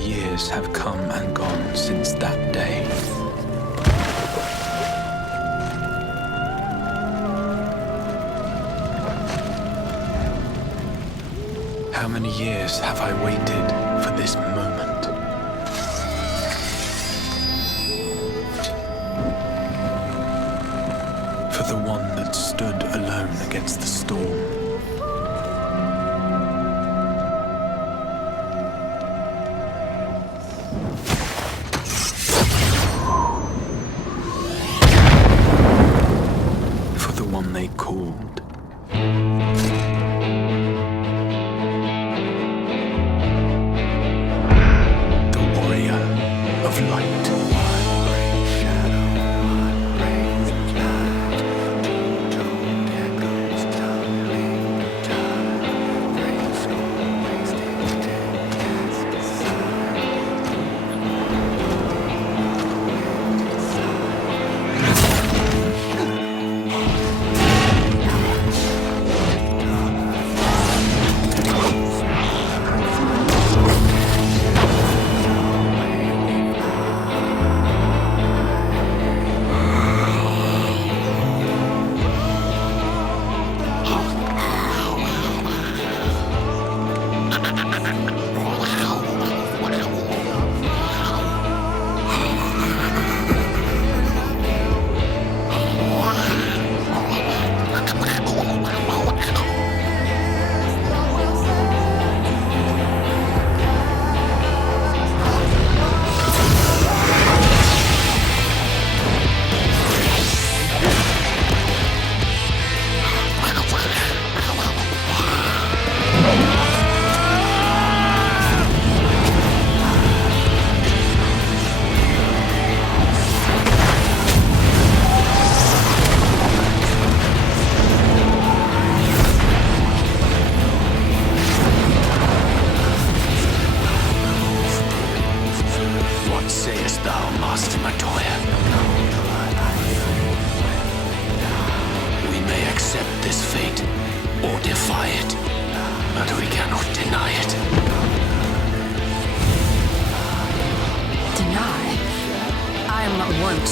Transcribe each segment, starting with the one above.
years have come and gone since that day. How many years have I waited for this moment? For the one that stood alone against the storm. For the one they called. The warrior of light.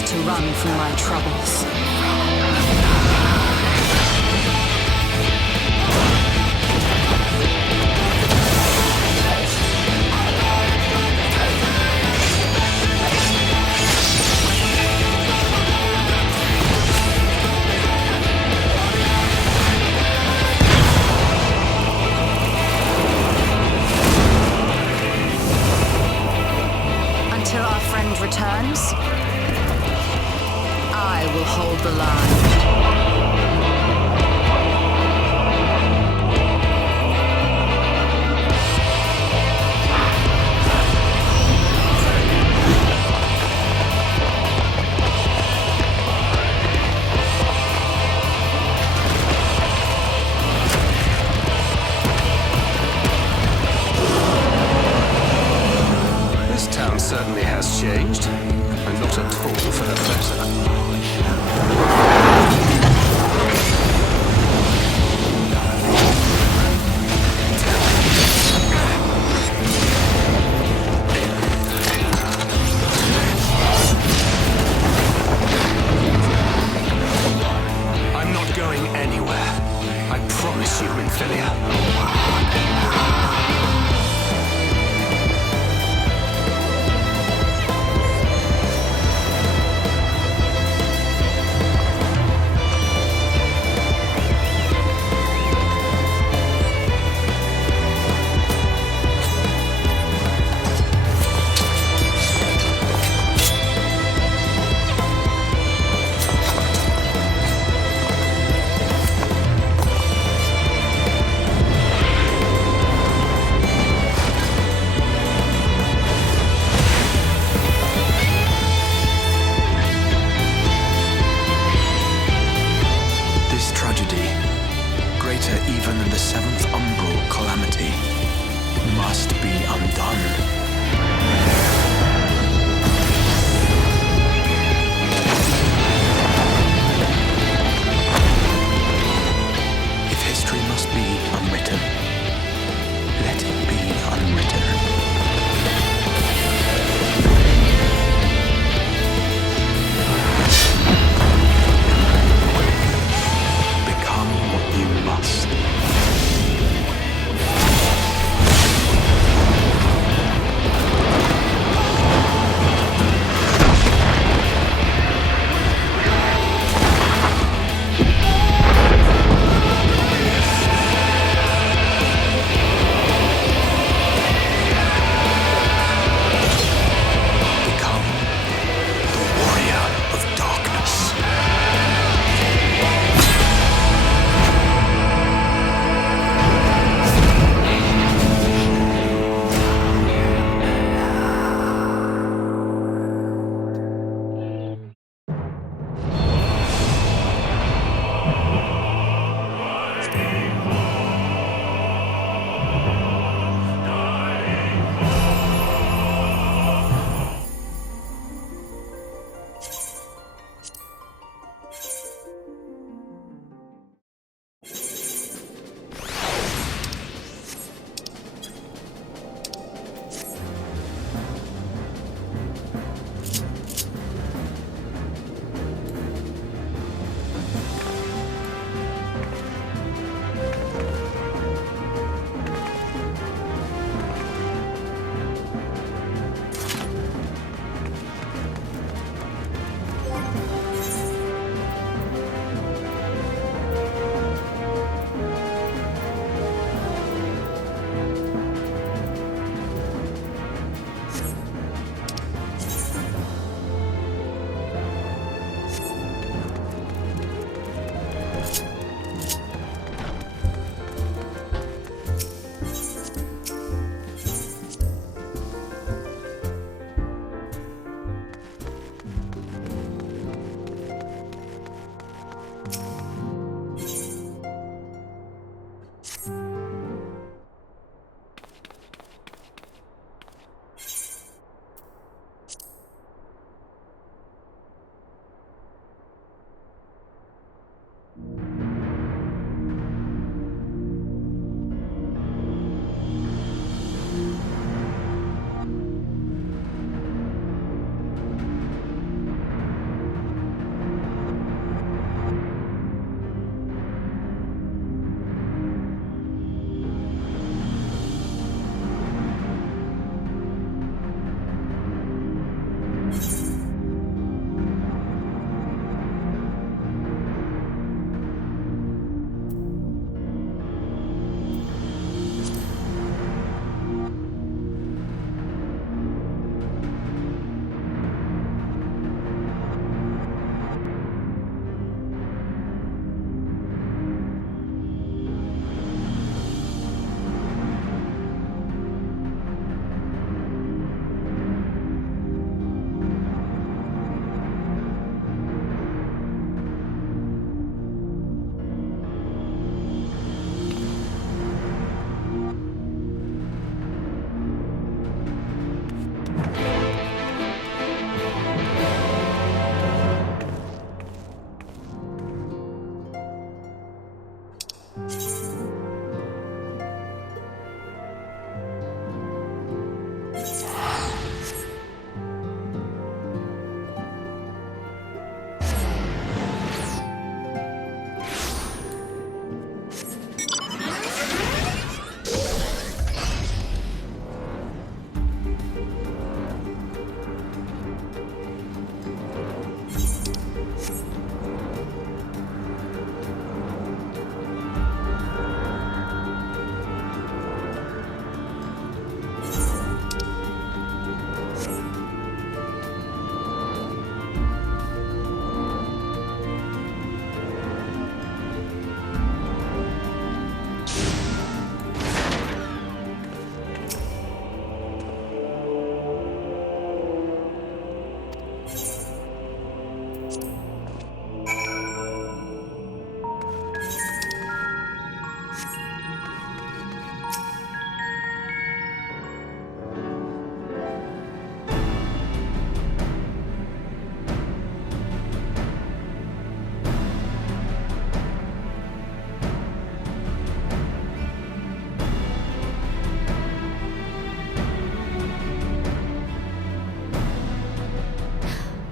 To run from my troubles. Until our friend returns, I will hold the line. This town certainly has changed, and not at all for the better.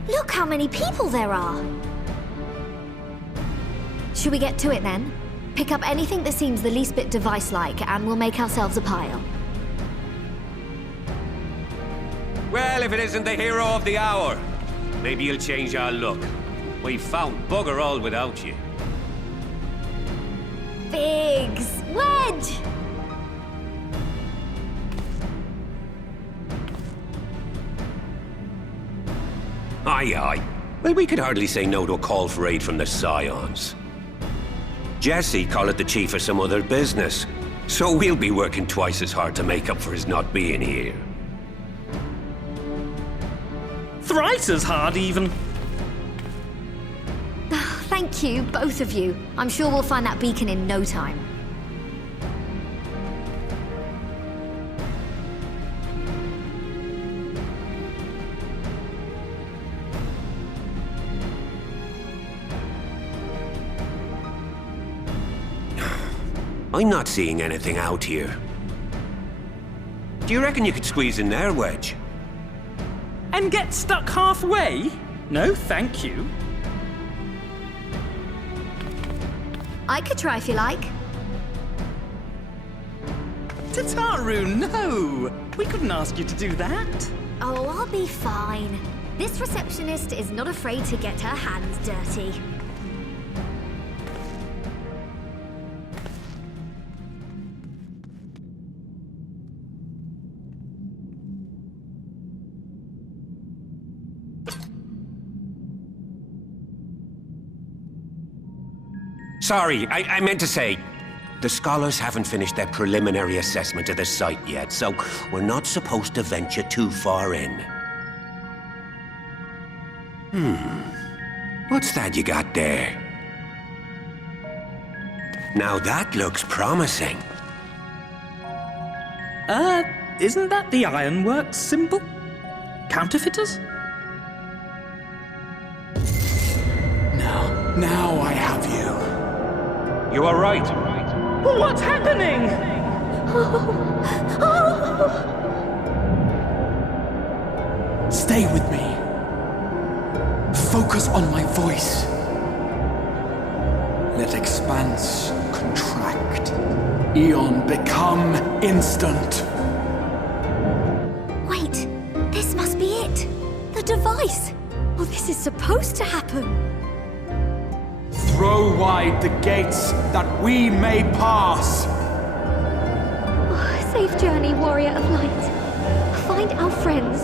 Look how many people there are! Should we get to it then? Pick up anything that seems the least bit device-like, and we'll make ourselves a pile. Well, if it isn't the hero of the hour, maybe you'll change our look. We've found bugger all without you. Biggs! Wedge! Aye, aye. Well, we could hardly say no to a call for aid from the Scions. Jesse called it the chief of some other business, so we'll be working twice as hard to make up for his not being here. Thrice as hard, even. Thank you, both of you. I'm sure we'll find that beacon in no time. I'm not seeing anything out here. Do you reckon you could squeeze in there, Wedge? And get stuck halfway? No, thank you. I could try if you like. Tataru, no! We couldn't ask you to do that. Oh, I'll be fine. This receptionist is not afraid to get her hands dirty. Sorry, I meant to say, the scholars haven't finished their preliminary assessment of the site yet, so we're not supposed to venture too far in. What's that you got there? Now that looks promising. Isn't that the Ironworks symbol? Counterfeiters? Now I have you. You are right. What's happening? Stay with me. Focus on my voice. Let expanse contract. Eon become instant. Wait, this must be it. The device. Oh, this is supposed to happen. Throw wide the gates that we may pass. Oh, safe journey, warrior of light. Find our friends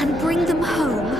and bring them home.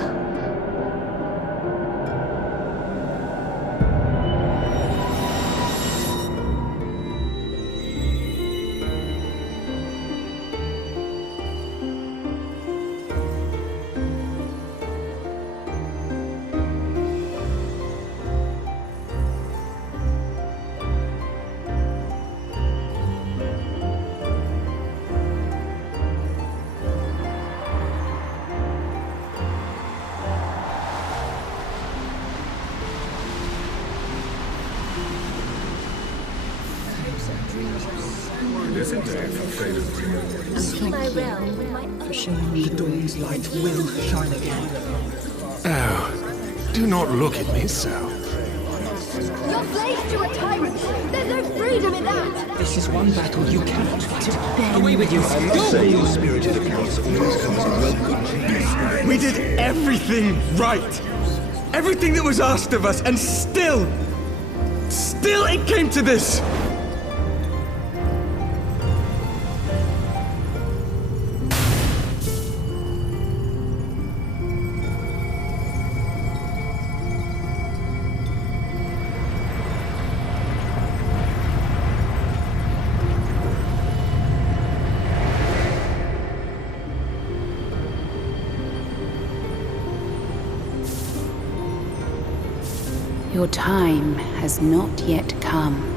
The dawn's light will shine again. Oh, do not look at me so. You're slaves to a tyrant. There's no freedom in that. This is one battle you cannot fight. Away with you. Your spirited accounts always comes in welcome. We did everything right. Everything that was asked of us, and still it came to this. Your time has not yet come.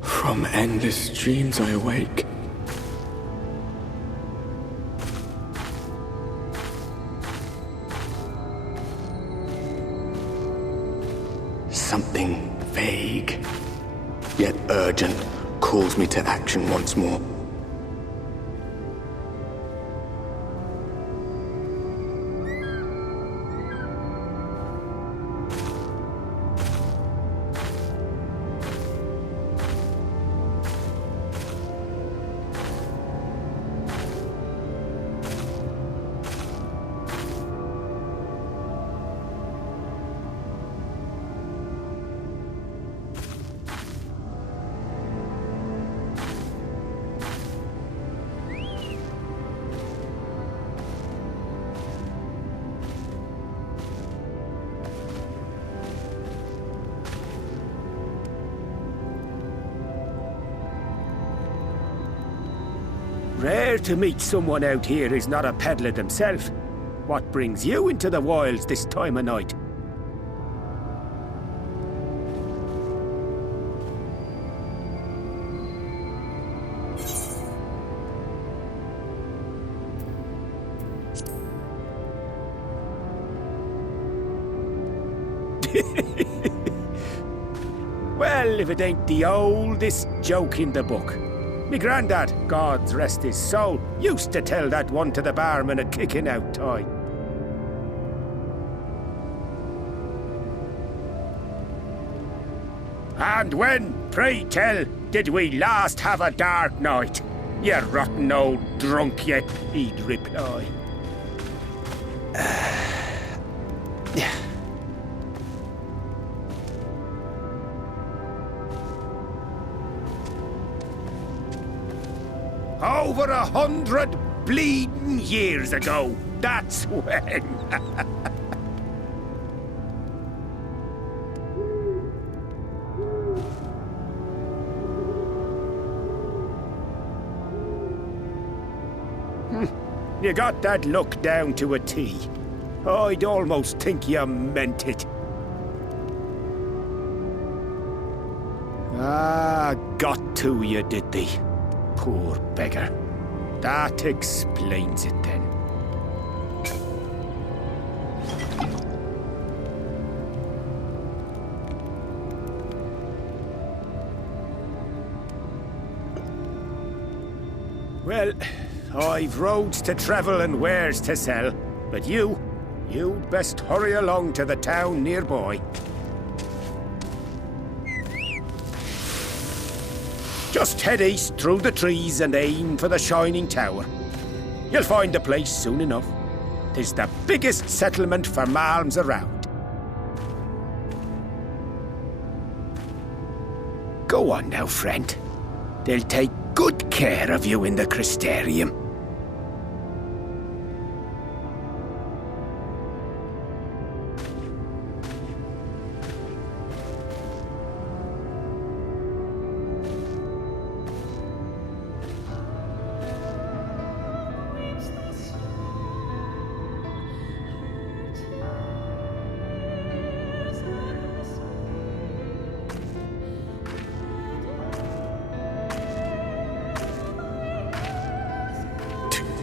From endless dreams I awake. Something vague, yet urgent, calls me to action once more. Rare to meet someone out here who's not a peddler themselves. What brings you into the wilds this time of night? Well, if it ain't the oldest joke in the book. Me granddad, God's rest his soul, used to tell that one to the barman at kicking out time. And when, pray tell, did we last have a dark night? You rotten old drunk, you, he'd reply. Over 100 bleeding years ago, that's when. You got that look down to a T. I'd almost think you meant it. Ah, got to you, did they? Poor beggar. That explains it then. Well, I've roads to travel and wares to sell, but you'd best hurry along to the town nearby. Just head east through the trees and aim for the Shining Tower. You'll find the place soon enough. 'Tis the biggest settlement for malms around. Go on now, friend. They'll take good care of you in the Crystarium.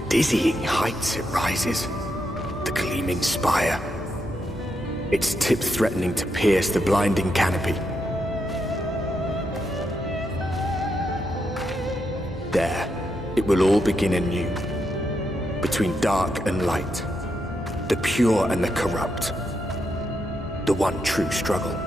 Dizzying heights it rises, the gleaming spire, its tip threatening to pierce the blinding canopy. There, it will all begin anew, between dark and light, the pure and the corrupt, the one true struggle.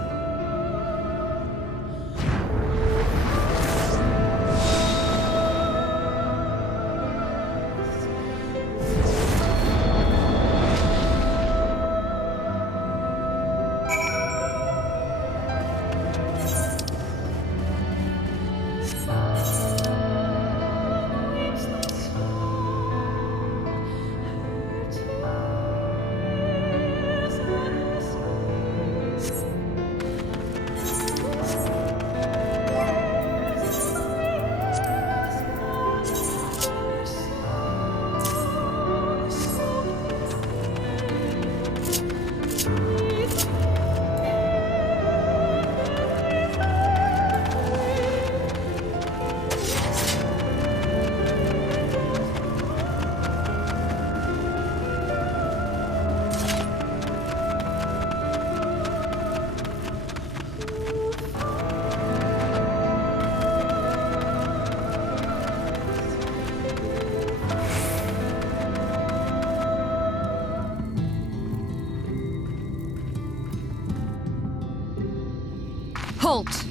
Halt!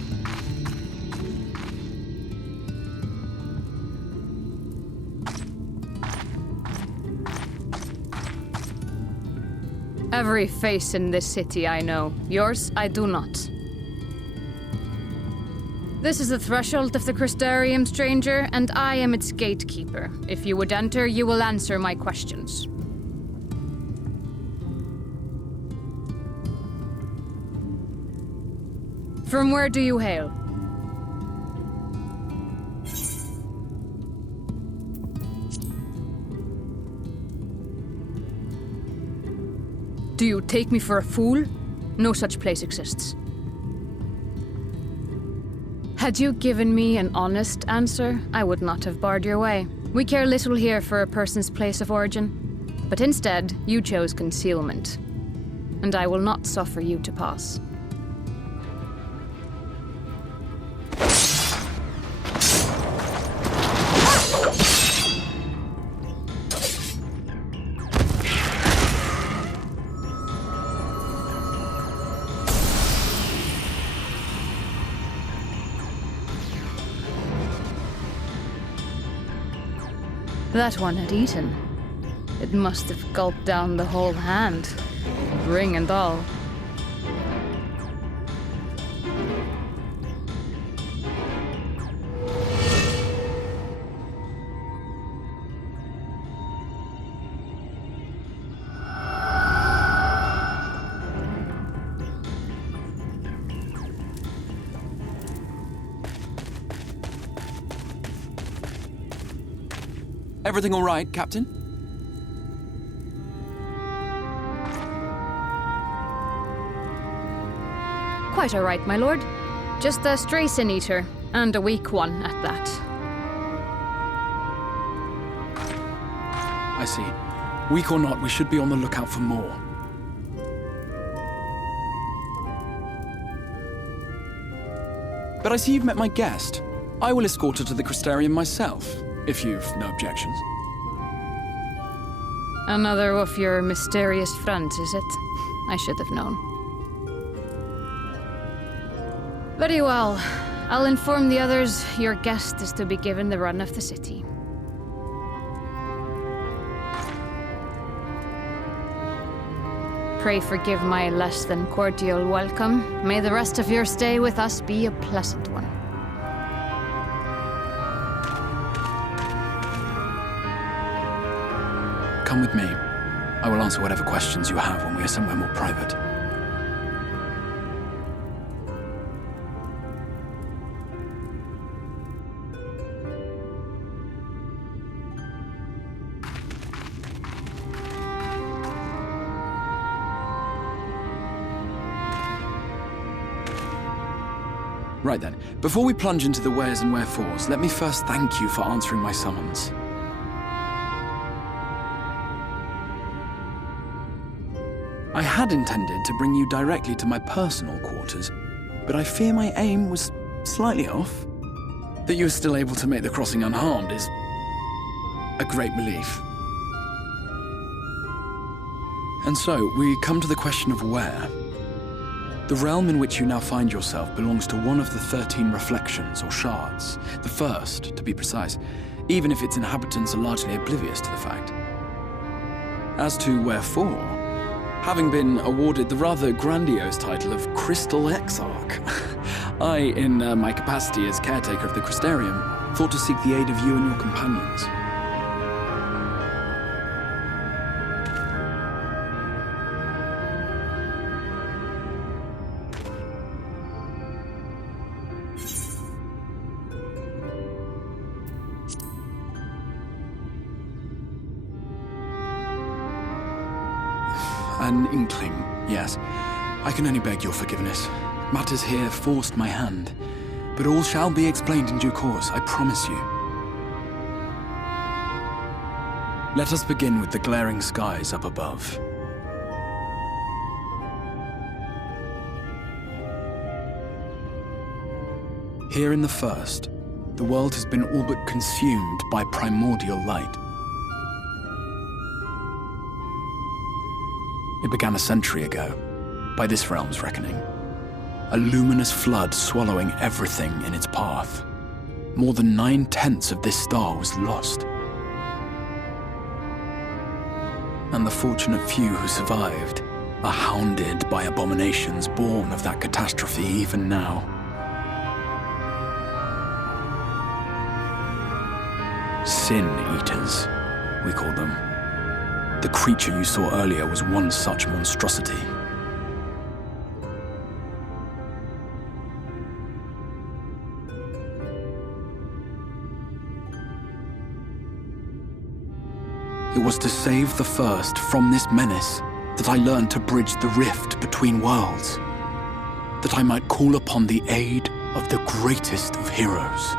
Every face in this city I know. Yours, I do not. This is the threshold of the Crystarium, stranger, and I am its gatekeeper. If you would enter, you will answer my questions. From where do you hail? Do you take me for a fool? No such place exists. Had you given me an honest answer, I would not have barred your way. We care little here for a person's place of origin. But instead, you chose concealment. And I will not suffer you to pass. That one had eaten. It must have gulped down the whole hand, ring and all. Everything all right, Captain? Quite all right, my lord. Just a stray sin-eater, and a weak one at that. I see. Weak or not, we should be on the lookout for more. But I see you've met my guest. I will escort her to the Crystarium myself, if you've no objections. Another of your mysterious friends, is it? I should have known. Very well. I'll inform the others your guest is to be given the run of the city. Pray forgive my less than cordial welcome. May the rest of your stay with us be a pleasant one. Come with me. I will answer whatever questions you have when we are somewhere more private. Right then, before we plunge into the wheres and wherefores, let me first thank you for answering my summons. I had intended to bring you directly to my personal quarters, but I fear my aim was slightly off. That you are still able to make the crossing unharmed is a great relief. And so, we come to the question of where. The realm in which you now find yourself belongs to one of the 13 reflections, or shards. The first, to be precise, even if its inhabitants are largely oblivious to the fact. As to wherefore, having been awarded the rather grandiose title of Crystal Exarch, I, in my capacity as caretaker of the Crystarium, thought to seek the aid of you and your companions. An inkling, yes. I can only beg your forgiveness. Matters here forced my hand. But all shall be explained in due course, I promise you. Let us begin with the glaring skies up above. Here in the first, the world has been all but consumed by primordial light. It began a century ago, by this realm's reckoning. A luminous flood swallowing everything in its path. More than 9/10 of this star was lost. And the fortunate few who survived are hounded by abominations born of that catastrophe even now. Sin Eaters, we call them. The creature you saw earlier was one such monstrosity. It was to save the first from this menace that I learn to bridge the rift between worlds, that I might call upon the aid of the greatest of heroes.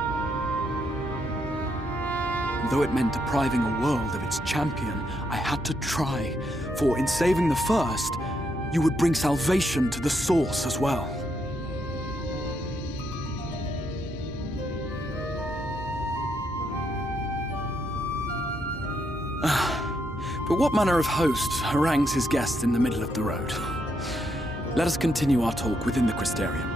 And though it meant depriving a world of its champion, I had to try, for in saving the first, you would bring salvation to the source as well. But what manner of host harangues his guests in the middle of the road? Let us continue our talk within the Crystarium.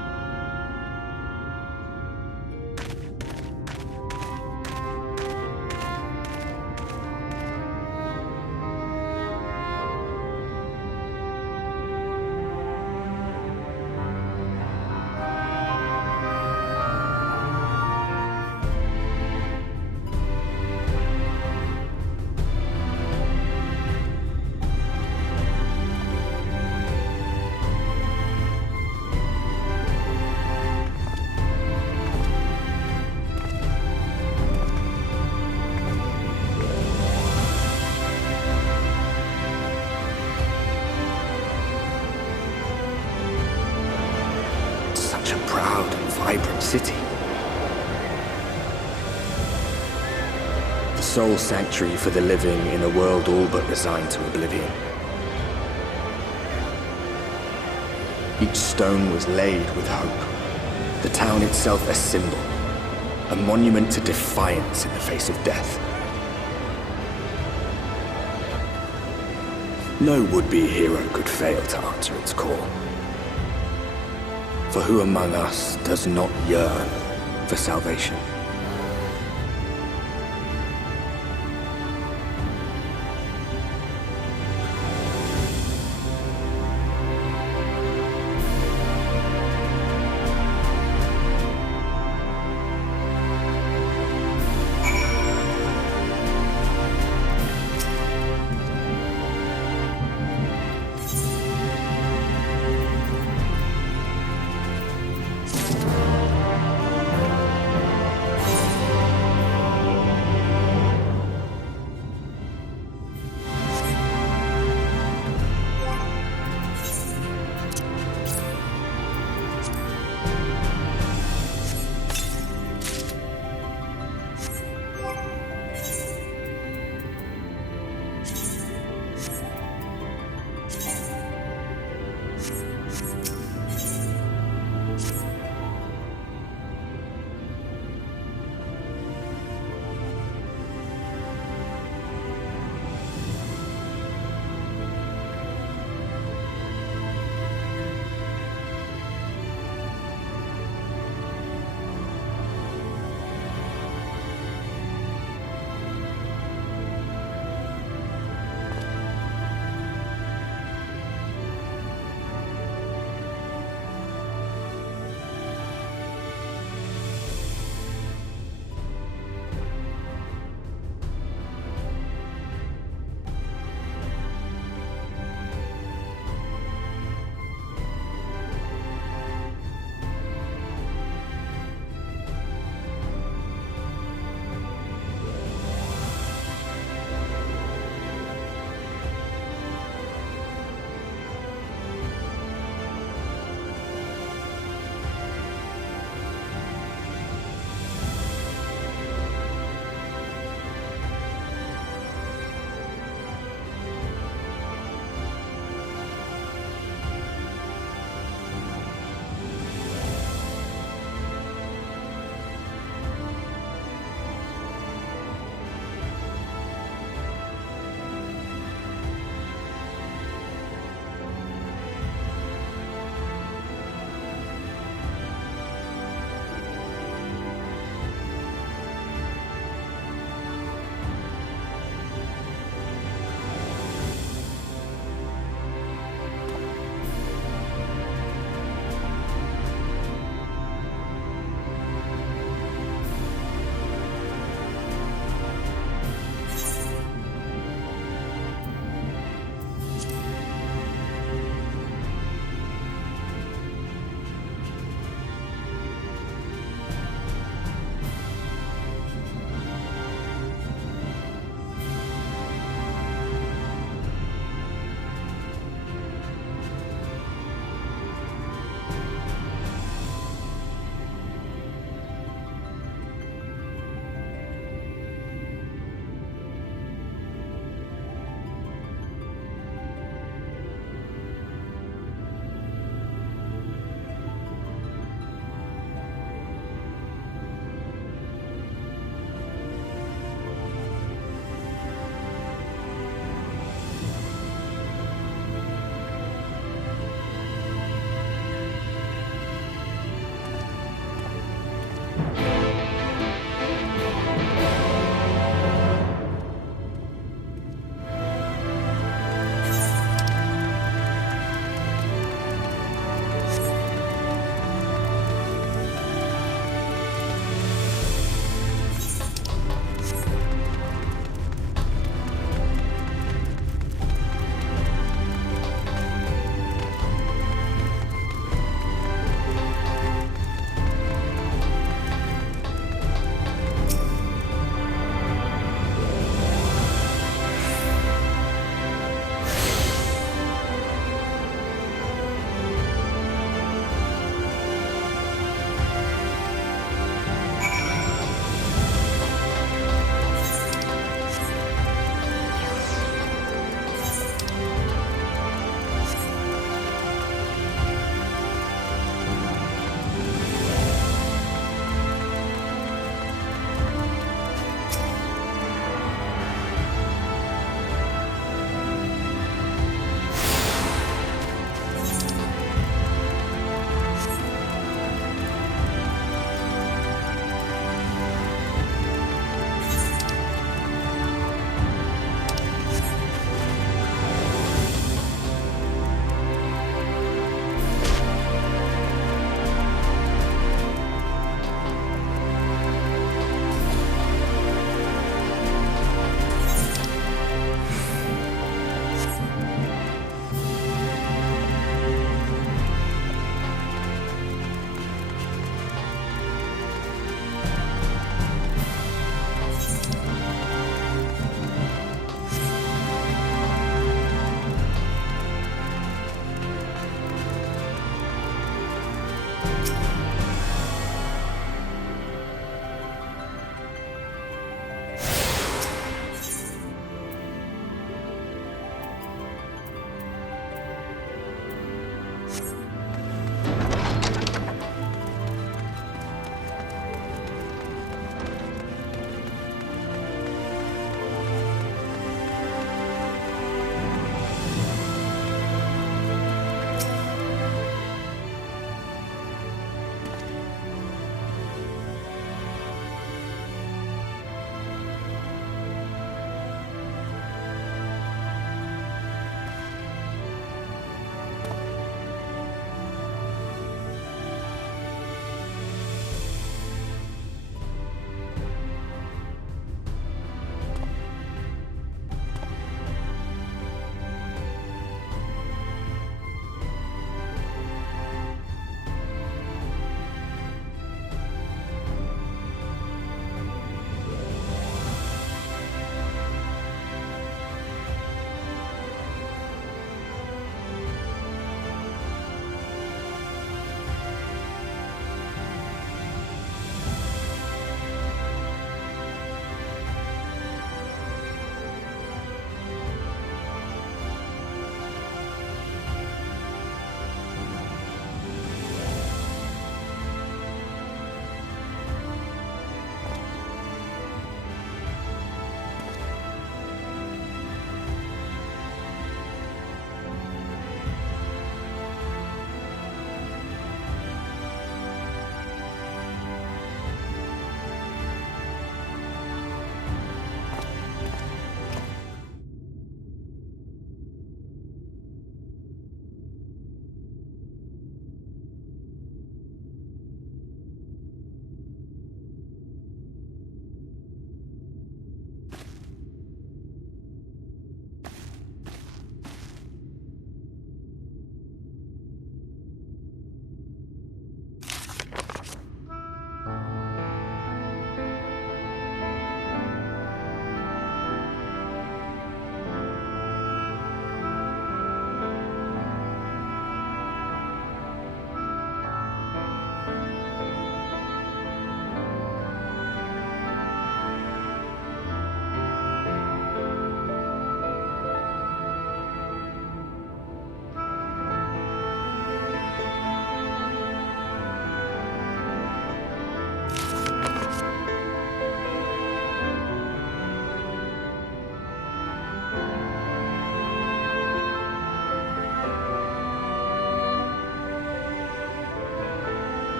Proud and vibrant city. The sole sanctuary for the living in a world all but resigned to oblivion. Each stone was laid with hope. The town itself a symbol, a monument to defiance in the face of death. No would-be hero could fail to answer its call. For who among us does not yearn for salvation?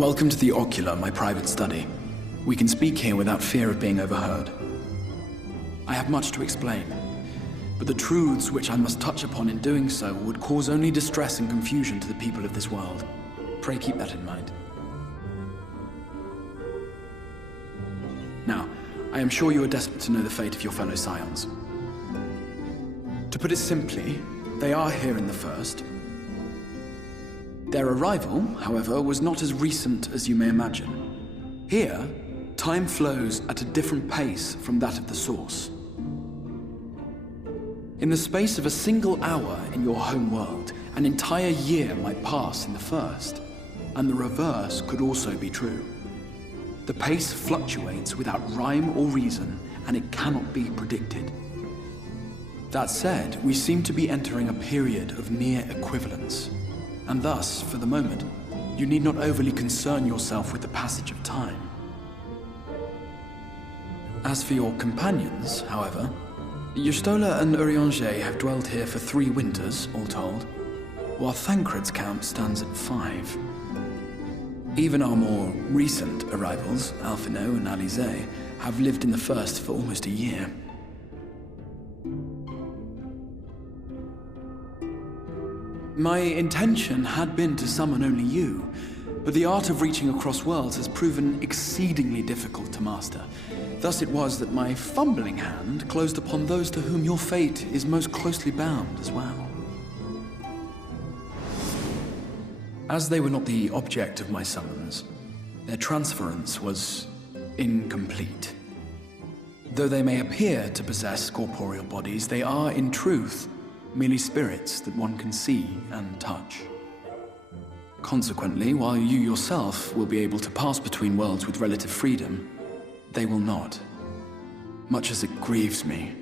Welcome to the Ocular, my private study. We can speak here without fear of being overheard. I have much to explain, but the truths which I must touch upon in doing so would cause only distress and confusion to the people of this world. Pray keep that in mind. Now, I am sure you are desperate to know the fate of your fellow Scions. To put it simply, they are here in the first. Their arrival, however, was not as recent as you may imagine. Here, time flows at a different pace from that of the source. In the space of a single hour in your home world, an entire year might pass in the first, and the reverse could also be true. The pace fluctuates without rhyme or reason, and it cannot be predicted. That said, we seem to be entering a period of near equivalence, and thus, for the moment, you need not overly concern yourself with the passage of time. As for your companions, however, Y'shtola and Eorzea have dwelled here for 3 winters, all told, while Thancred's count stands at 5. Even our more recent arrivals, Alphino and Alize, have lived in the first for almost a year. My intention had been to summon only you, but the art of reaching across worlds has proven exceedingly difficult to master. Thus it was that my fumbling hand closed upon those to whom your fate is most closely bound as well. As they were not the object of my summons, their transference was incomplete. Though they may appear to possess corporeal bodies, they are, in truth, merely spirits that one can see and touch. Consequently, while you yourself will be able to pass between worlds with relative freedom, they will not. Much as it grieves me,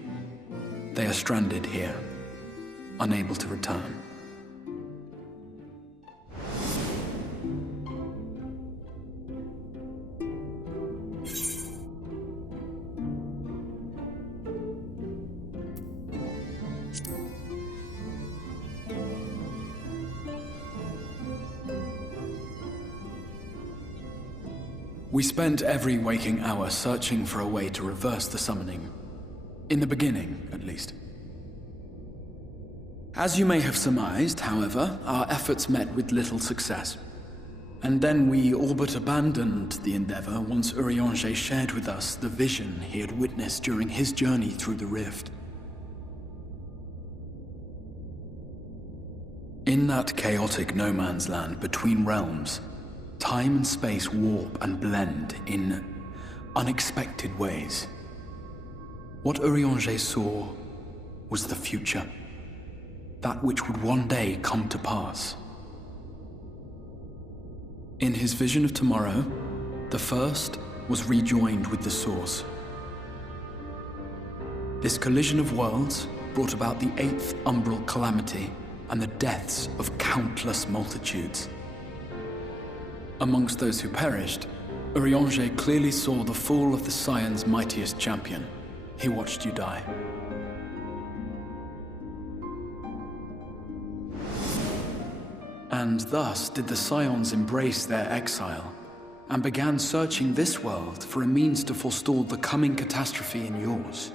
they are stranded here, unable to return. We spent every waking hour searching for a way to reverse the summoning. In the beginning, at least. As you may have surmised, however, our efforts met with little success. And then we all but abandoned the endeavor once Eorzea shared with us the vision he had witnessed during his journey through the rift. In that chaotic no-man's land between realms, time and space warp and blend in unexpected ways. What Eorzea saw was the future, that which would one day come to pass. In his vision of tomorrow, the first was rejoined with the source. This collision of worlds brought about the 8th umbral calamity and the deaths of countless multitudes. Amongst those who perished, Eorzea clearly saw the fall of the Scions' mightiest champion. He watched you die. And thus did the Scions embrace their exile, and began searching this world for a means to forestall the coming catastrophe in yours.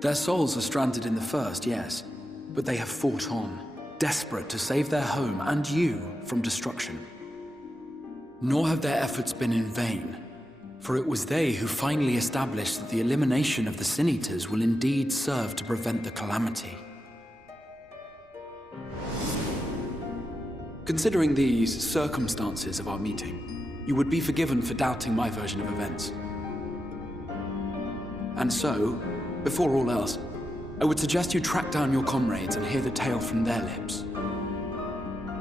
Their souls are stranded in the first, yes, but they have fought on, desperate to save their home and you from destruction. Nor have their efforts been in vain, for it was they who finally established that the elimination of the Sin Eaters will indeed serve to prevent the calamity. Considering these circumstances of our meeting, you would be forgiven for doubting my version of events. And so, before all else, I would suggest you track down your comrades and hear the tale from their lips.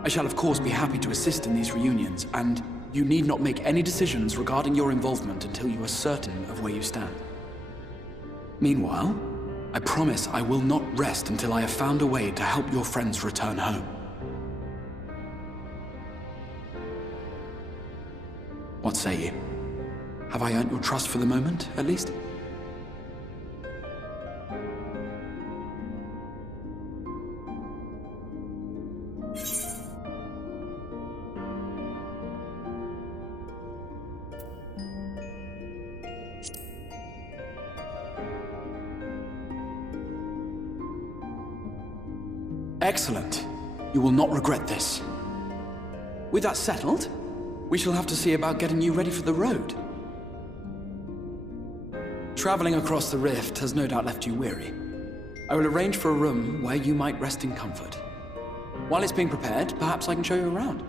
I shall of course be happy to assist in these reunions, and you need not make any decisions regarding your involvement until you are certain of where you stand. Meanwhile, I promise I will not rest until I have found a way to help your friends return home. What say you? Have I earned your trust for the moment, at least? Excellent. You will not regret this. With that settled, we shall have to see about getting you ready for the road. Traveling across the rift has no doubt left you weary. I will arrange for a room where you might rest in comfort. While it's being prepared, perhaps I can show you around.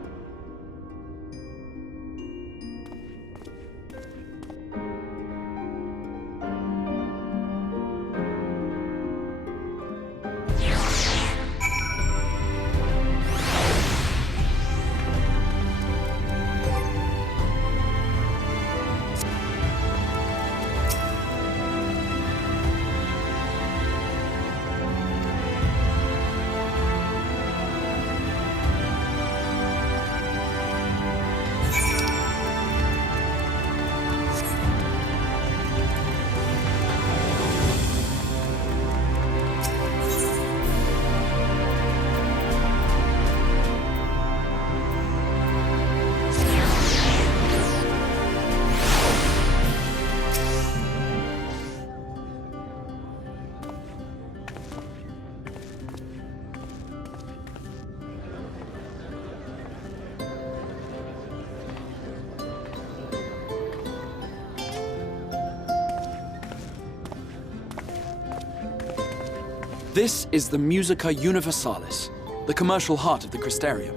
This is the Musica Universalis, the commercial heart of the Crystarium.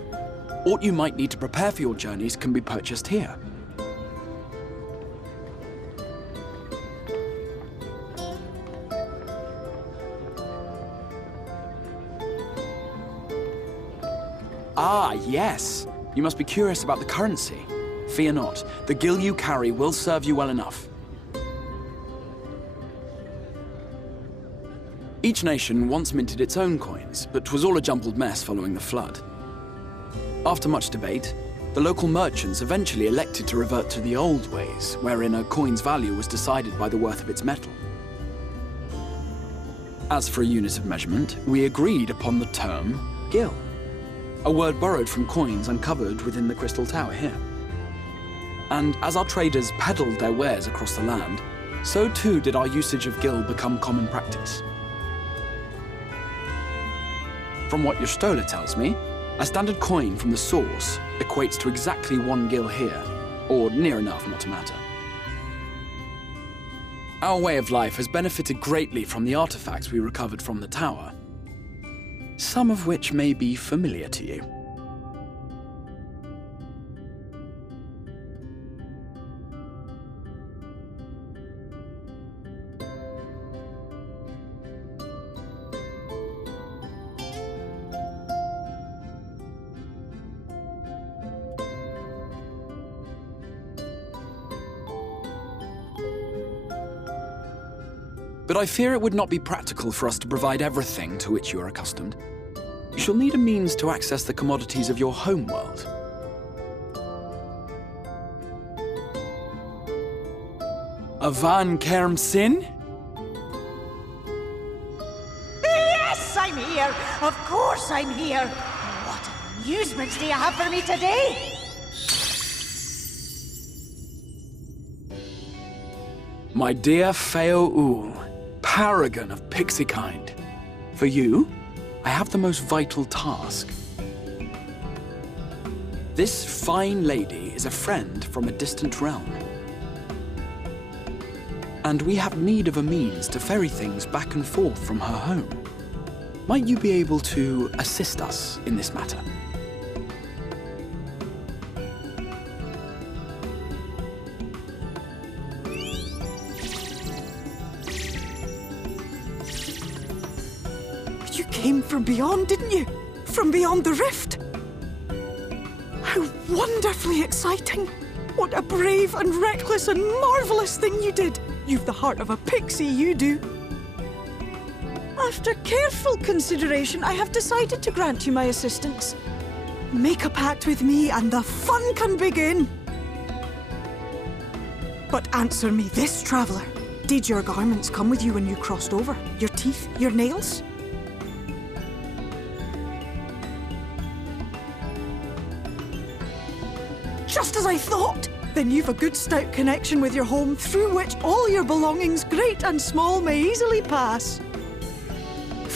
What you might need to prepare for your journeys can be purchased here. Ah, yes. You must be curious about the currency. Fear not. The gil you carry will serve you well enough. Each nation once minted its own coins, but was all a jumbled mess following the flood. After much debate, the local merchants eventually elected to revert to the old ways, wherein a coin's value was decided by the worth of its metal. As for a unit of measurement, we agreed upon the term gil, a word borrowed from coins uncovered within the Crystal Tower here. And as our traders peddled their wares across the land, so too did our usage of gil become common practice. From what your stola tells me, a standard coin from the source equates to exactly 1 gil here, or near enough not to matter. Our way of life has benefited greatly from the artifacts we recovered from the tower, some of which may be familiar to you. But I fear it would not be practical for us to provide everything to which you are accustomed. You shall need a means to access the commodities of your homeworld. Avan Kerm Sin? Yes, I'm here! Of course I'm here! What amusements do you have for me today? My dear Feo Ul, paragon of pixie kind. For you, I have the most vital task. This fine lady is a friend from a distant realm. And we have need of a means to ferry things back and forth from her home. Might you be able to assist us in this matter? You came from beyond, didn't you? From beyond the rift? How wonderfully exciting! What a brave and reckless and marvelous thing you did! You've the heart of a pixie, you do. After careful consideration, I have decided to grant you my assistance. Make a pact with me and the fun can begin. But answer me this, traveler. Did your garments come with you when you crossed over? Your teeth? Your nails? Just as I thought! Then you've a good stout connection with your home through which all your belongings, great and small, may easily pass.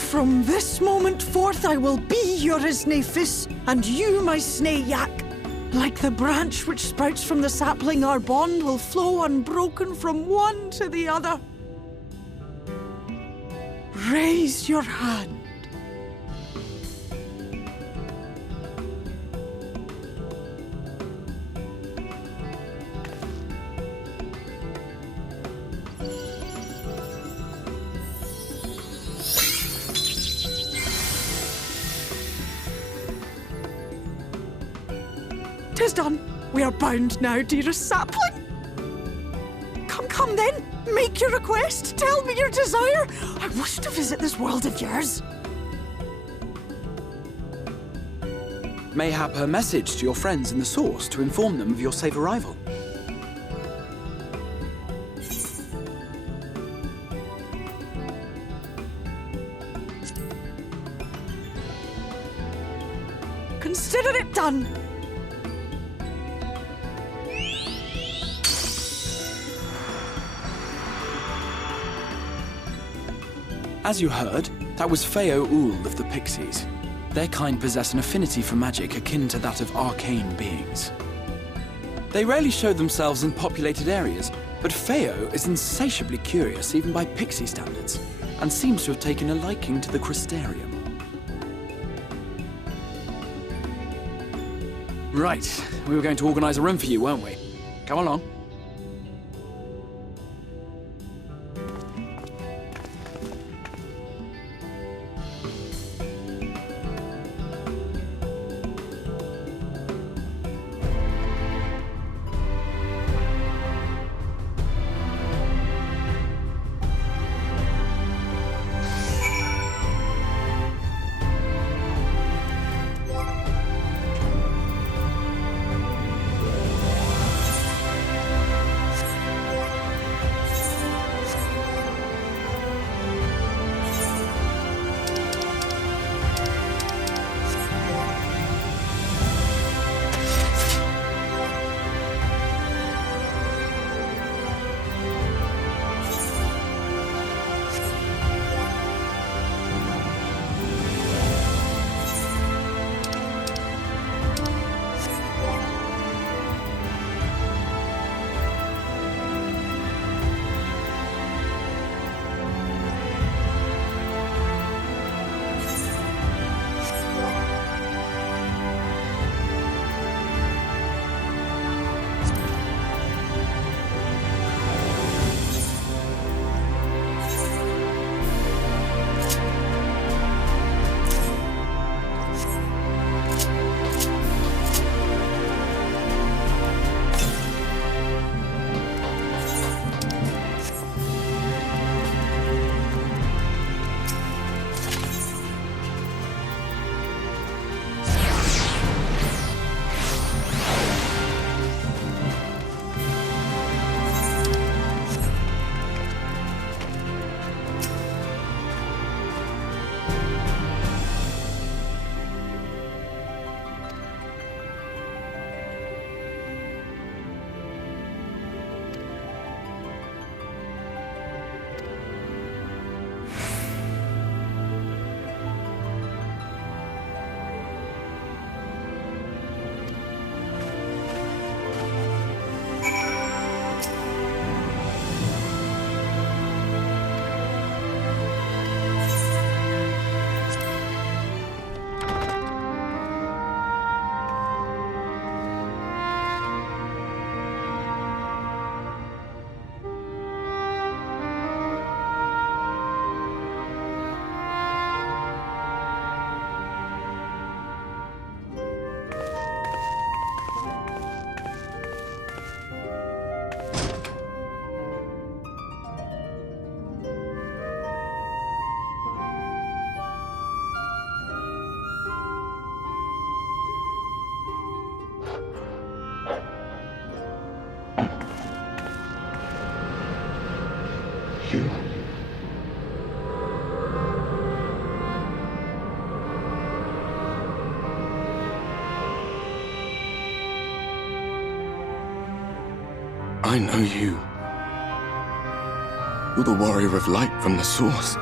From this moment forth I will be your Isne Fis, and you my Snae Yak. Like the branch which sprouts from the sapling, our bond will flow unbroken from one to the other. Raise your hand. Tis done. We are bound now, dearest sapling. Come then. Make your request. Tell me your desire. I wish to visit this world of yours. Mayhap a message to your friends in the Source to inform them of your safe arrival. Consider it done. As you heard, that was Feo Ul of the Pixies. Their kind possess an affinity for magic akin to that of arcane beings. They rarely show themselves in populated areas, but Feo is insatiably curious even by Pixie standards, and seems to have taken a liking to the Crystarium. Right, we were going to organize a room for you, weren't we? Come along. You. I know you. You're the warrior of light from the Source.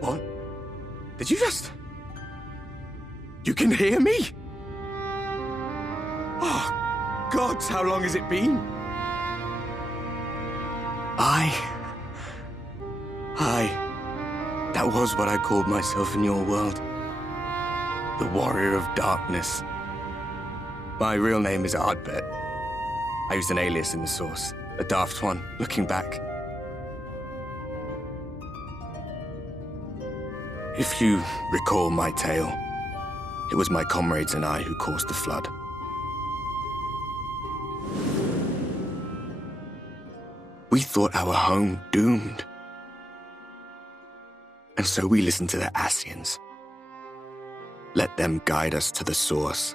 What? Did you just... You can hear me? Oh, gods, how long has it been? That was what I called myself in your world. The Warrior of Darkness. My real name is Ardbert. I used an alias in the source, a daft one, looking back. If you recall my tale, it was my comrades and I who caused the flood. We thought our home doomed. And so we listened to the Scions. Let them guide us to the source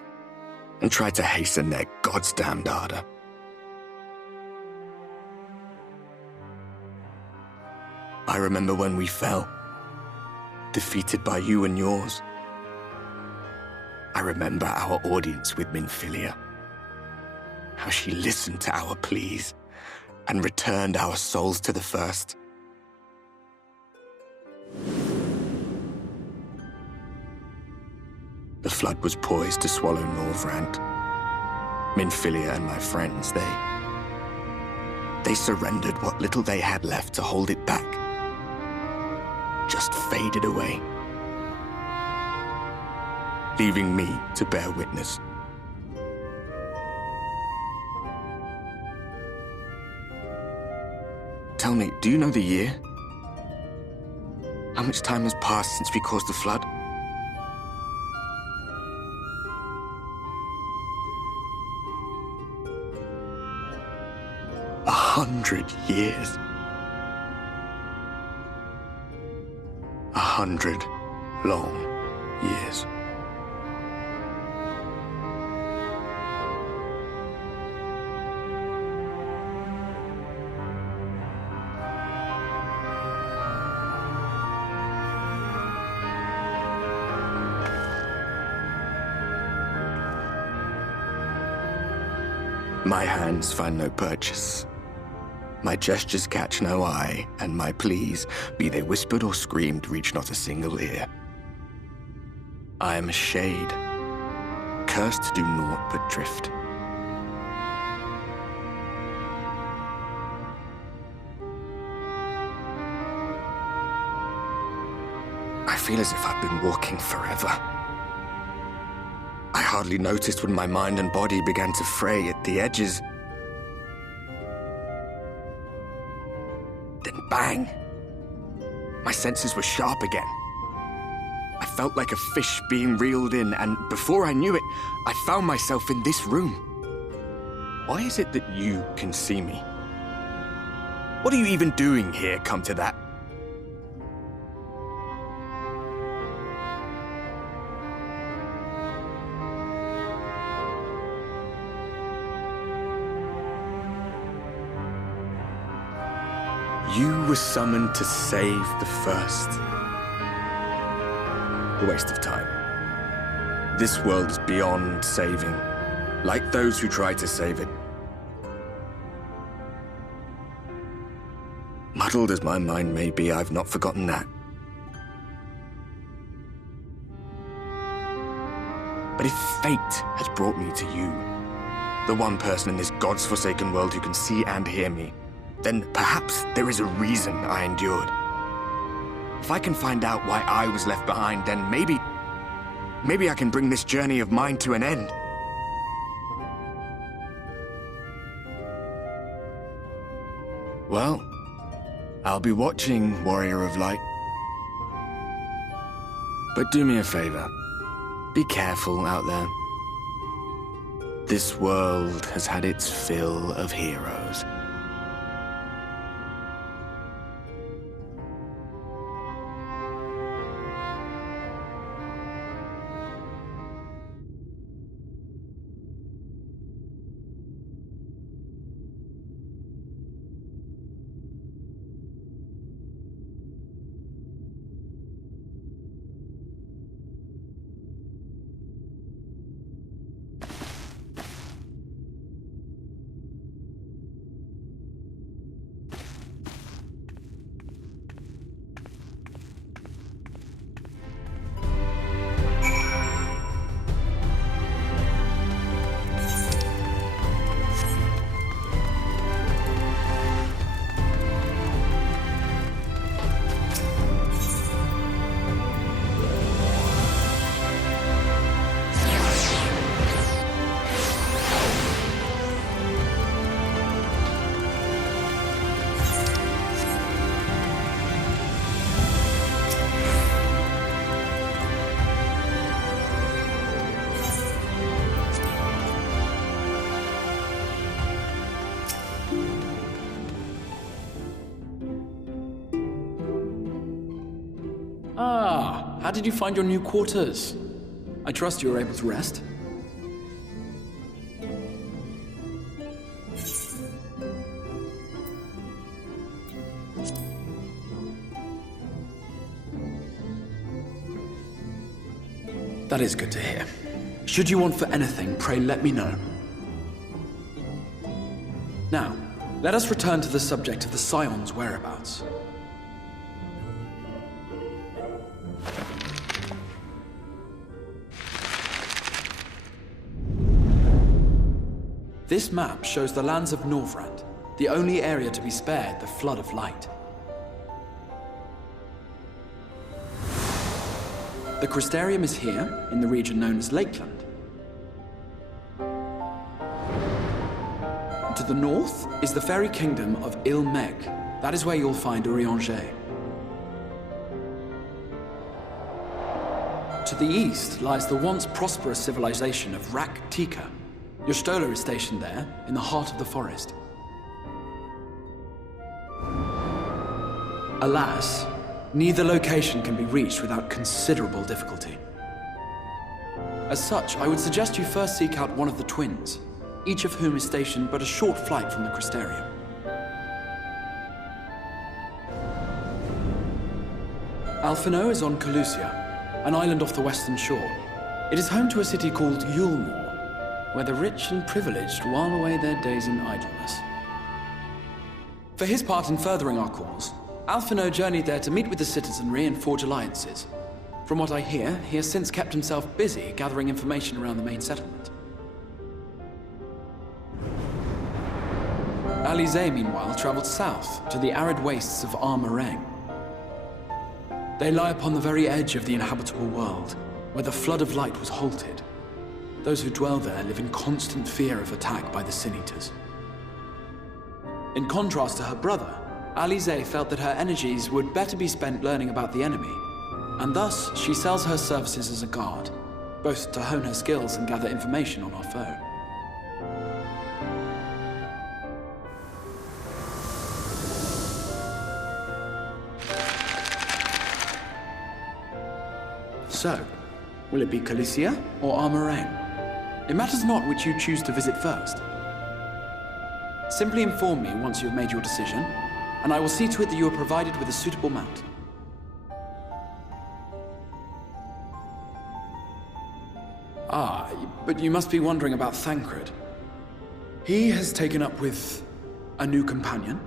and try to hasten their goddamned ardor. I remember when we fell, defeated by you and yours. I remember our audience with Minfilia, how she listened to our pleas and returned our souls to the First. The flood was poised to swallow Norvrand. Minfilia and my friends, they surrendered what little they had left to hold it back. Just faded away, leaving me to bear witness. Tell me, do you know the year? How much time has passed since we caused the flood? $100 years. 100 long years. My hands find no purchase. My gestures catch no eye, and my pleas, be they whispered or screamed, reach not a single ear. I am a shade, cursed to do naught but drift. I feel as if I've been walking forever. I hardly noticed when my mind and body began to fray at the edges. Bang! My senses were sharp again. I felt like a fish being reeled in, and before I knew it, I found myself in this room. Why is it that you can see me? What are you even doing here, come to that? You were summoned to save the First. A waste of time. This world is beyond saving, like those who try to save it. Muddled as my mind may be, I've not forgotten that. But if fate has brought me to you, the one person in this God's forsaken world who can see and hear me, then perhaps there is a reason I endured. If I can find out why I was left behind, then maybe I can bring this journey of mine to an end. Well, I'll be watching, Warrior of Light. But do me a favor. Be careful out there. This world has had its fill of heroes. Ah, how did you find your new quarters? I trust you were able to rest. That is good to hear. Should you want for anything, pray let me know. Now, let us return to the subject of the Scions' whereabouts. This map shows the lands of Norvrand, the only area to be spared the Flood of Light. The Crystarium is here, in the region known as Lakeland. To the north is the fairy kingdom of Il-Meg. That is where you'll find Eorzea. To the east lies the once prosperous civilization of Rak-Tika. Your Stola is stationed there, in the heart of the forest. Alas, neither location can be reached without considerable difficulty. As such, I would suggest you first seek out one of the twins, each of whom is stationed but a short flight from the Crystarium. Alphino is on Calusia, an island off the western shore. It is home to a city called Yulmore, where the rich and privileged while away their days in idleness. For his part in furthering our cause, Alphino journeyed there to meet with the citizenry and forge alliances. From what I hear, he has since kept himself busy gathering information around the main settlement. Alize, meanwhile, traveled south to the arid wastes of Armareng. They lie upon the very edge of the inhabitable world, where the Flood of Light was halted. Those who dwell there live in constant fear of attack by the Sin-Eaters. In contrast to her brother, Alize felt that her energies would better be spent learning about the enemy, and thus she sells her services as a guard, both to hone her skills and gather information on our foe. So, will it be Calusia or Armareng? It matters not which you choose to visit first. Simply inform me once you have made your decision, and I will see to it that you are provided with a suitable mount. Ah, but you must be wondering about Thancred. He has taken up with a new companion,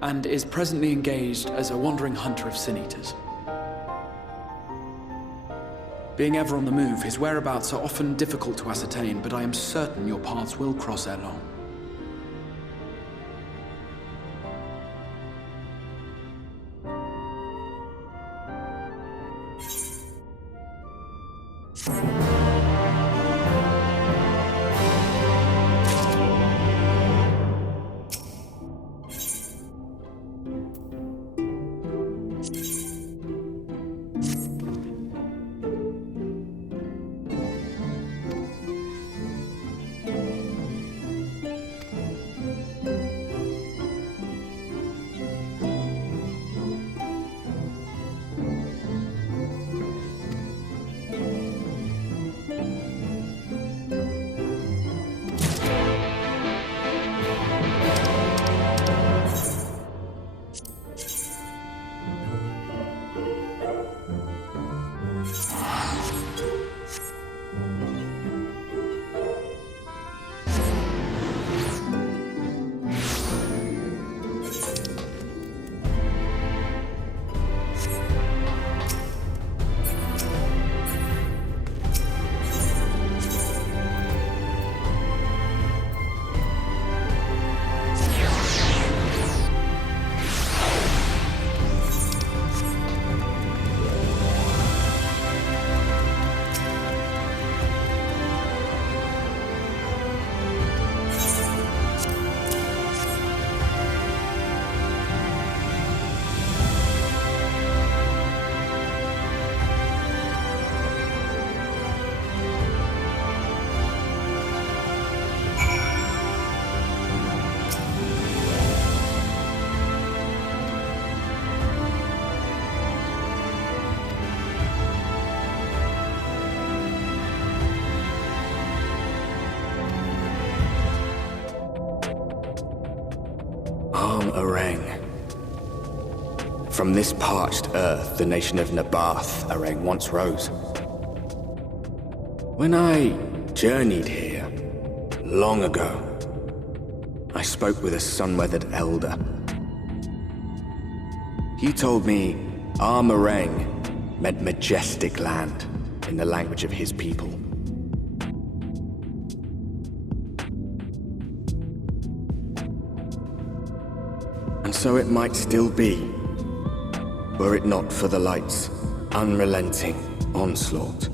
and is presently engaged as a wandering hunter of Sin-Eaters. Being ever on the move, his whereabouts are often difficult to ascertain, but I am certain your paths will cross ere long. Areng. From this parched earth, the nation of Nabath, Areng, once rose. When I journeyed here, long ago, I spoke with a sun-weathered elder. He told me Areng meant majestic land in the language of his people. And so it might still be, were it not for the light's unrelenting onslaught.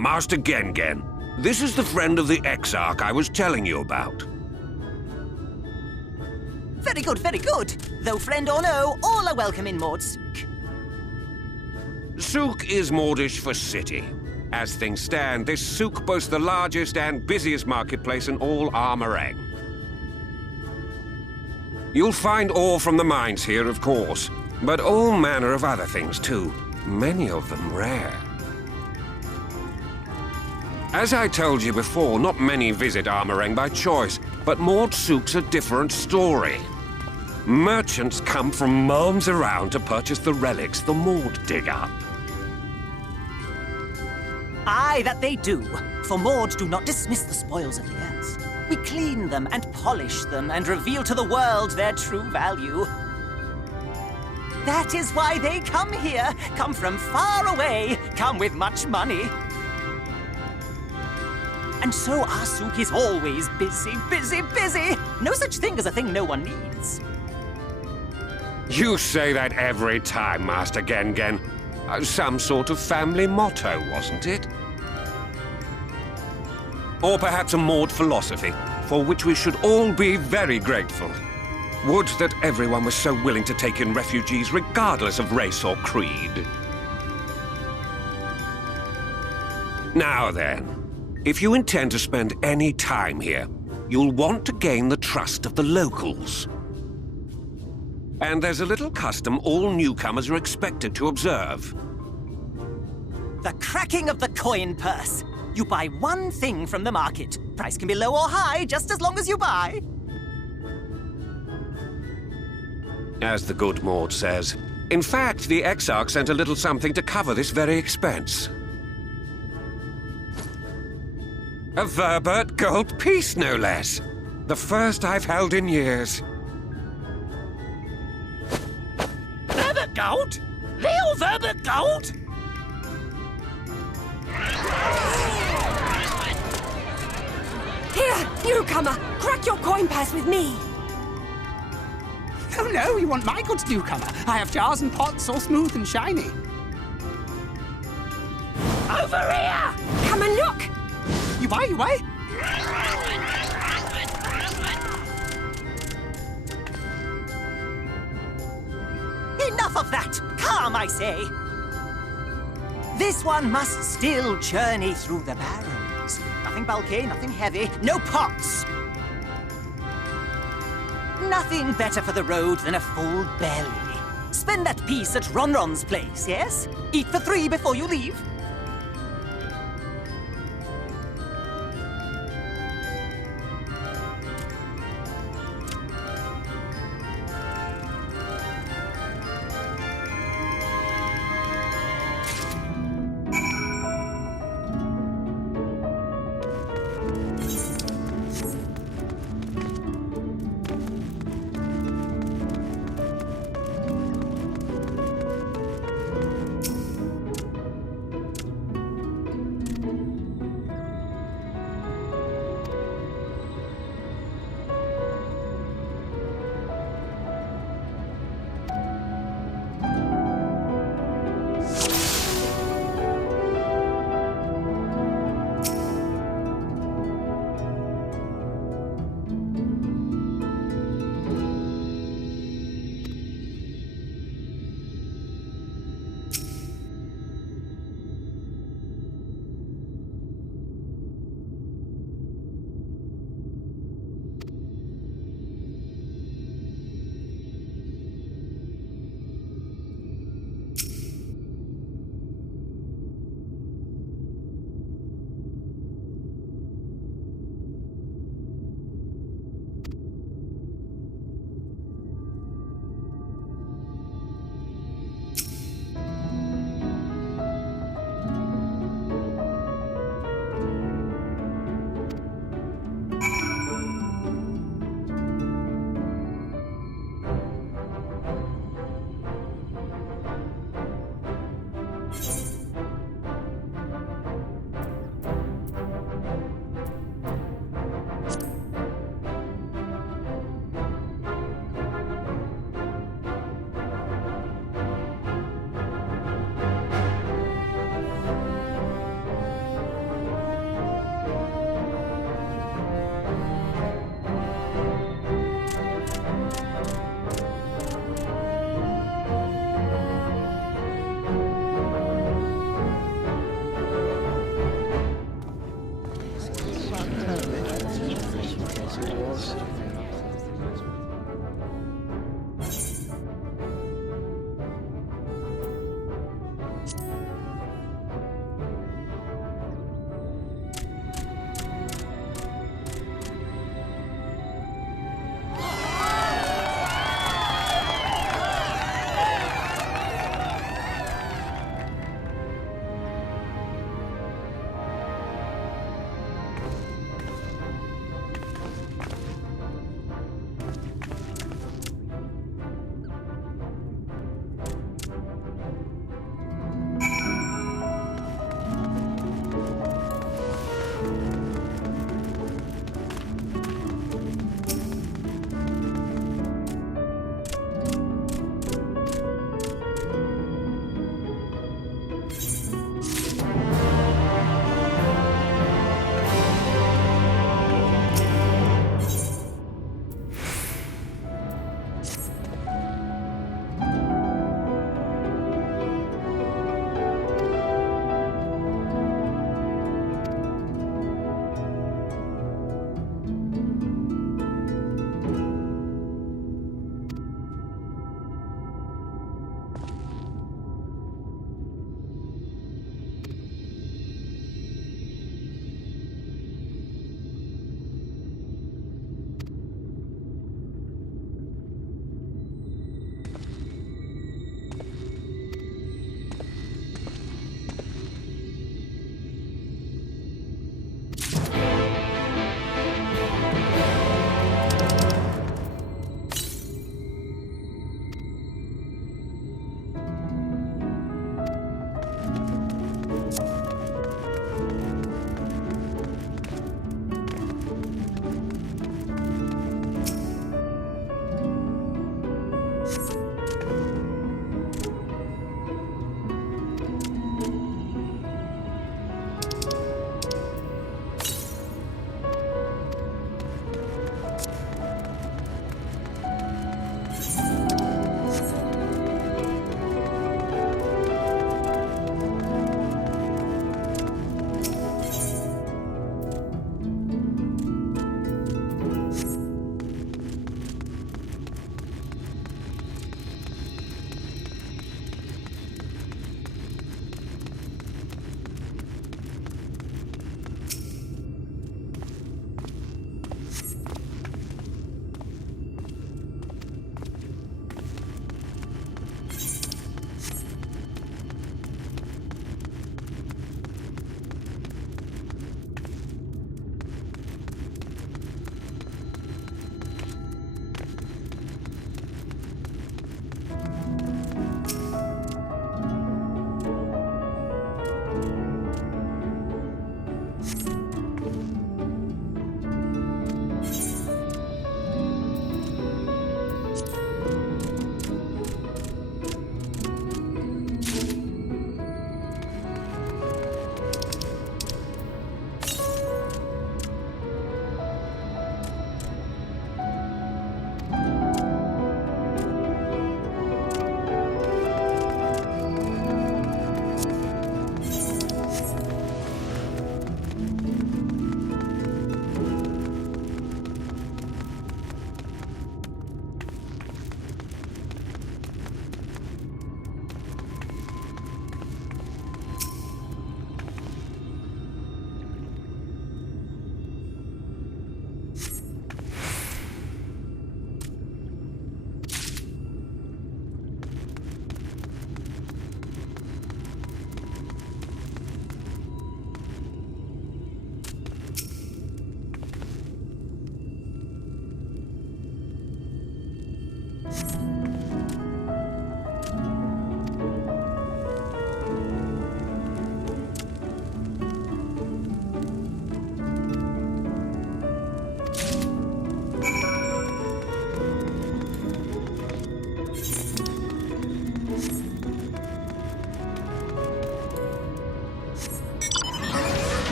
Master Gengen. This is the friend of the Exarch I was telling you about. Very good, very good. Though friend or no, all are welcome in Mordsook. Souk is Mordish for city. As things stand, this souk boasts the largest and busiest marketplace in all Armorang. You'll find ore from the mines here, of course, but all manner of other things too, many of them rare. As I told you before, not many visit Armorang by choice, but Mordsook's a different story. Merchants come from miles around to purchase the relics the Mord dig up. Aye, that they do. For Mord do not dismiss the spoils of the earth. We clean them and polish them and reveal to the world their true value. That is why they come here, come from far away, come with much money. And so our souk is always busy, busy, busy. No such thing as a thing no one needs. You say that every time, Master Gengen. Some sort of family motto, wasn't it? Or perhaps a Mord philosophy, for which we should all be very grateful. Would that everyone was so willing to take in refugees regardless of race or creed. Now then, if you intend to spend any time here, you'll want to gain the trust of the locals. And there's a little custom all newcomers are expected to observe. The cracking of the coin purse. You buy one thing from the market. Price can be low or high, just as long as you buy. As the good Mord says. In fact, the Exarch sent a little something to cover this very expense. A Verbert gold piece, no less. The first I've held in years. Verbert gold? Real Verbert gold? Here, newcomer! Crack your coin purse with me! Oh no, you want my goods, newcomer. I have jars and pots all smooth and shiny. Over here! Come and look! You buy, you buy? Enough of that! Calm, I say! This one must still journey through the barrens. Nothing bulky, nothing heavy, no pots! Nothing better for the road than a full belly. Spend that piece at Ronron's place, yes? Eat for 3 before you leave.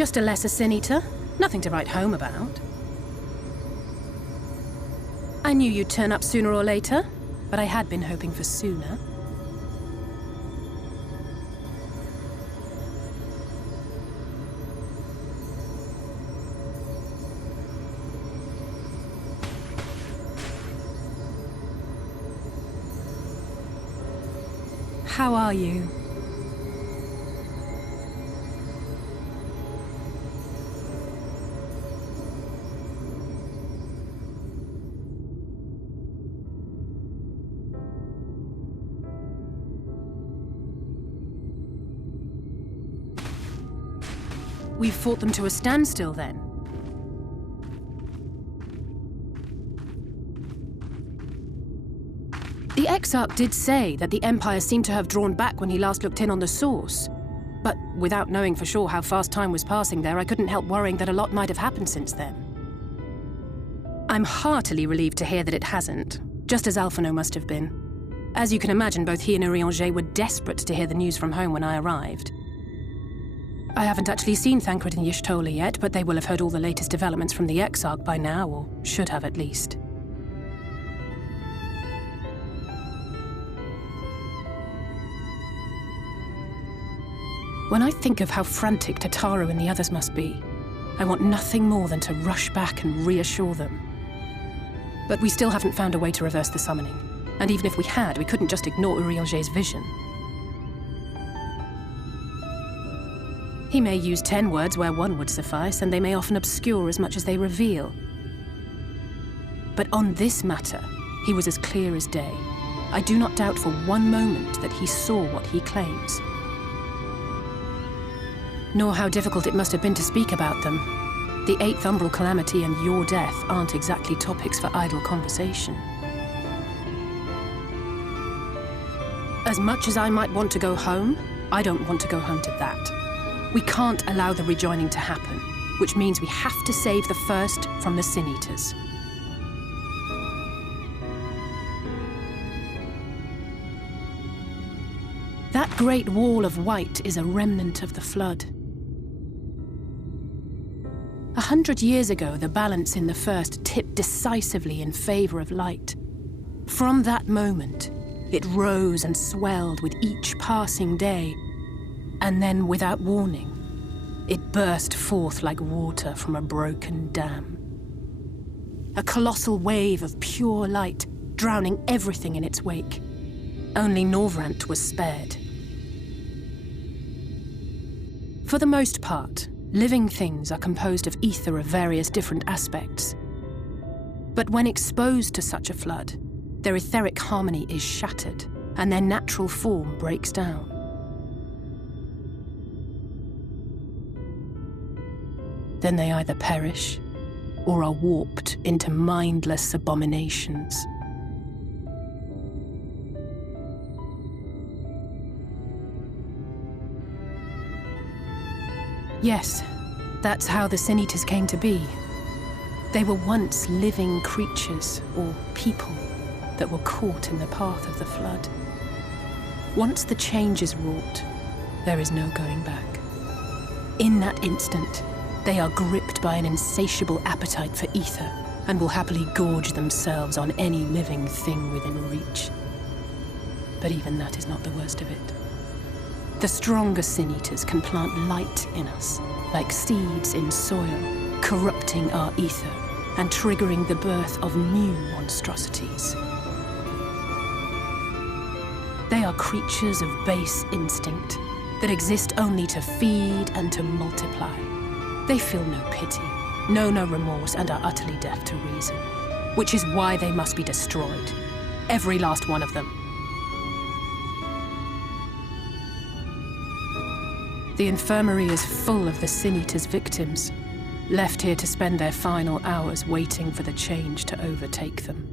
Just a lesser sin eater. Nothing to write home about. I knew you'd turn up sooner or later, but I had been hoping for sooner. How are you? We've fought them to a standstill, then. The Exarch did say that the Empire seemed to have drawn back when he last looked in on the source. But without knowing for sure how fast time was passing there, I couldn't help worrying that a lot might have happened since then. I'm heartily relieved to hear that it hasn't, just as Alphino must have been. As you can imagine, both he and Eorzea were desperate to hear the news from home when I arrived. I haven't actually seen Thancred and Y'shtola yet, but they will have heard all the latest developments from the Exarch by now, or should have at least. When I think of how frantic Tataru and the others must be, I want nothing more than to rush back and reassure them. But we still haven't found a way to reverse the summoning, and even if we had, we couldn't just ignore Eorzea's vision. He may use 10 words where 1 would suffice, and they may often obscure as much as they reveal. But on this matter, he was as clear as day. I do not doubt for one moment that he saw what he claims. Nor how difficult it must have been to speak about them. The 8th Umbral Calamity and your death aren't exactly topics for idle conversation. As much as I might want to go home, I don't want to go home to that. We can't allow the rejoining to happen, which means we have to save the first from the Sin Eaters. That great wall of white is a remnant of the flood. 100 years ago, the balance in the first tipped decisively in favor of light. From that moment, it rose and swelled with each passing day, and then, without warning, it burst forth like water from a broken dam. A colossal wave of pure light, drowning everything in its wake. Only Norvrant was spared. For the most part, living things are composed of ether of various different aspects. But when exposed to such a flood, their etheric harmony is shattered, and their natural form breaks down. Then they either perish, or are warped into mindless abominations. Yes, that's how the Sin Eaters came to be. They were once living creatures, or people, that were caught in the path of the flood. Once the change is wrought, there is no going back. In that instant, they are gripped by an insatiable appetite for ether, and will happily gorge themselves on any living thing within reach. But even that is not the worst of it. The stronger Sin Eaters can plant light in us, like seeds in soil, corrupting our ether and triggering the birth of new monstrosities. They are creatures of base instinct that exist only to feed and to multiply. They feel no pity, know no remorse, and are utterly deaf to reason, which is why they must be destroyed. Every last one of them. The infirmary is full of the Sin Eaters' victims, left here to spend their final hours waiting for the change to overtake them.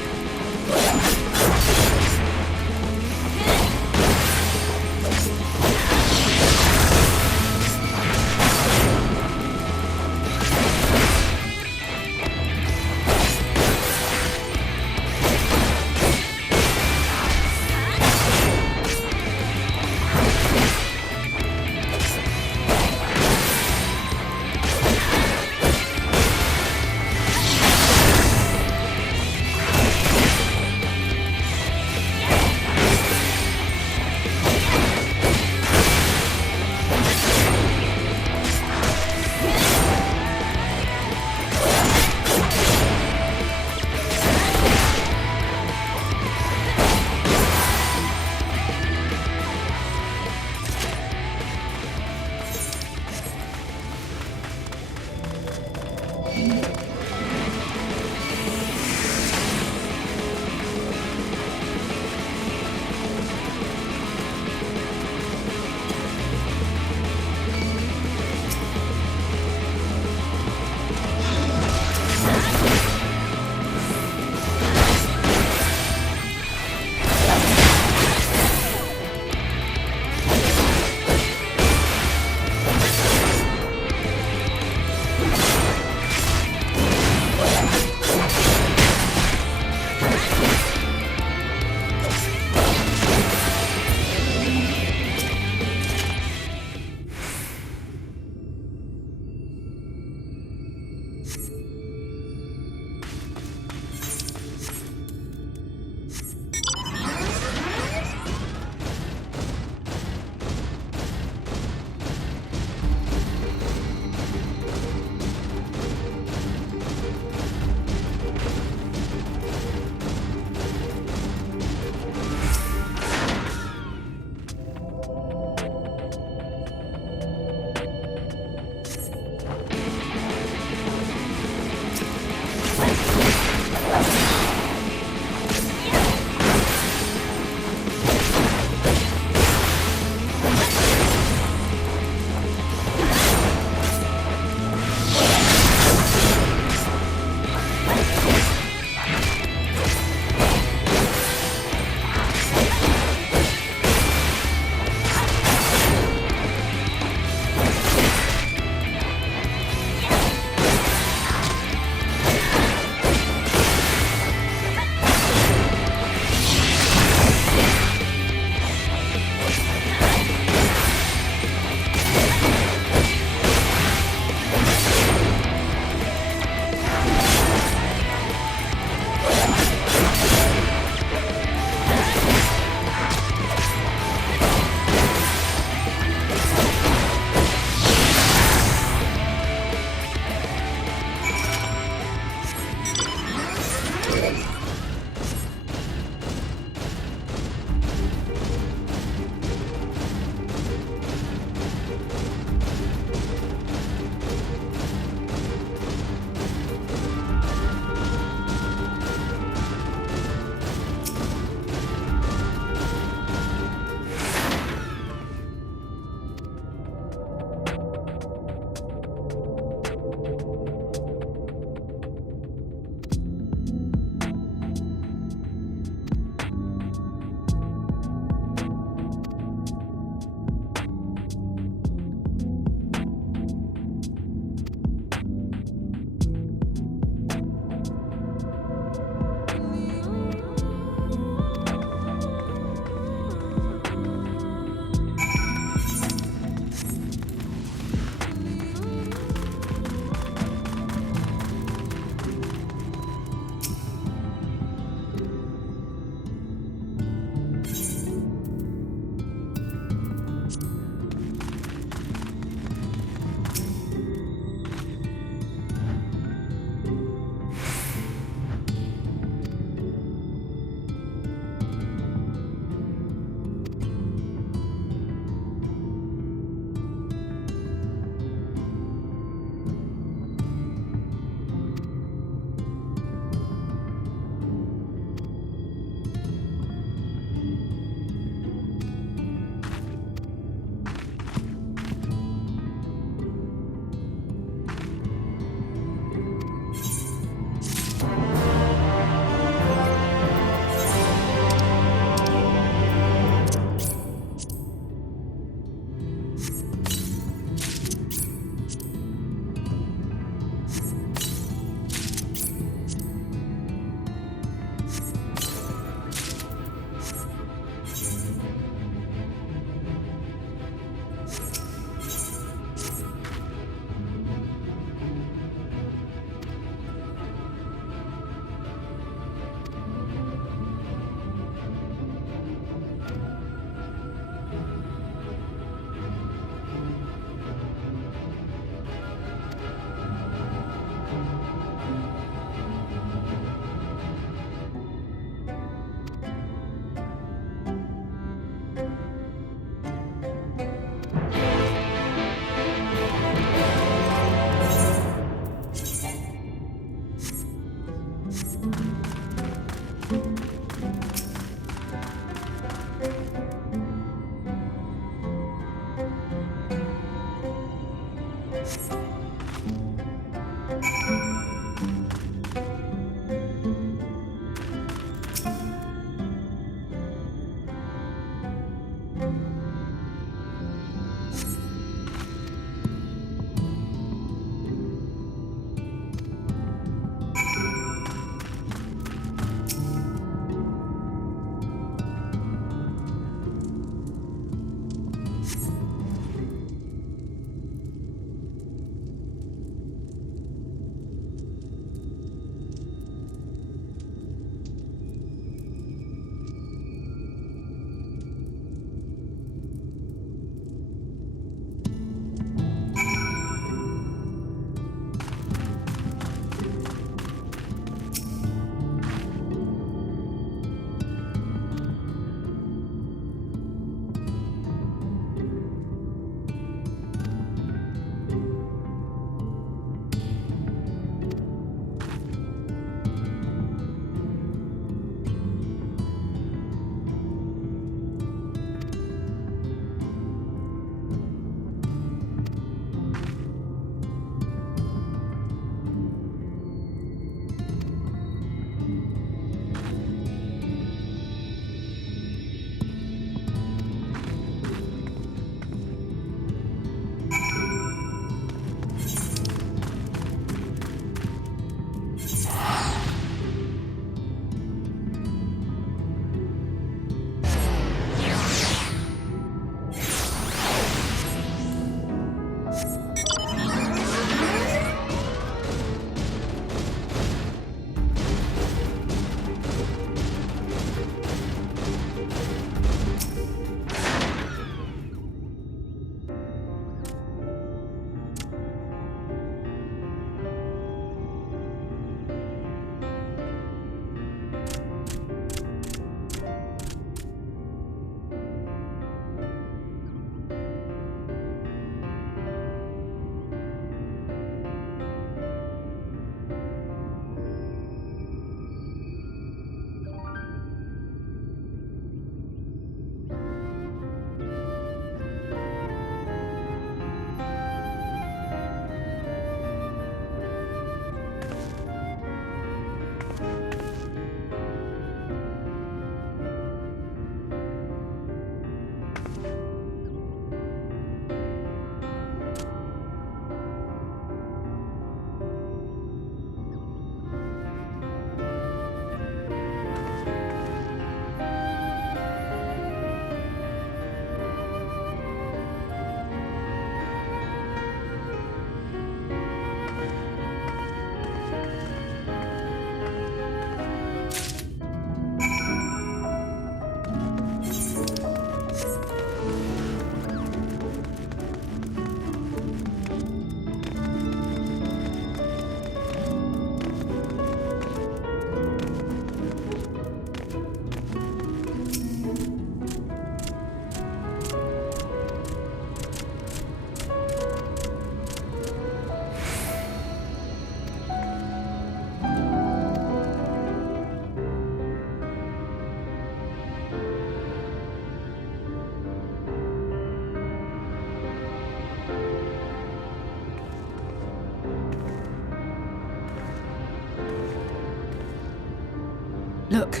Look,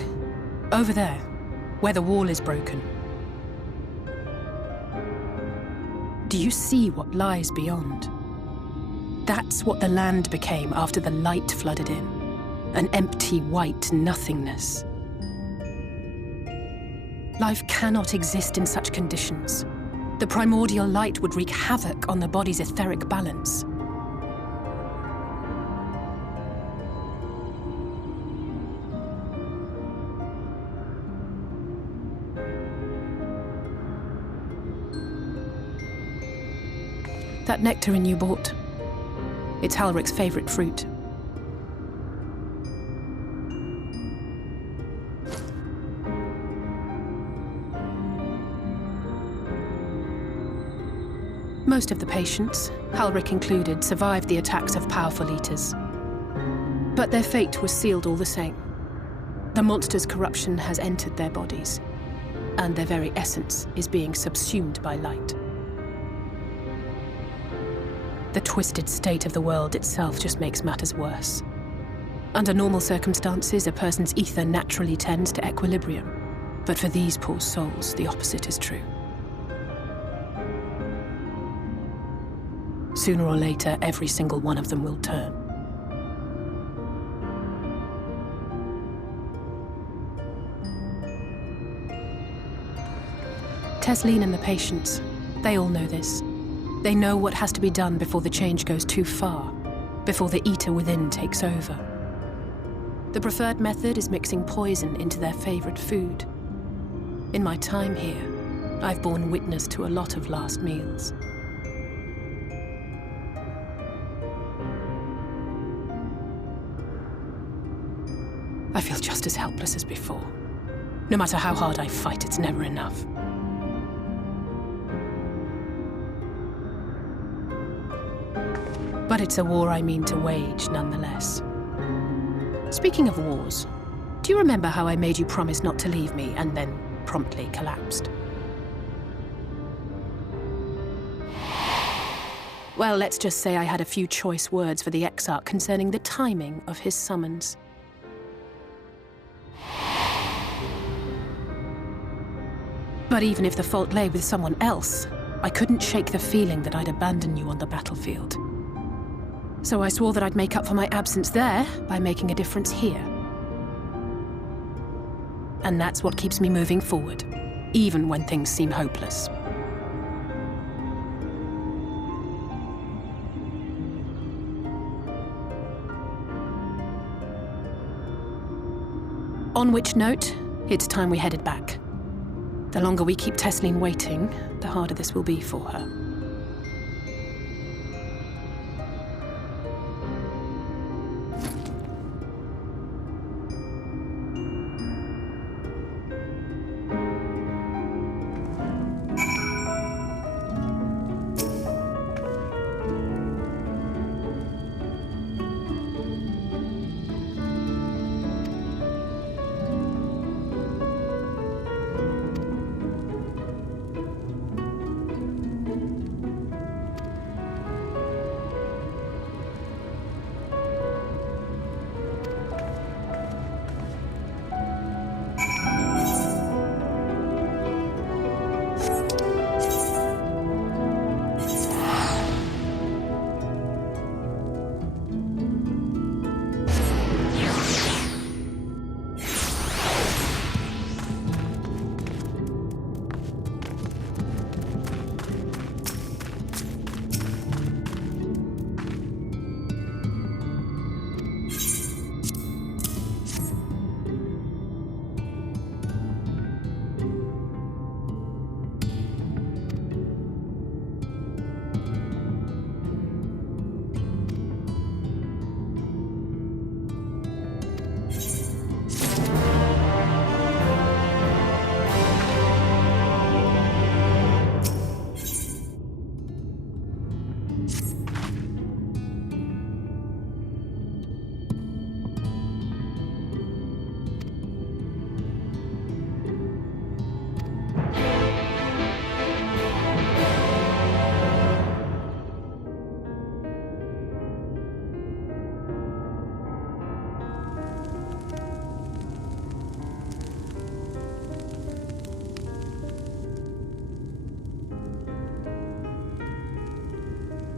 over there, where the wall is broken. Do you see what lies beyond? That's what the land became after the light flooded in. An empty white nothingness. Life cannot exist in such conditions. The primordial light would wreak havoc on the body's etheric balance. That nectarine you bought, it's Halric's favorite fruit. Most of the patients, Halric included, survived the attacks of powerful eaters. But their fate was sealed all the same. The monster's corruption has entered their bodies, and their very essence is being subsumed by light. The twisted state of the world itself just makes matters worse. Under normal circumstances, a person's ether naturally tends to equilibrium. But for these poor souls, the opposite is true. Sooner or later, every single one of them will turn. Tesleen and the patients, they all know this. They know what has to be done before the change goes too far, before the eater within takes over. The preferred method is mixing poison into their favorite food. In my time here, I've borne witness to a lot of last meals. I feel just as helpless as before. No matter how hard I fight, it's never enough. But it's a war I mean to wage, nonetheless. Speaking of wars, do you remember how I made you promise not to leave me and then promptly collapsed? Well, let's just say I had a few choice words for the Exarch concerning the timing of his summons. But even if the fault lay with someone else, I couldn't shake the feeling that I'd abandon you on the battlefield. So I swore that I'd make up for my absence there by making a difference here. And that's what keeps me moving forward, even when things seem hopeless. On which note, it's time we headed back. The longer we keep Tesleen waiting, the harder this will be for her.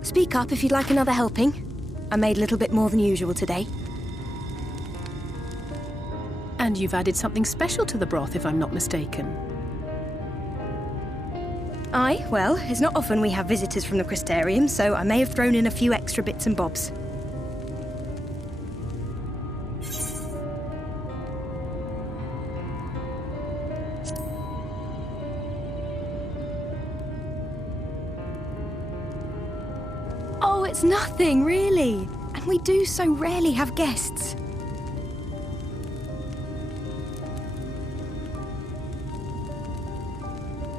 Speak up if you'd like another helping. I made a little bit more than usual today. And you've added something special to the broth, if I'm not mistaken. Aye, well, it's not often we have visitors from the Crystarium, so I may have thrown in a few extra bits and bobs. Oh, it's nothing, really. And we do so rarely have guests.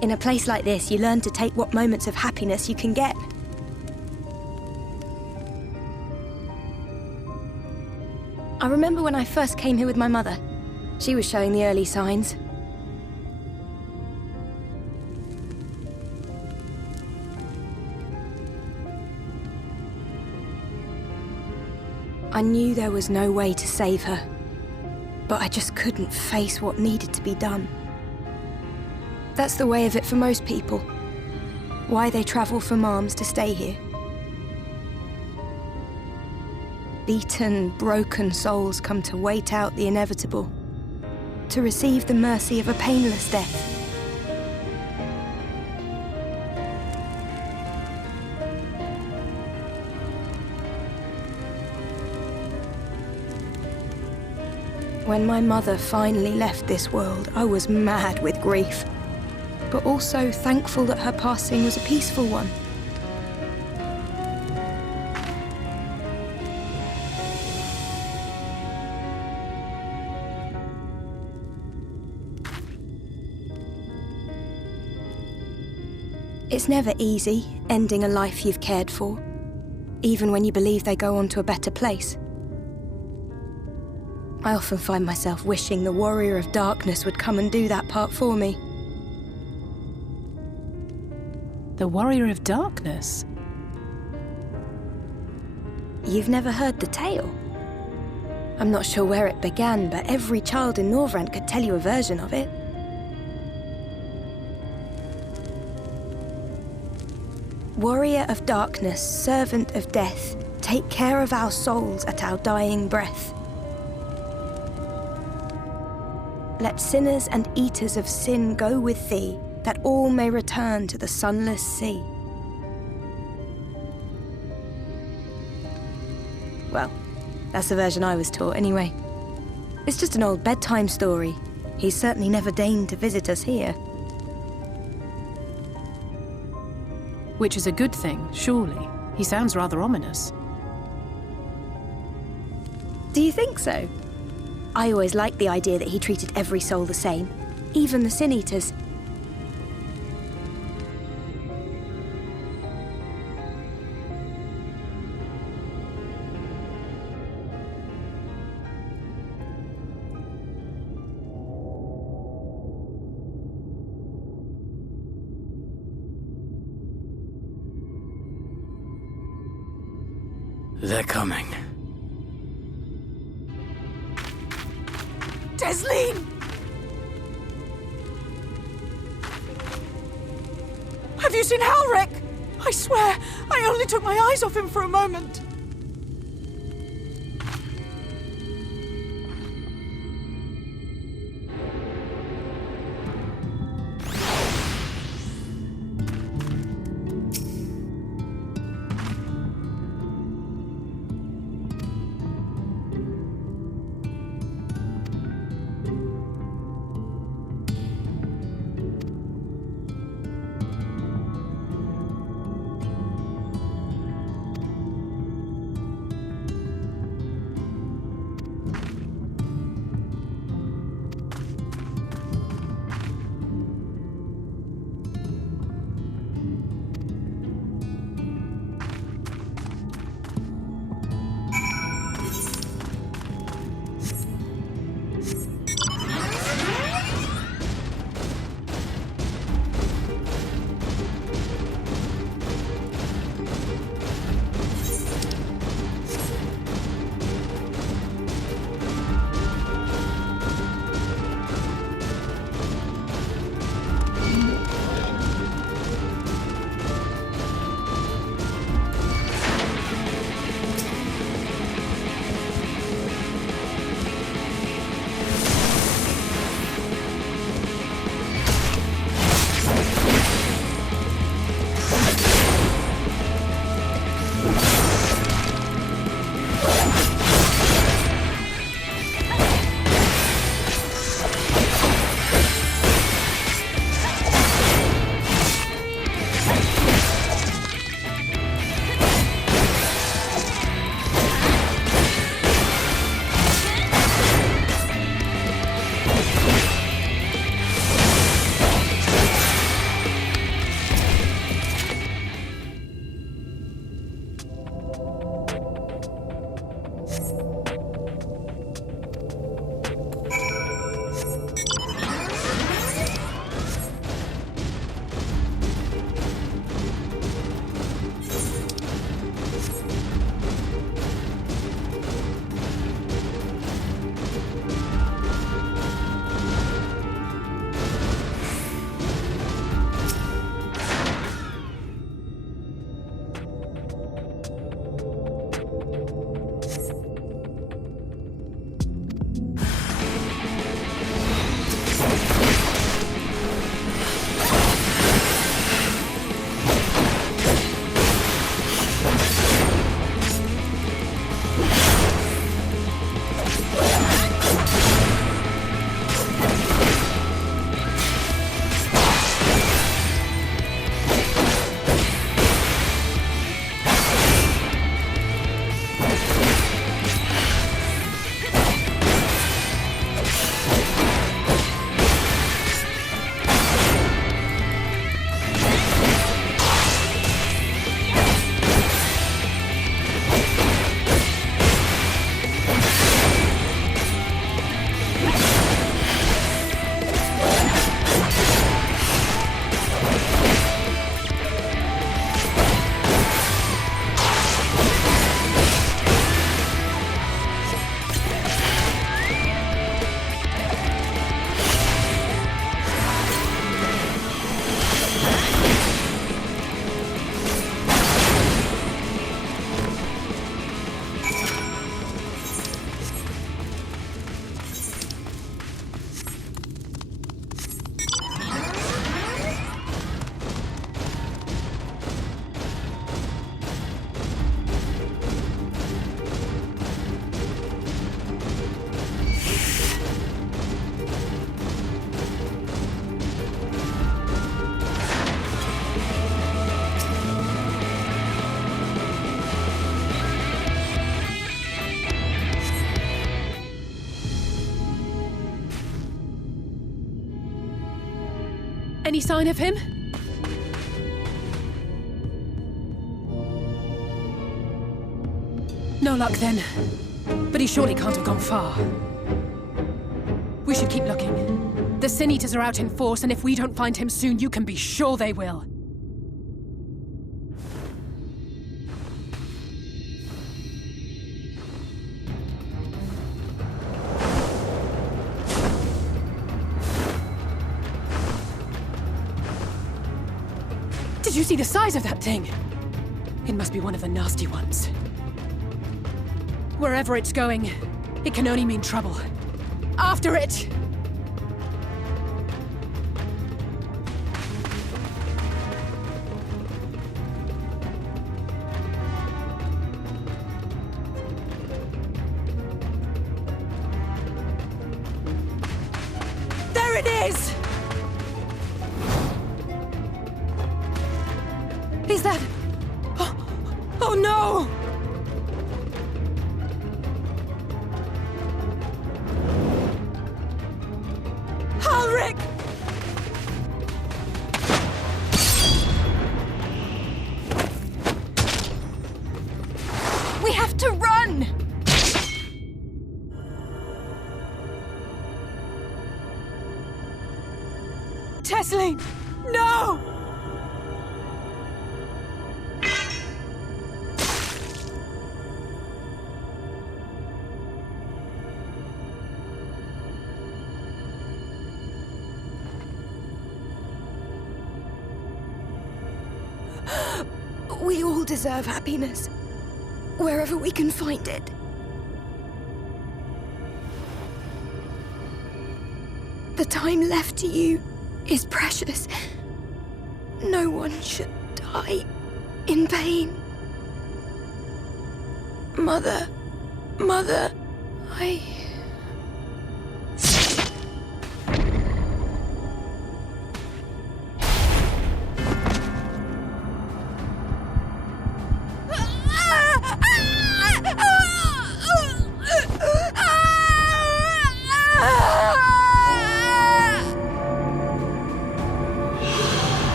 In a place like this, you learn to take what moments of happiness you can get. I remember when I first came here with my mother. She was showing the early signs. I knew there was no way to save her, but I just couldn't face what needed to be done. That's the way of it for most people. Why they travel from arms to stay here. Beaten, broken souls come to wait out the inevitable, to receive the mercy of a painless death. When my mother finally left this world, I was mad with grief, but also thankful that her passing was a peaceful one. It's never easy, ending a life you've cared for, even when you believe they go on to a better place. I often find myself wishing the Warrior of Darkness would come and do that part for me. The Warrior of Darkness? You've never heard the tale? I'm not sure where it began, but every child in Norvrent could tell you a version of it. Warrior of Darkness, servant of death, take care of our souls at our dying breath. Let sinners and eaters of sin go with thee, that all may return to the sunless sea. Well, that's the version I was taught anyway. It's just an old bedtime story. He's certainly never deigned to visit us here. Which is a good thing, surely. He sounds rather ominous. Do you think so? I always liked the idea that he treated every soul the same, even the Sin Eaters. They're coming. Desleen! Have you seen Halric? I swear, I only took my eyes off him for a moment. Any sign of him? No luck then. But he surely can't have gone far. We should keep looking. The Sin Eaters are out in force, and if we don't find him soon, you can be sure they will. Did you see the size of that thing? It must be one of the nasty ones. Wherever it's going, it can only mean trouble. After it! There it is! Is that... Oh no! Ulrich! We have to run! Tesleen! No! We all deserve happiness, wherever we can find it. The time left to you is precious. No one should die in pain. Mother, I...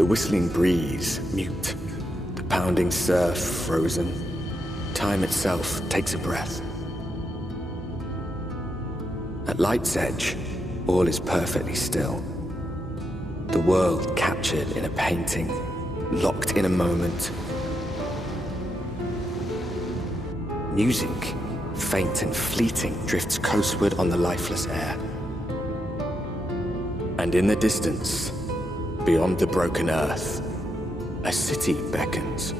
The whistling breeze, mute. The pounding surf, frozen. Time itself takes a breath. At light's edge, all is perfectly still. The world captured in a painting, locked in a moment. Music, faint and fleeting, drifts coastward on the lifeless air. And in the distance, beyond the broken earth, a city beckons.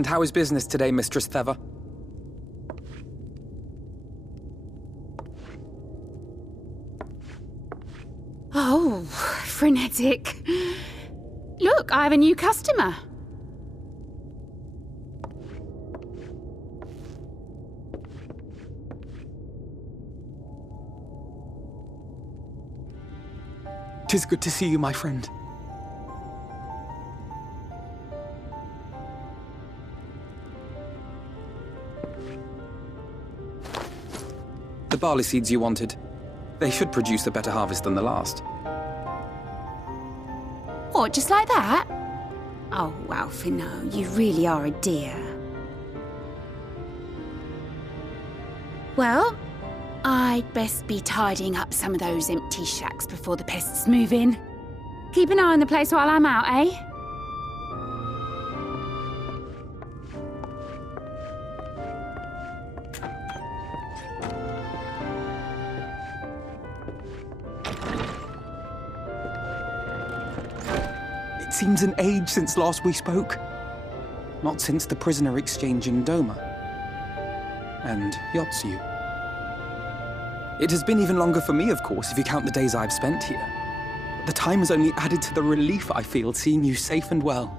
And how is business today, Mistress Theva? Oh, frenetic. Look, I have a new customer. Tis good to see you, my friend. The barley seeds you wanted. They should produce a better harvest than the last. What, just like that? Oh, Alfino, you really are a dear. Well, I'd best be tidying up some of those empty shacks before the pests move in. Keep an eye on the place while I'm out, eh? It seems an age since last we spoke. Not since the prisoner exchange in Doma. And Yotsu. It has been even longer for me, of course, if you count the days I've spent here. But the time has only added to the relief I feel seeing you safe and well.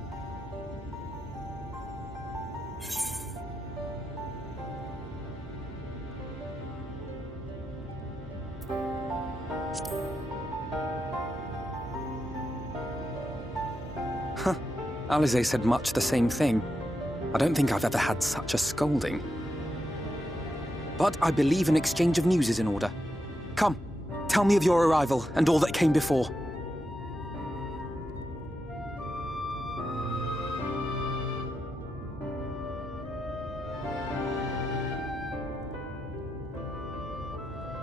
Huh. Alize said much the same thing. I don't think I've ever had such a scolding. But I believe an exchange of news is in order. Come, tell me of your arrival and all that came before.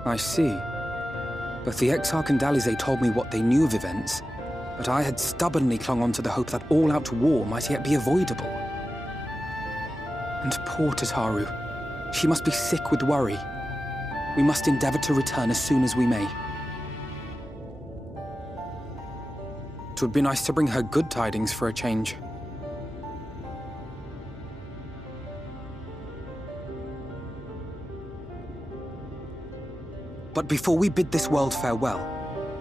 I see. Both the Exarch and Alize told me what they knew of events, but I had stubbornly clung on to the hope that all-out war might yet be avoidable. And poor Tataru. She must be sick with worry. We must endeavor to return as soon as we may. It would be nice to bring her good tidings for a change. But before we bid this world farewell,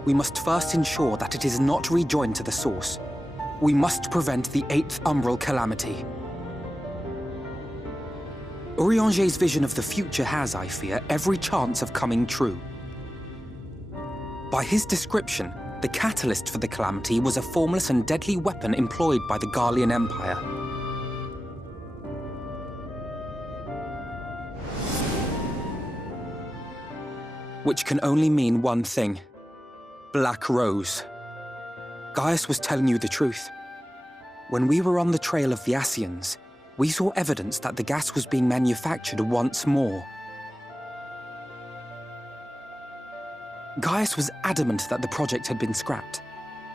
we must first ensure that it is not rejoined to the source. We must prevent the 8th Umbral calamity. Urianger's vision of the future has, I fear, every chance of coming true. By his description, the catalyst for the calamity was a formless and deadly weapon employed by the Garlean Empire. Which can only mean one thing. Black Rose. Gaius was telling you the truth. When we were on the trail of the Scions, we saw evidence that the gas was being manufactured once more. Gaius was adamant that the project had been scrapped.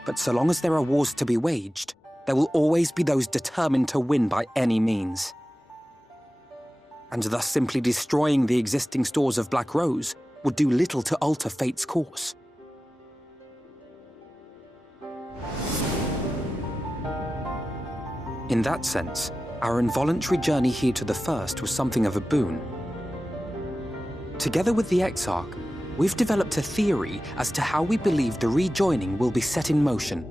But so long as there are wars to be waged, there will always be those determined to win by any means. And thus simply destroying the existing stores of Black Rose would do little to alter fate's course. In that sense, our involuntary journey here to the First was something of a boon. Together with the Exarch, we've developed a theory as to how we believe the rejoining will be set in motion.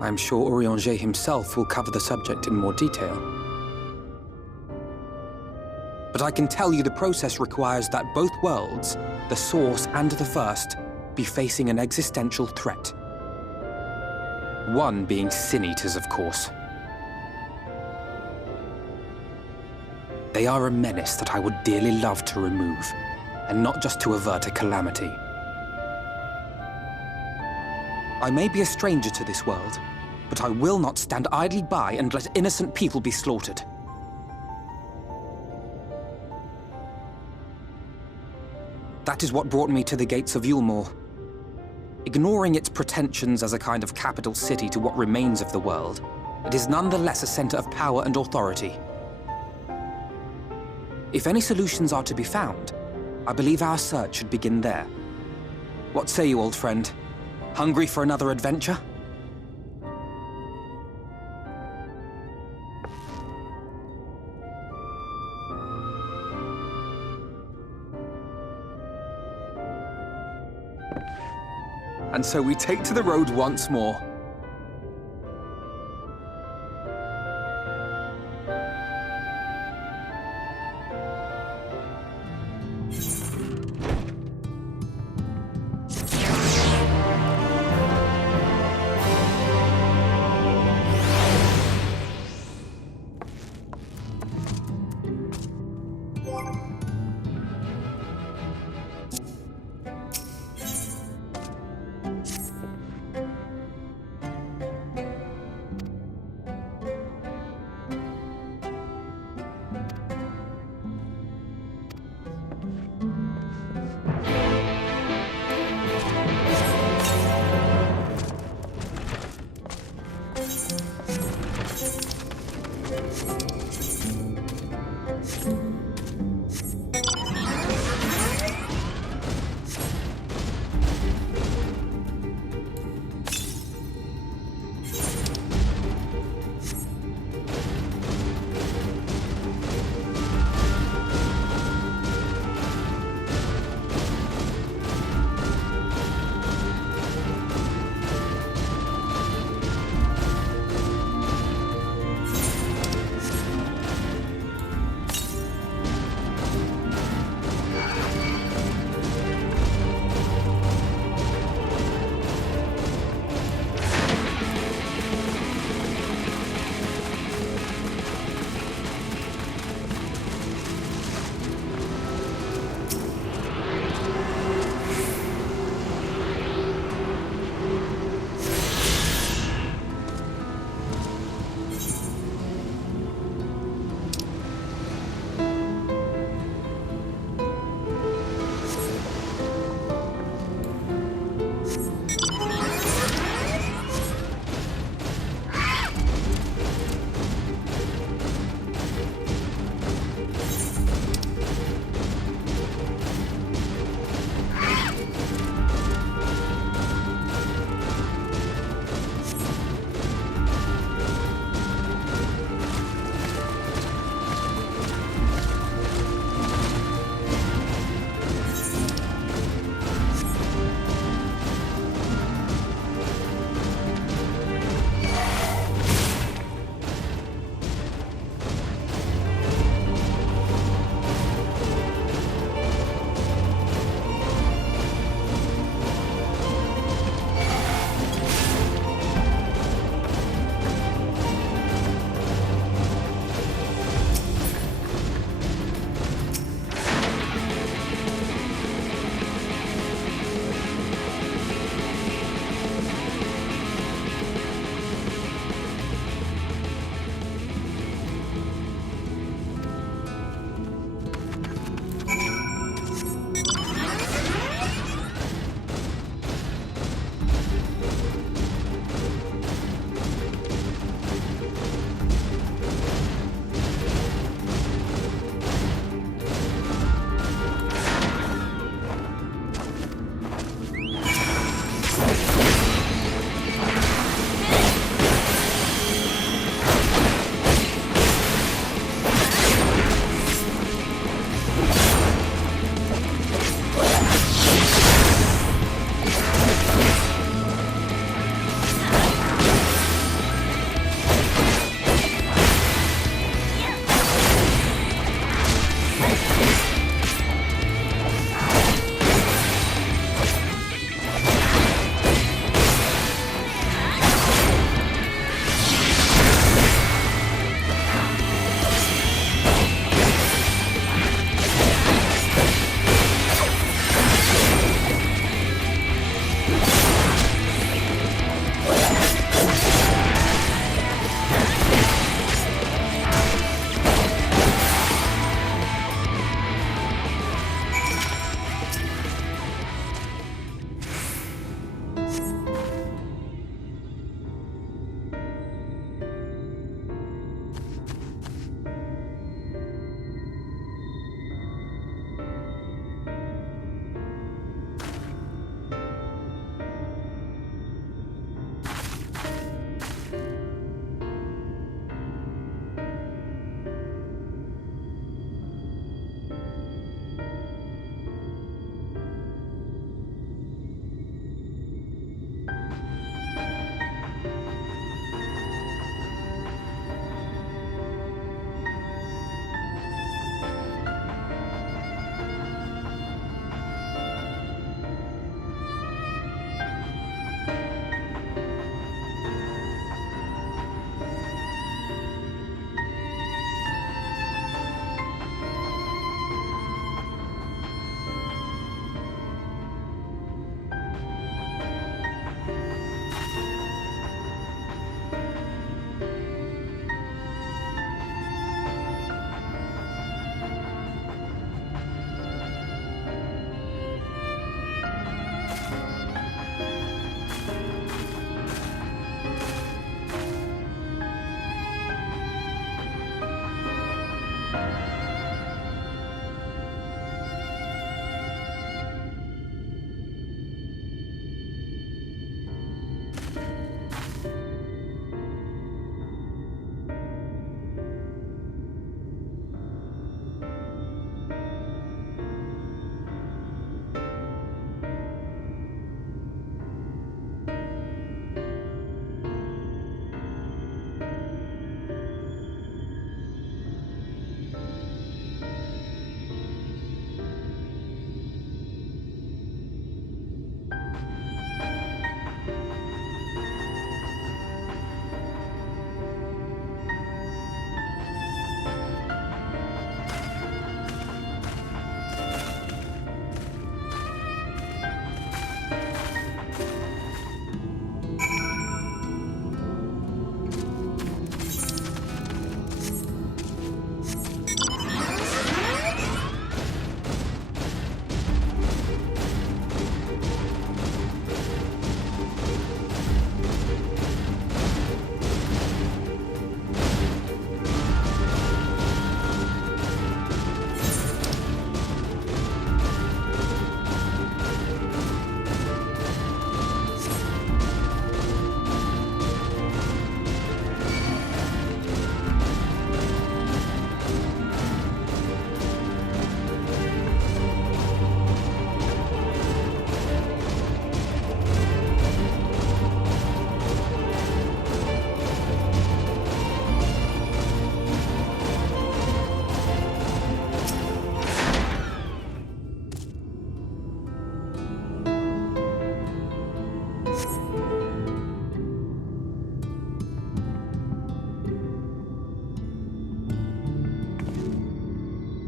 I'm sure Urianger himself will cover the subject in more detail. But I can tell you the process requires that both worlds, the Source and the First, be facing an existential threat. One being Sin Eaters, of course. They are a menace that I would dearly love to remove, and not just to avert a calamity. I may be a stranger to this world, but I will not stand idly by and let innocent people be slaughtered. That is what brought me to the gates of Yulmore. Ignoring its pretensions as a kind of capital city to what remains of the world, it is nonetheless a center of power and authority. If any solutions are to be found, I believe our search should begin there. What say you, old friend? Hungry for another adventure? And so we take to the road once more.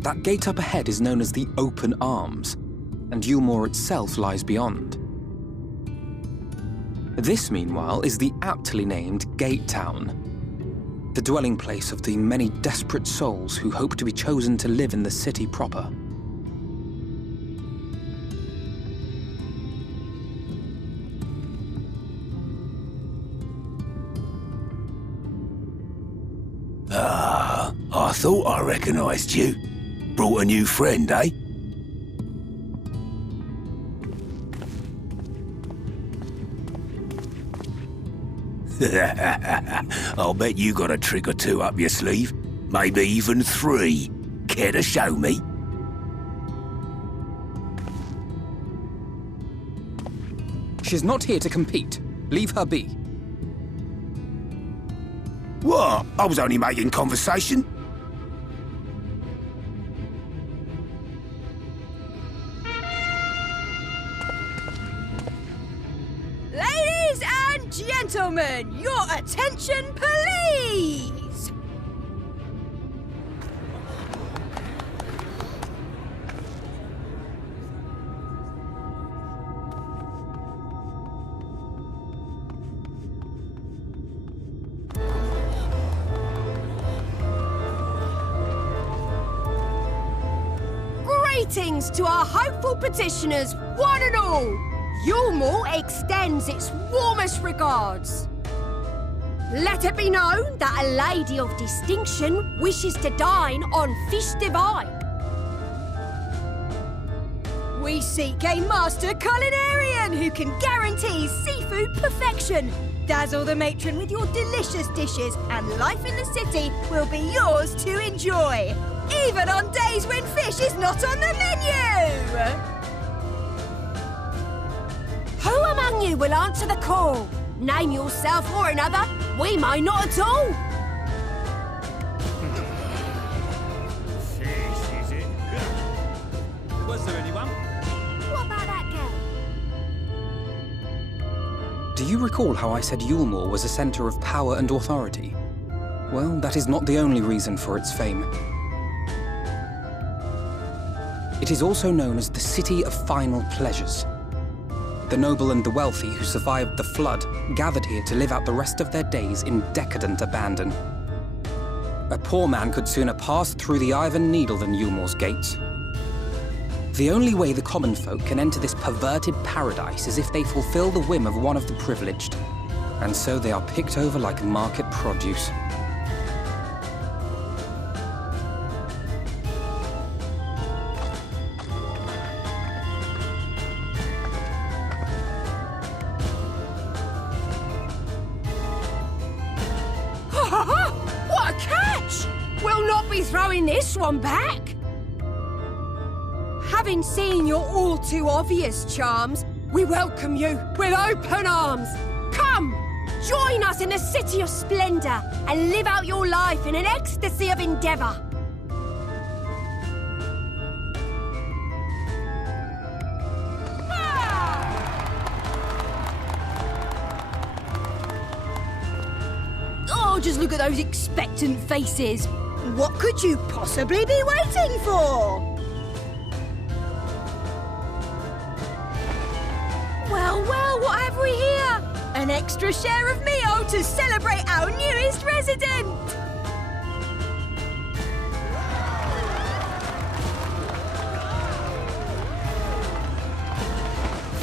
That gate up ahead is known as the Open Arms, and Yulmore itself lies beyond. This, meanwhile, is the aptly named Gate Town, the dwelling place of the many desperate souls who hope to be chosen to live in the city proper. Ah, I thought I recognized you. Brought a new friend, eh? I'll bet you got a trick or two up your sleeve. Maybe even 3. Care to show me? She's not here to compete. Leave her be. What? I was only making conversation. Ladies and gentlemen, your attention, please! Greetings to our hopeful petitioners, one and all! Yulmore extends its warmest regards. Let it be known that a lady of distinction wishes to dine on fish divine. We seek a master culinarian who can guarantee seafood perfection. Dazzle the matron with your delicious dishes, and life in the city will be yours to enjoy, even on days when fish is not on the menu! Who among you will answer the call? Name yourself or another. We may not at all. Fish, is it? Was there anyone? What about that girl? Do you recall how I said Yulmore was a center of power and authority? Well, that is not the only reason for its fame. It is also known as the City of Final Pleasures. The noble and the wealthy who survived the flood gathered here to live out the rest of their days in decadent abandon. A poor man could sooner pass through the Iron Needle than Yulmore's gates. The only way the common folk can enter this perverted paradise is if they fulfill the whim of one of the privileged, and so they are picked over like market produce. What a catch! We'll not be throwing this one back. Having seen your all too obvious charms, we welcome you with open arms. Come, join us in the City of Splendor and live out your life in an ecstasy of endeavor. Oh, just look at those expectant faces. What could you possibly be waiting for? Well, well, what have we here? An extra share of meal to celebrate our newest resident!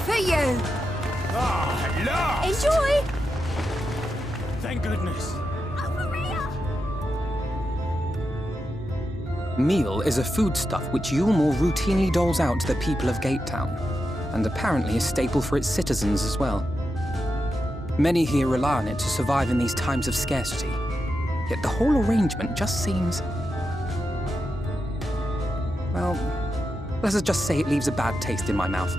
For you! Ah, at last! Enjoy! Thank goodness. Meal is a foodstuff which Yulmore routinely doles out to the people of Gate Town, and apparently a staple for its citizens as well. Many here rely on it to survive in these times of scarcity, yet the whole arrangement just seems... well, let's just say it leaves a bad taste in my mouth.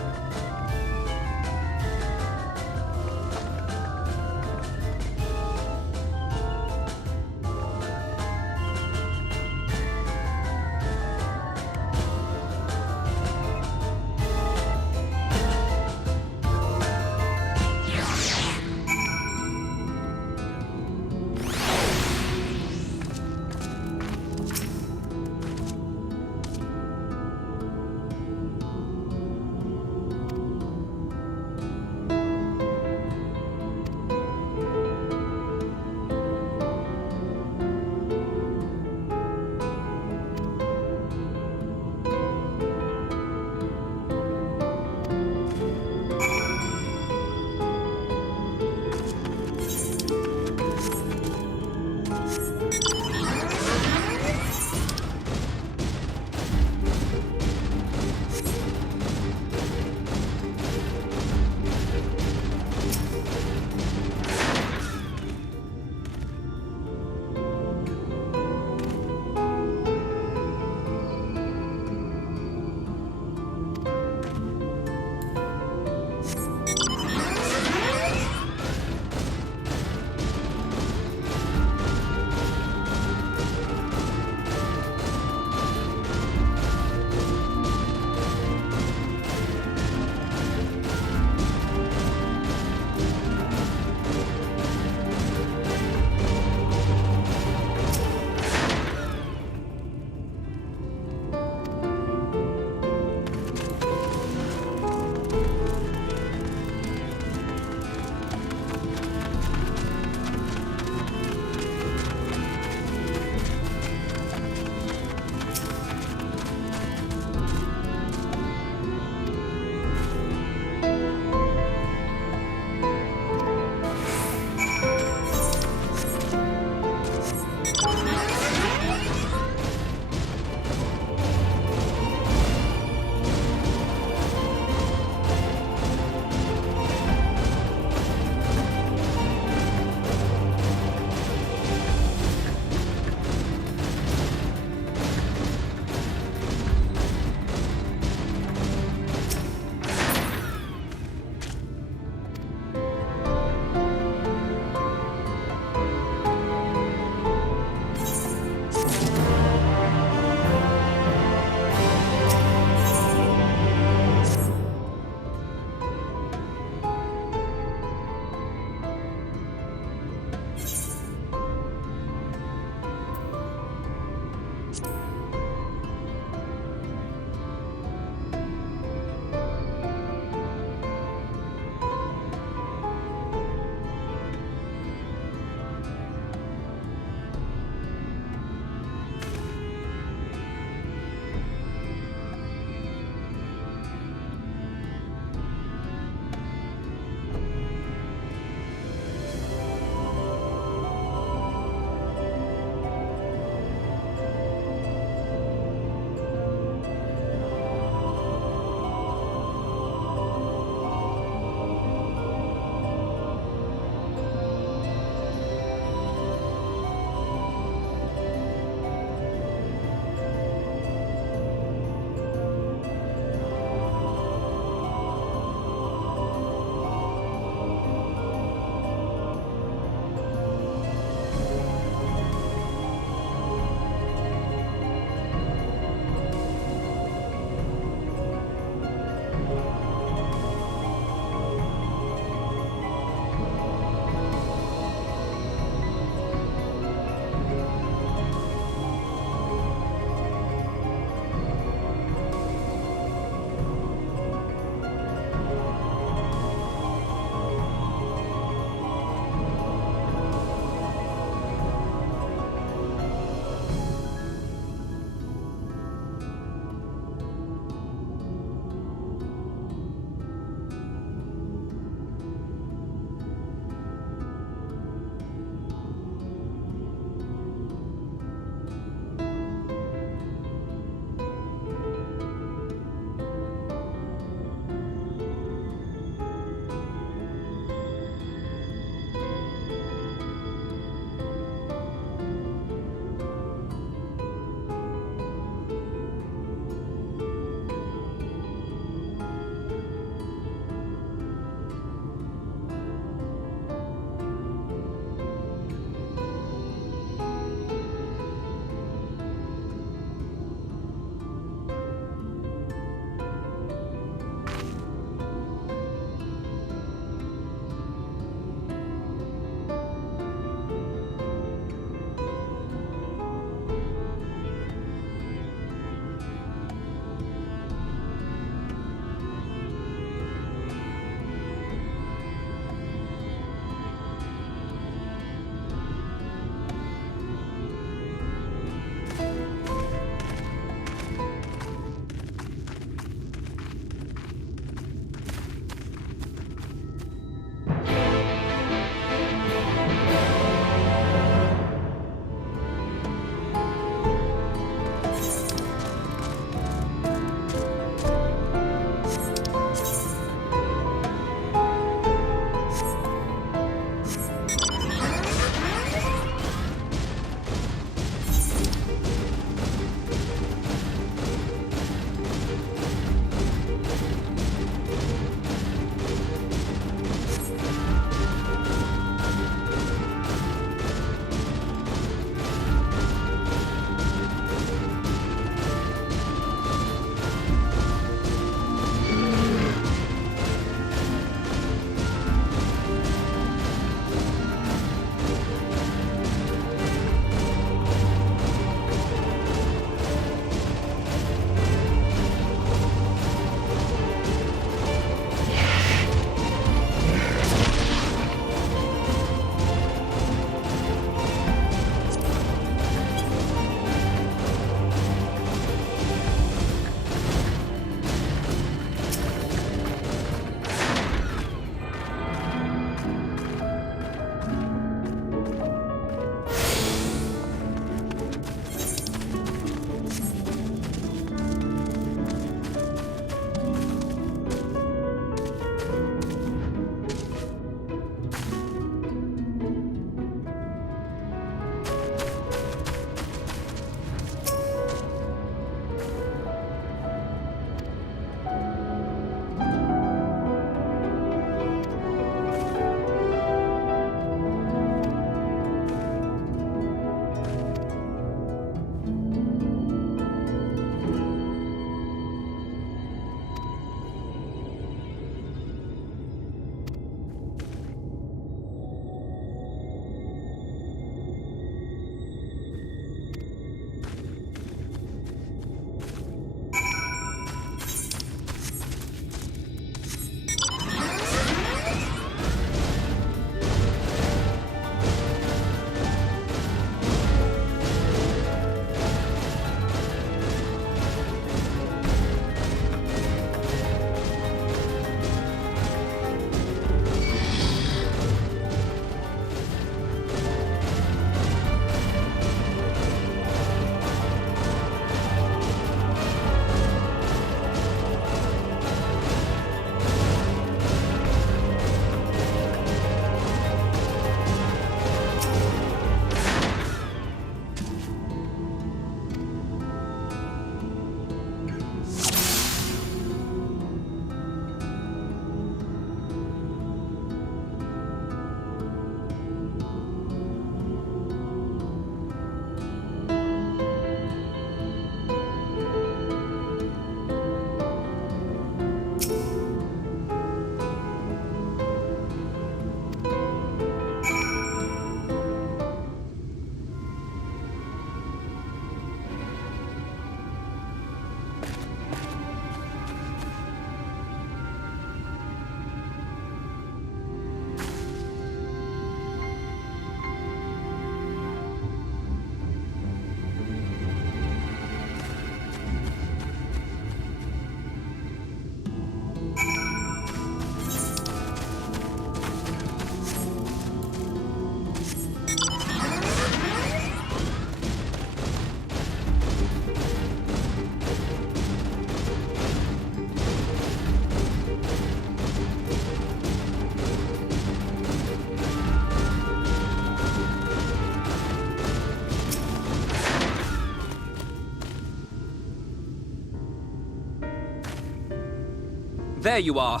there you are.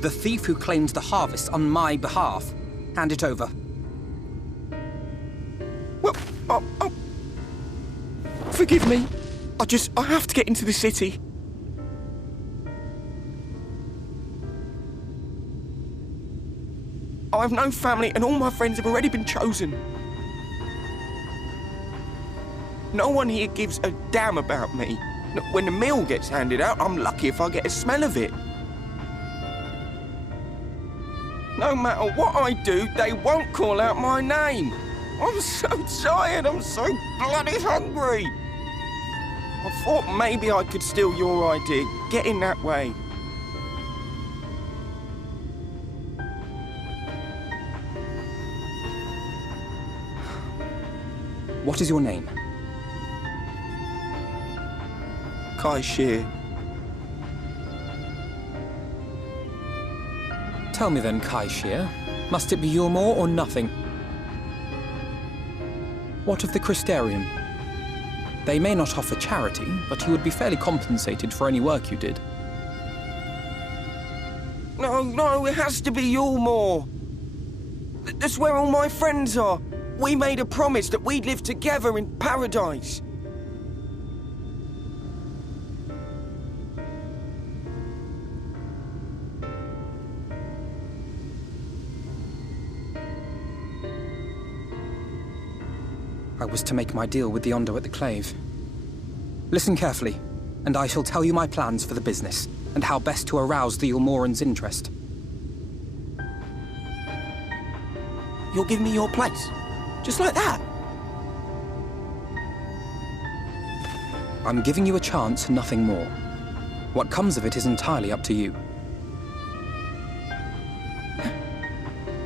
The thief who claimed the harvest on my behalf. Hand it over. Well, forgive me. I have to get into the city. I have no family and all my friends have already been chosen. No one here gives a damn about me. When the meal gets handed out, I'm lucky if I get a smell of it. No matter what I do, they won't call out my name. I'm so tired, I'm so bloody hungry. I thought maybe I could steal your idea, get in that way. What is your name? Kaishir. Tell me then, Kaishir, must it be Yulmore or nothing? What of the Crystarium? They may not offer charity, but you would be fairly compensated for any work you did. No, it has to be Yulmore. That's where all my friends are. We made a promise that we'd live together in paradise. I was to make my deal with the Ondo at the Clave. Listen carefully, and I shall tell you my plans for the business, and how best to arouse the Yulmoran's interest. You'll give me your place? Just like that? I'm giving you a chance, nothing more. What comes of it is entirely up to you.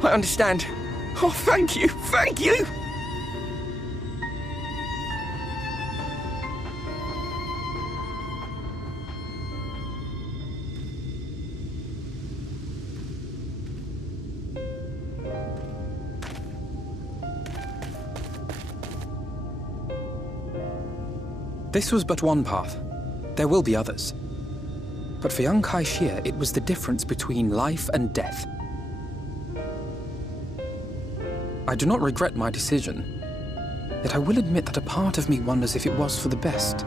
I understand. Oh, thank you, thank you! This was but one path. There will be others. But for young Kaishir, it was the difference between life and death. I do not regret my decision, yet I will admit that a part of me wonders if it was for the best.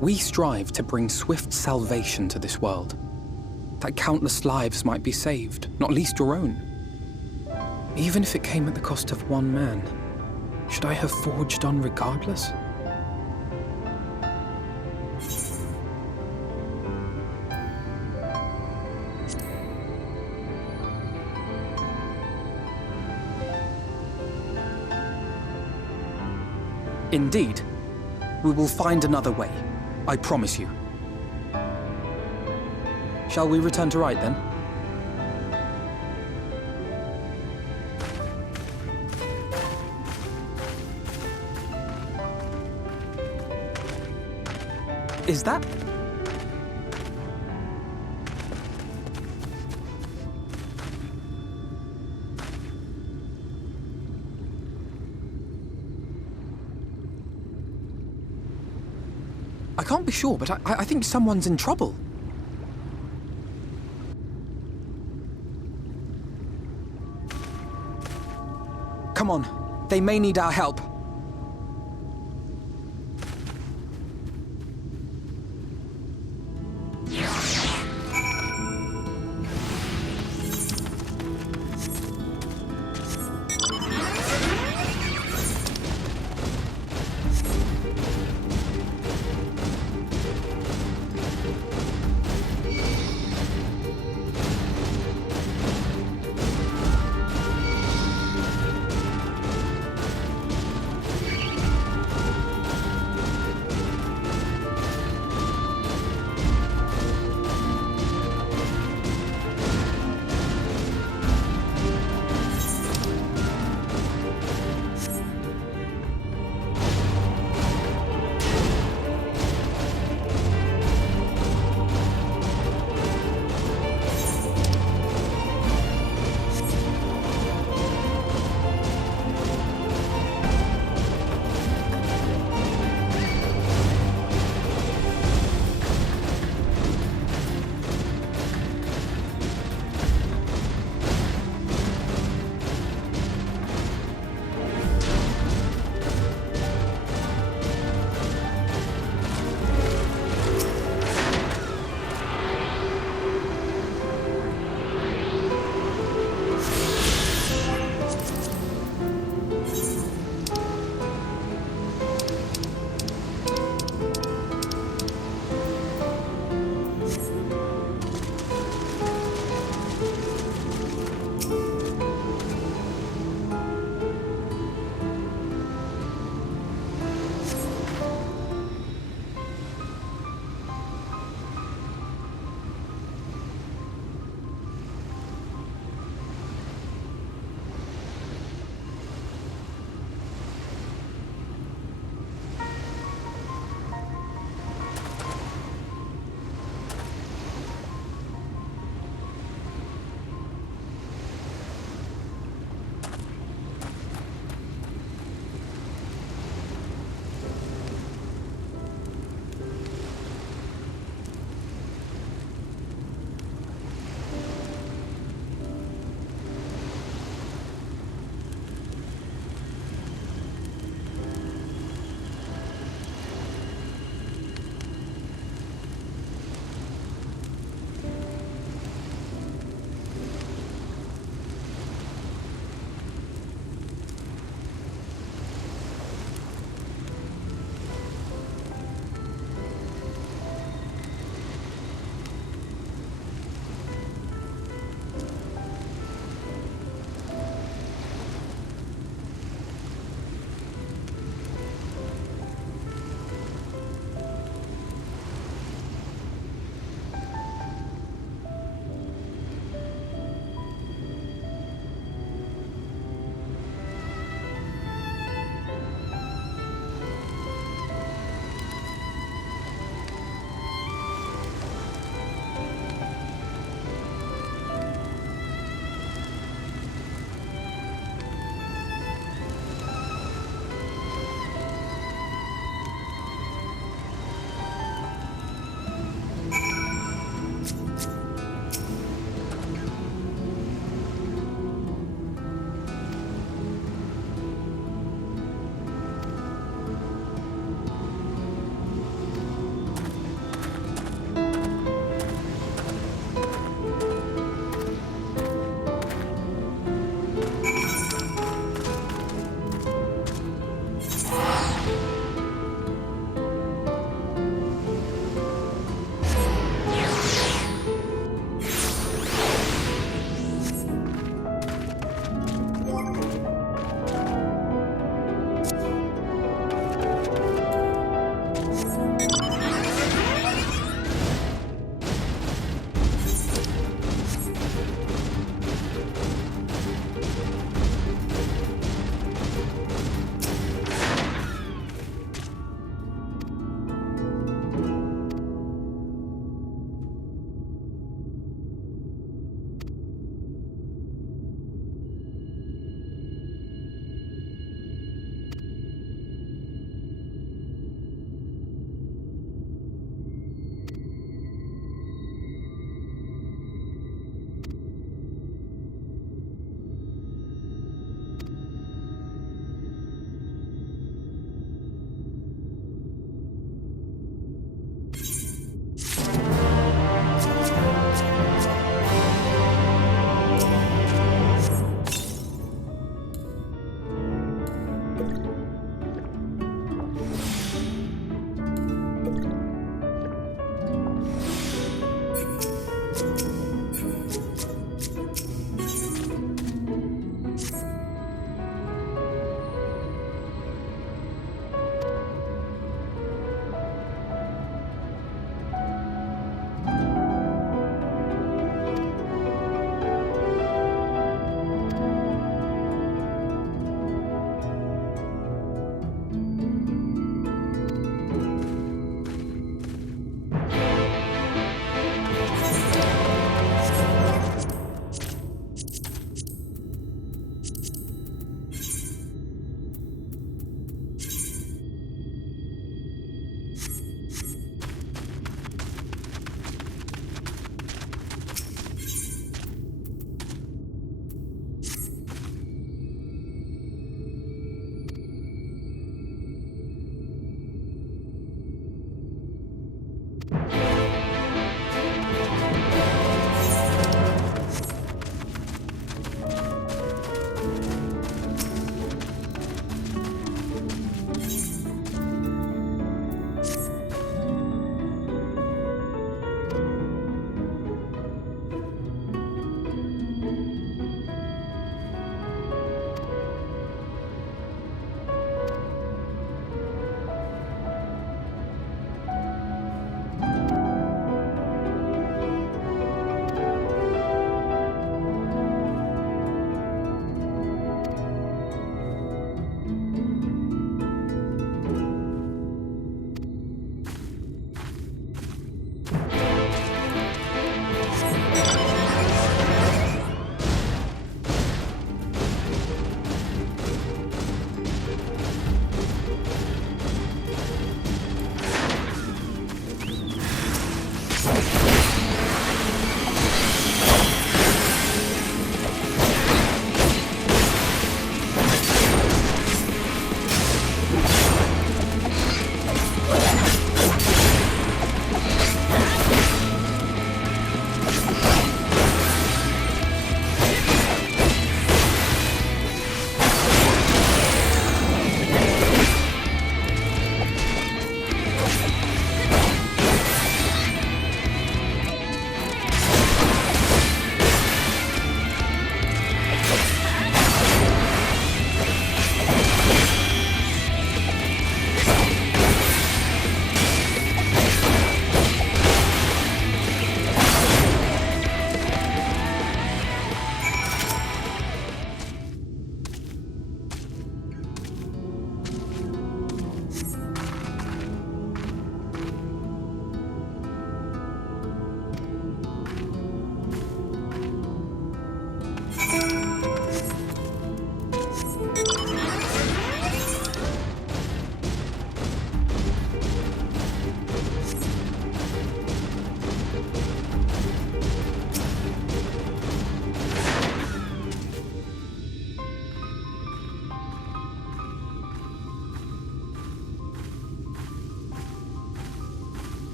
We strive to bring swift salvation to this world, that countless lives might be saved, not least your own. Even if it came at the cost of one man, should I have forged on regardless? Indeed, we will find another way, I promise you. Shall we return to Rite, then? Is that... I can't be sure, but I think someone's in trouble. Come on, they may need our help.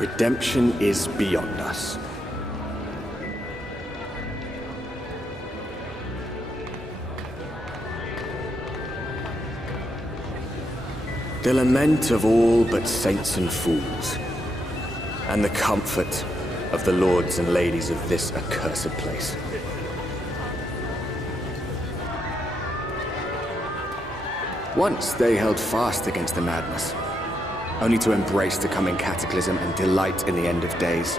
Redemption is beyond us. The lament of all but saints and fools, and the comfort of the lords and ladies of this accursed place. Once they held fast against the madness, only to embrace the coming cataclysm and delight in the end of days.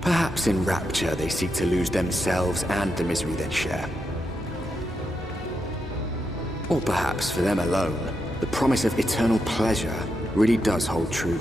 Perhaps in rapture they seek to lose themselves and the misery they share. Or perhaps for them alone, the promise of eternal pleasure really does hold true.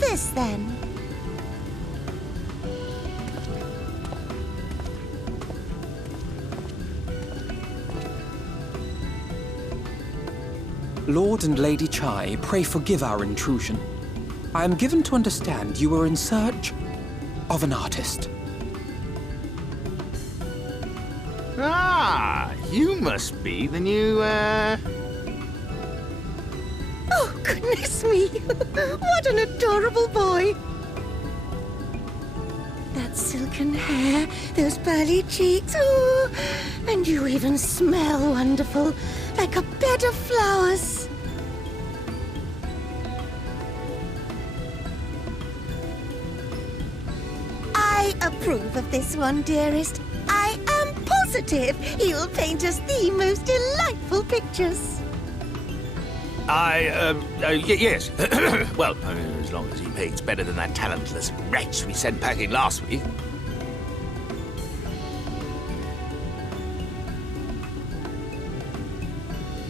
this, then? Lord and Lady Chai, pray forgive our intrusion. I am given to understand you were in search of an artist. Ah, you must be the new, Oh, goodness me! What an adorable boy! That silken hair, those pearly cheeks, oh, and you even smell wonderful, like a bed of flowers. I approve of this one, dearest. I am positive he'll paint us the most delightful pictures. yes. Well, as long as he paints better than that talentless wretch we sent packing last week.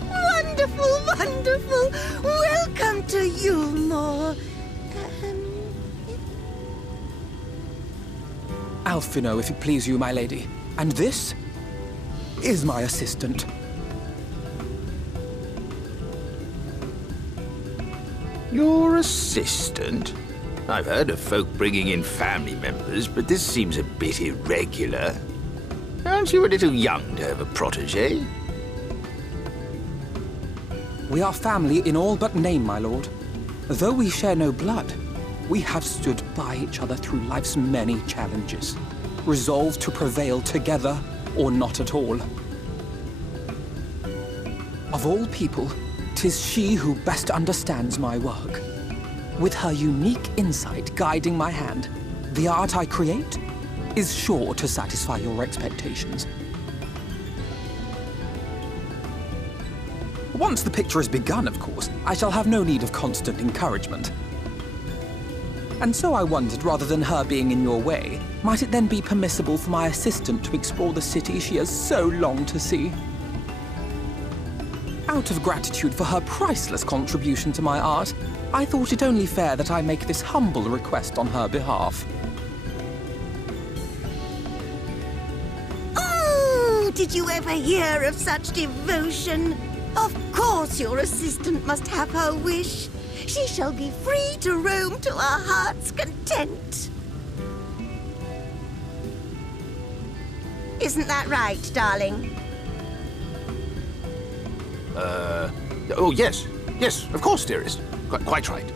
Wonderful, wonderful! Welcome to Yulmore. Alphino, if it please you, my lady. And this is my assistant. Your assistant? I've heard of folk bringing in family members, but this seems a bit irregular. Aren't you a little young to have a protégé? We are family in all but name, my lord. Though we share no blood, we have stood by each other through life's many challenges, resolved to prevail together or not at all. Of all people, 'tis she who best understands my work. With her unique insight guiding my hand, the art I create is sure to satisfy your expectations. Once the picture is begun, of course, I shall have no need of constant encouragement. And so I wondered, rather than her being in your way, might it then be permissible for my assistant to explore the city she has so longed to see? Out of gratitude for her priceless contribution to my art, I thought it only fair that I make this humble request on her behalf. Oh, did you ever hear of such devotion? Of course your assistant must have her wish. She shall be free to roam to her heart's content. Isn't that right, darling? Oh, yes. Yes, of course, dearest. Quite right.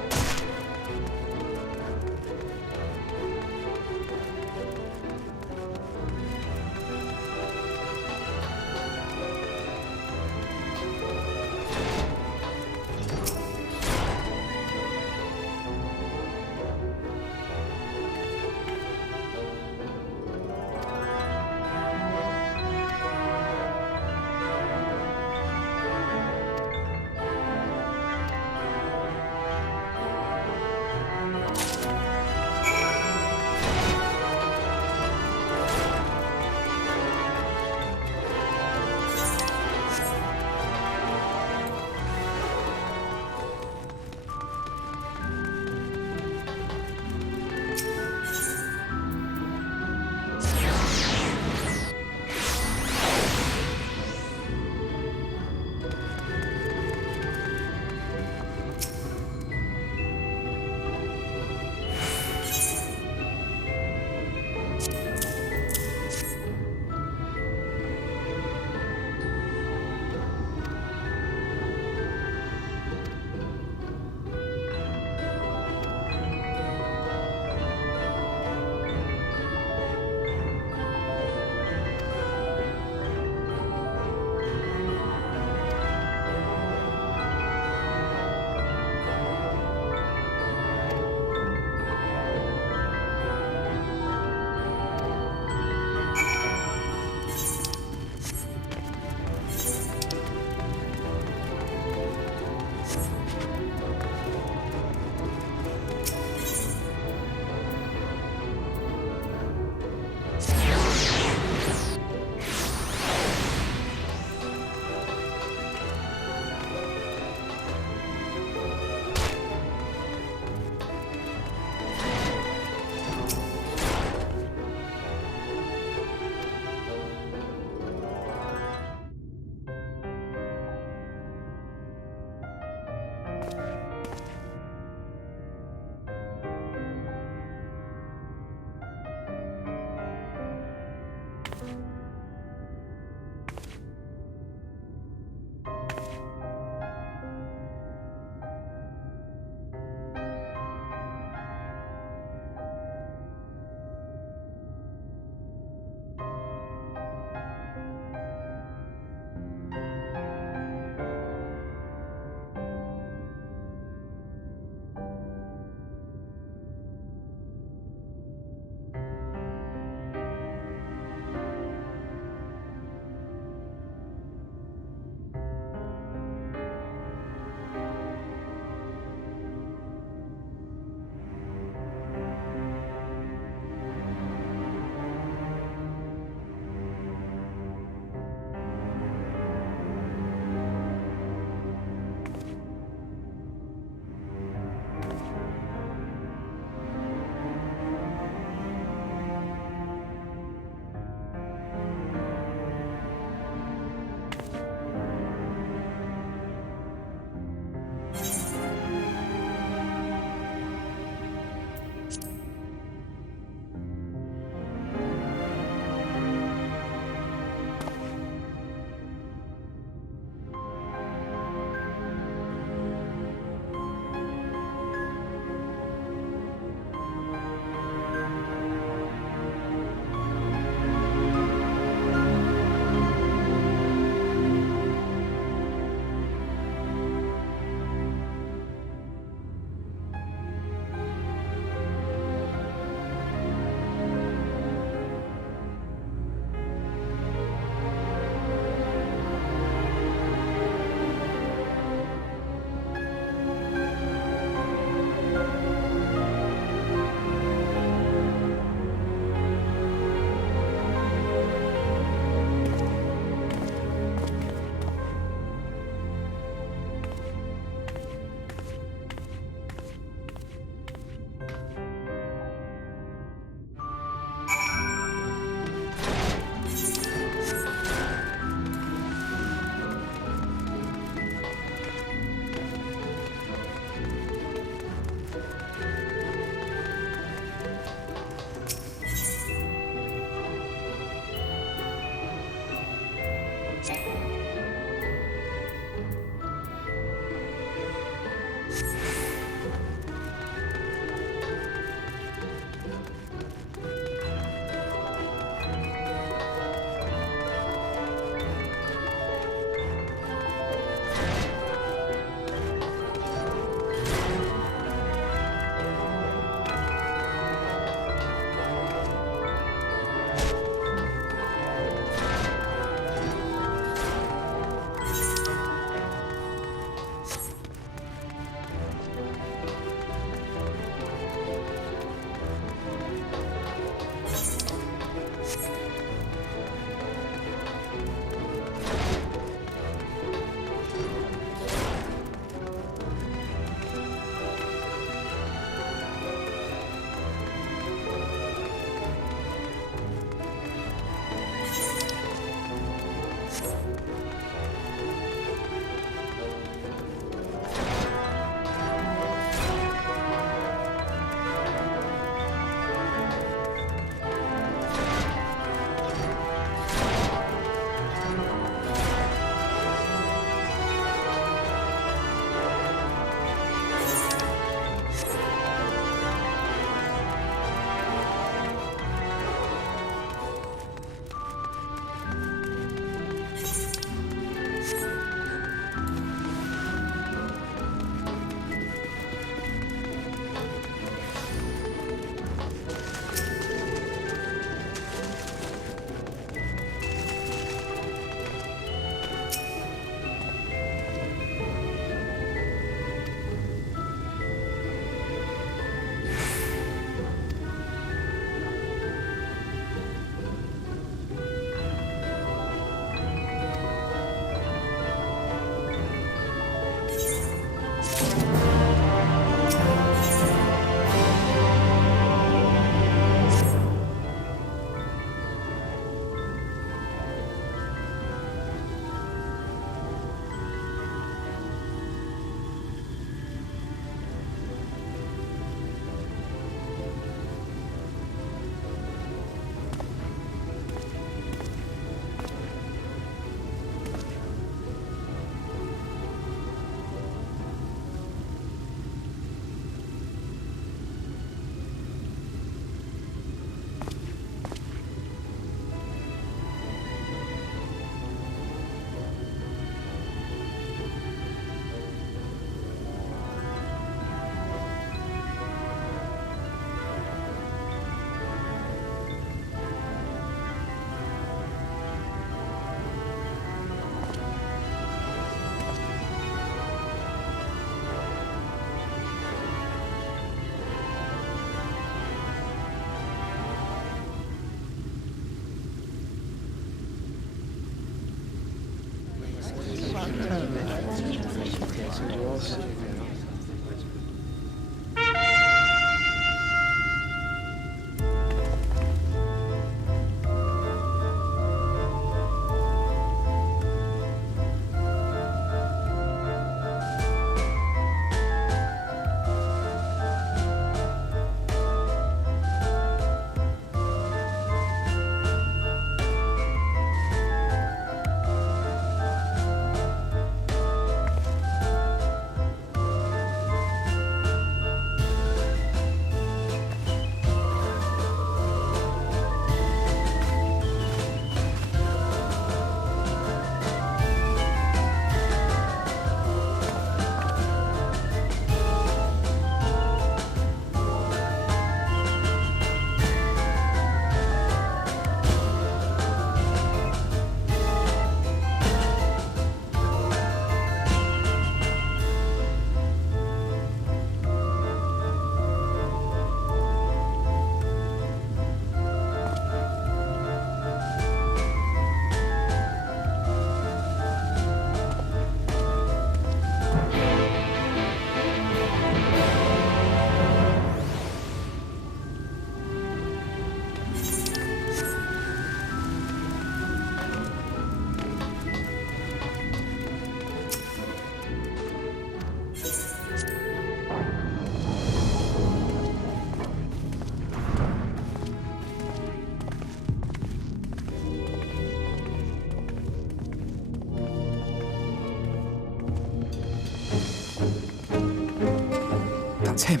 That's him.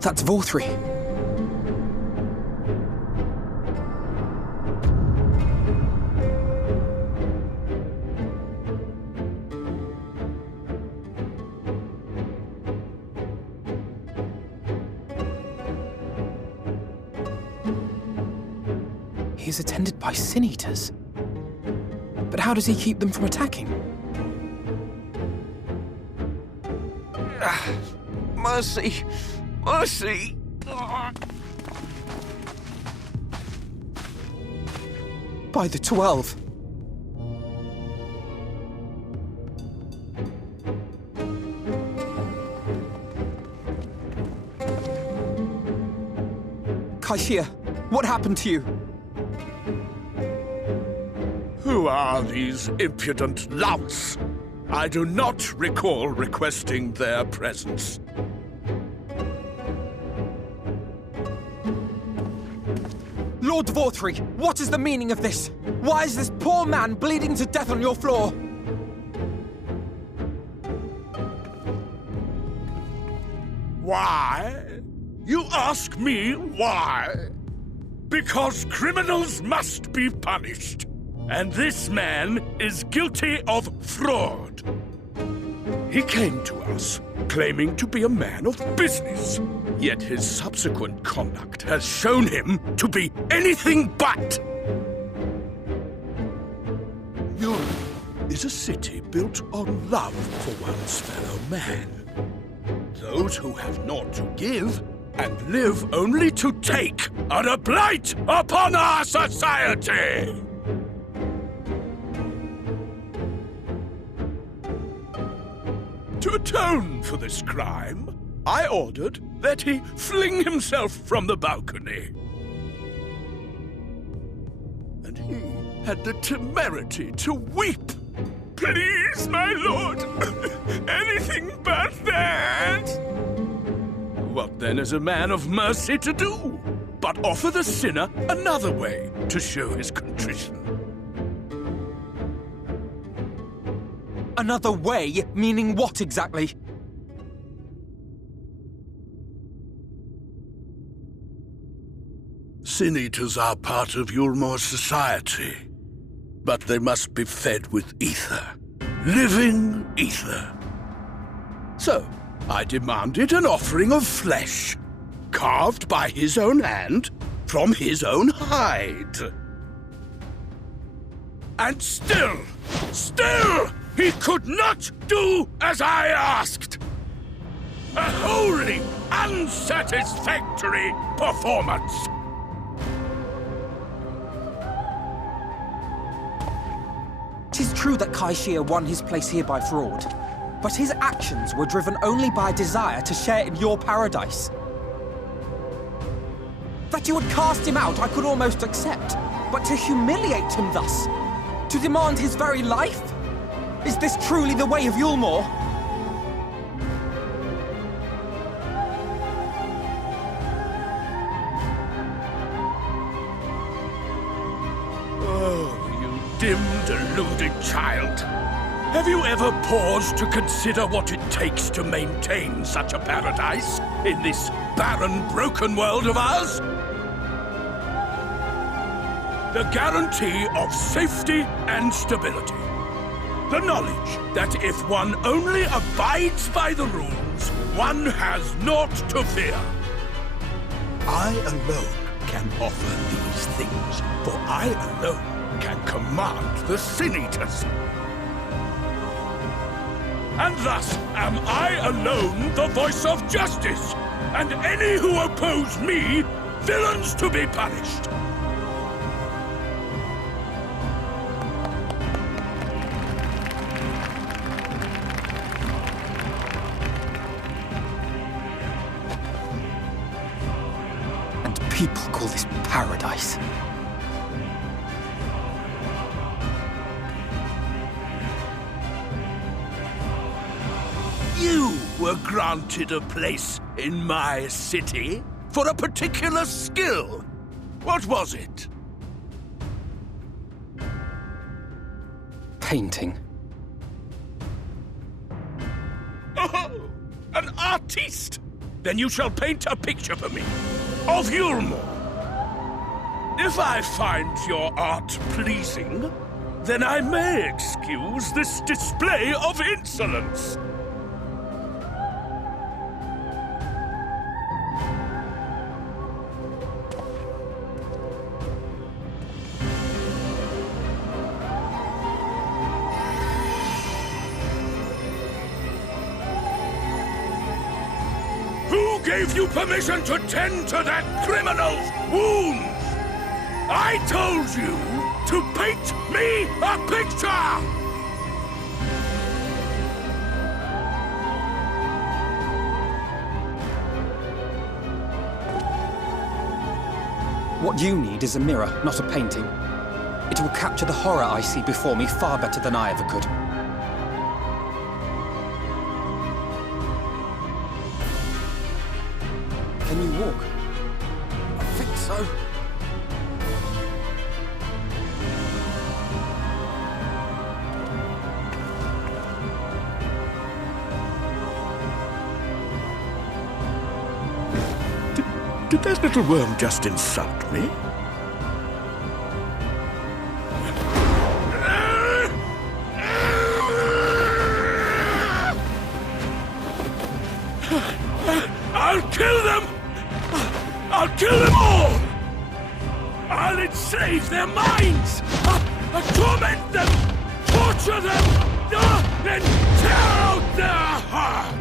That's Vorthri. He is attended by Sin Eaters. But how does he keep them from attacking? Mercy! Mercy! By the 12. Kaishia, what happened to you? Who are these impudent louts? I do not recall requesting their presence. Lord Vorthri, what is the meaning of this? Why is this poor man bleeding to death on your floor? Why? You ask me why? Because criminals must be punished. And this man is guilty of fraud. He came to us, claiming to be a man of business. Yet his subsequent conduct has shown him to be anything but. Yuri is a city built on love for one's fellow man. Those who have naught to give and live only to take are a blight upon our society! To atone for this crime, I ordered that he fling himself from the balcony. And he had the temerity to weep. Please, my lord, anything but that! What then is a man of mercy to do, but offer the sinner another way to show his contrition? Another way? Meaning what exactly? Sin Eaters are part of Yulmor's society, but they must be fed with ether. Living ether. So, I demanded an offering of flesh, carved by his own hand, from his own hide. And still, he could not do as I asked. A wholly unsatisfactory performance. Tis true that Kaishia won his place here by fraud, but his actions were driven only by a desire to share in your paradise. That you would cast him out I could almost accept, but to humiliate him thus, to demand his very life? Is this truly the way of Yulmor? Oh, you dim, deluded child. Have you ever paused to consider what it takes to maintain such a paradise in this barren, broken world of ours? The guarantee of safety and stability. The knowledge that if one only abides by the rules, one has naught to fear. I alone can offer these things, for I alone can command the Sin Eaters. And thus am I alone the voice of justice, and any who oppose me, villains to be punished. People call this paradise. You were granted a place in my city for a particular skill. What was it? Painting. Oh, an artiste! then you shall paint a picture for me of Yulmore. If I find your art pleasing, then I may excuse this display of insolence. Who gave you permission to tend to that criminal's wounds? I told you to paint me a picture! What you need is a mirror, not a painting. It will capture the horror I see before me far better than I ever could. Can you walk? I think so. Did that little worm just insult me? I'll kill them! I'll kill them all! I'll enslave their minds! I'll torment them! Torture them! Then tear out their hearts!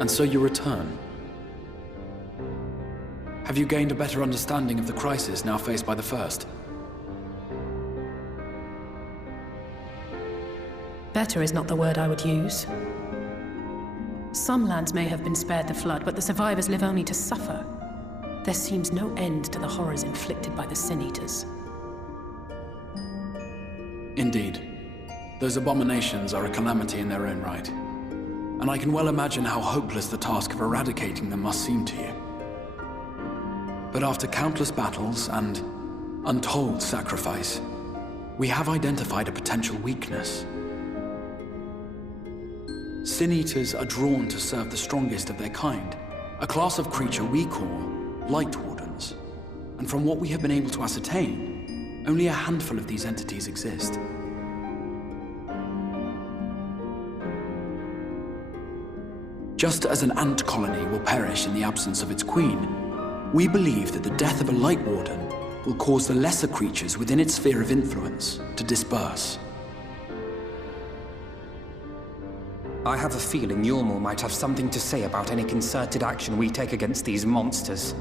And so you return. Have you gained a better understanding of the crisis now faced by the First? Better is not the word I would use. Some lands may have been spared the flood, but the survivors live only to suffer. There seems no end to the horrors inflicted by the Sin Eaters. Indeed. Those abominations are a calamity in their own right. And I can well imagine how hopeless the task of eradicating them must seem to you. But after countless battles and untold sacrifice, we have identified a potential weakness. Sin Eaters are drawn to serve the strongest of their kind, a class of creature we call Light Wardens. And from what we have been able to ascertain, only a handful of these entities exist. Just as an ant colony will perish in the absence of its queen, we believe that the death of a Light Warden will cause the lesser creatures within its sphere of influence to disperse. I have a feeling Yulmur might have something to say about any concerted action we take against these monsters.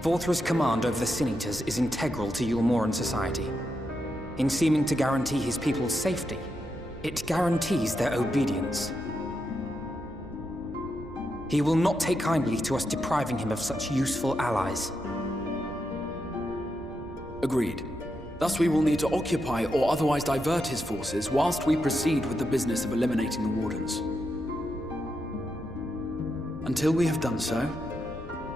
Vorthra's command over the Sin Eaters is integral to Yulmuran society. In seeming to guarantee his people's safety, it guarantees their obedience. He will not take kindly to us depriving him of such useful allies. Agreed. Thus we will need to occupy or otherwise divert his forces whilst we proceed with the business of eliminating the Wardens. Until we have done so,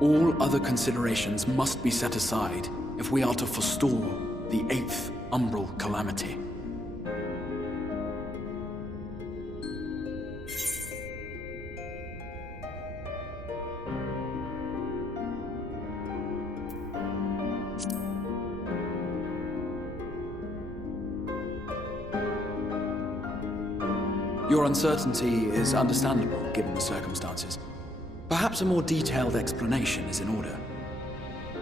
all other considerations must be set aside if we are to forestall the 8th Umbral Calamity. Your uncertainty is understandable, given the circumstances. Perhaps a more detailed explanation is in order.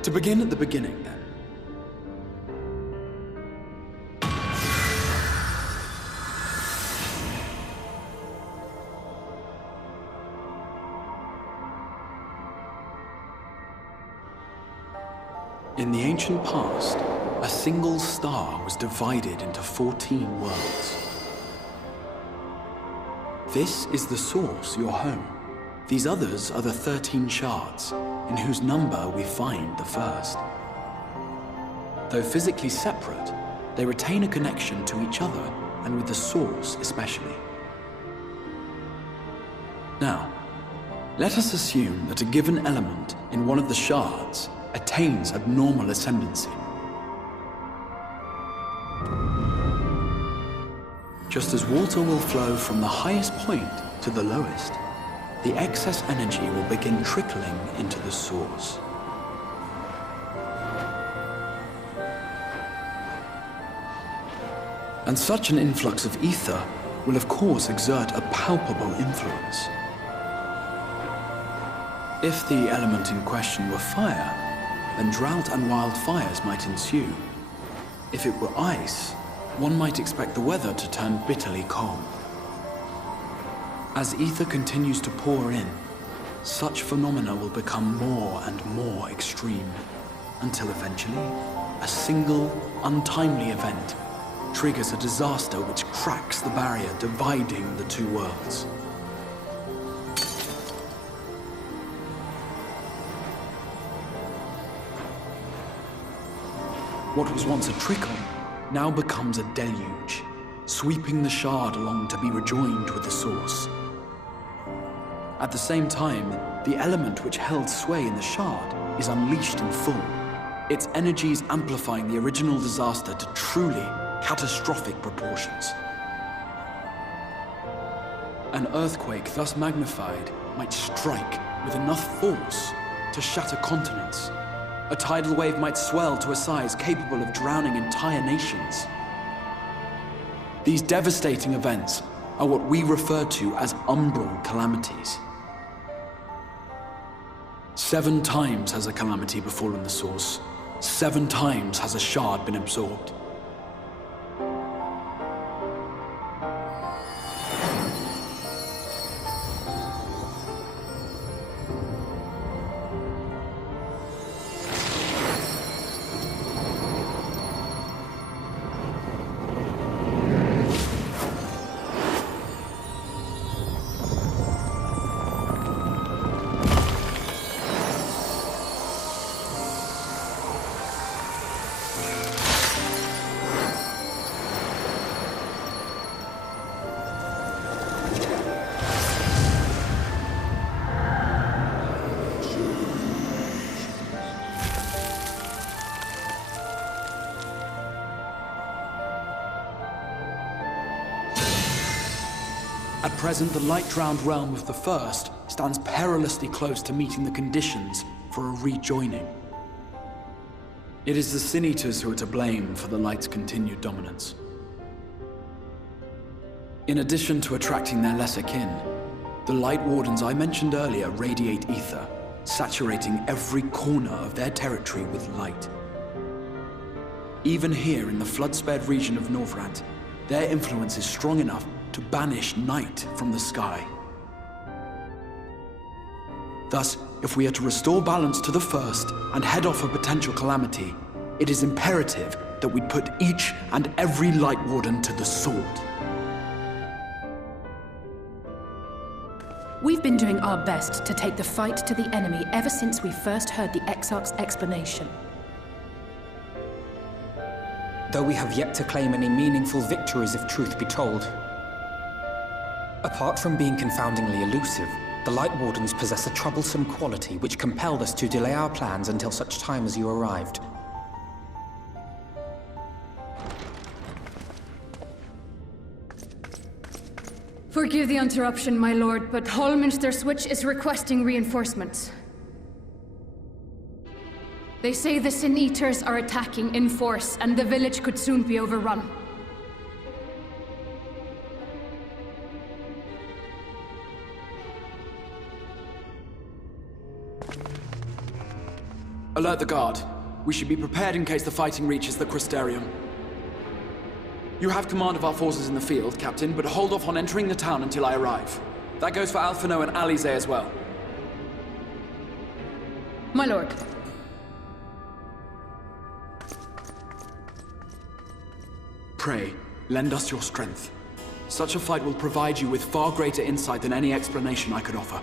To begin at the beginning, then. In the ancient past, a single star was divided into 14 worlds. This is the source, your home. These others are the 13 shards, in whose number we find the first. Though physically separate, they retain a connection to each other, and with the source especially. Now, let us assume that a given element in one of the shards attains abnormal ascendancy. Just as water will flow from the highest point to the lowest, the excess energy will begin trickling into the source. And such an influx of ether will of course exert a palpable influence. If the element in question were fire, then drought and wildfires might ensue. If it were ice, one might expect the weather to turn bitterly cold. As ether continues to pour in, such phenomena will become more and more extreme, until eventually, a single, untimely event triggers a disaster which cracks the barrier dividing the two worlds. What was once a trickle now becomes a deluge, sweeping the shard along to be rejoined with the source. At the same time, the element which held sway in the shard is unleashed in full, its energies amplifying the original disaster to truly catastrophic proportions. An earthquake thus magnified might strike with enough force to shatter continents. A tidal wave might swell to a size capable of drowning entire nations. These devastating events are what we refer to as umbral calamities. 7 times has a calamity befallen the source. 7 times has a shard been absorbed. At present, the light-drowned realm of the First stands perilously close to meeting the conditions for a rejoining. It is the Sin Eaters who are to blame for the Light's continued dominance. In addition to attracting their lesser kin, the Light Wardens I mentioned earlier radiate ether, saturating every corner of their territory with light. Even here in the flood-spared region of Norvrant, their influence is strong enough to banish night from the sky. Thus, if we are to restore balance to the First and head off a potential calamity, it is imperative that we put each and every Light Warden to the sword. We've been doing our best to take the fight to the enemy ever since we first heard the Exarch's explanation. Though we have yet to claim any meaningful victories if truth be told. Apart from being confoundingly elusive, the Light Wardens possess a troublesome quality which compelled us to delay our plans until such time as you arrived. Forgive the interruption, my lord, but Hallminster Switch is requesting reinforcements. They say the Sin Eaters are attacking in force, and the village could soon be overrun. Alert the guard. We should be prepared in case the fighting reaches the Crystarium. You have command of our forces in the field, Captain, but hold off on entering the town until I arrive. That goes for Alphino and Alize as well. My lord. Pray, lend us your strength. Such a fight will provide you with far greater insight than any explanation I could offer.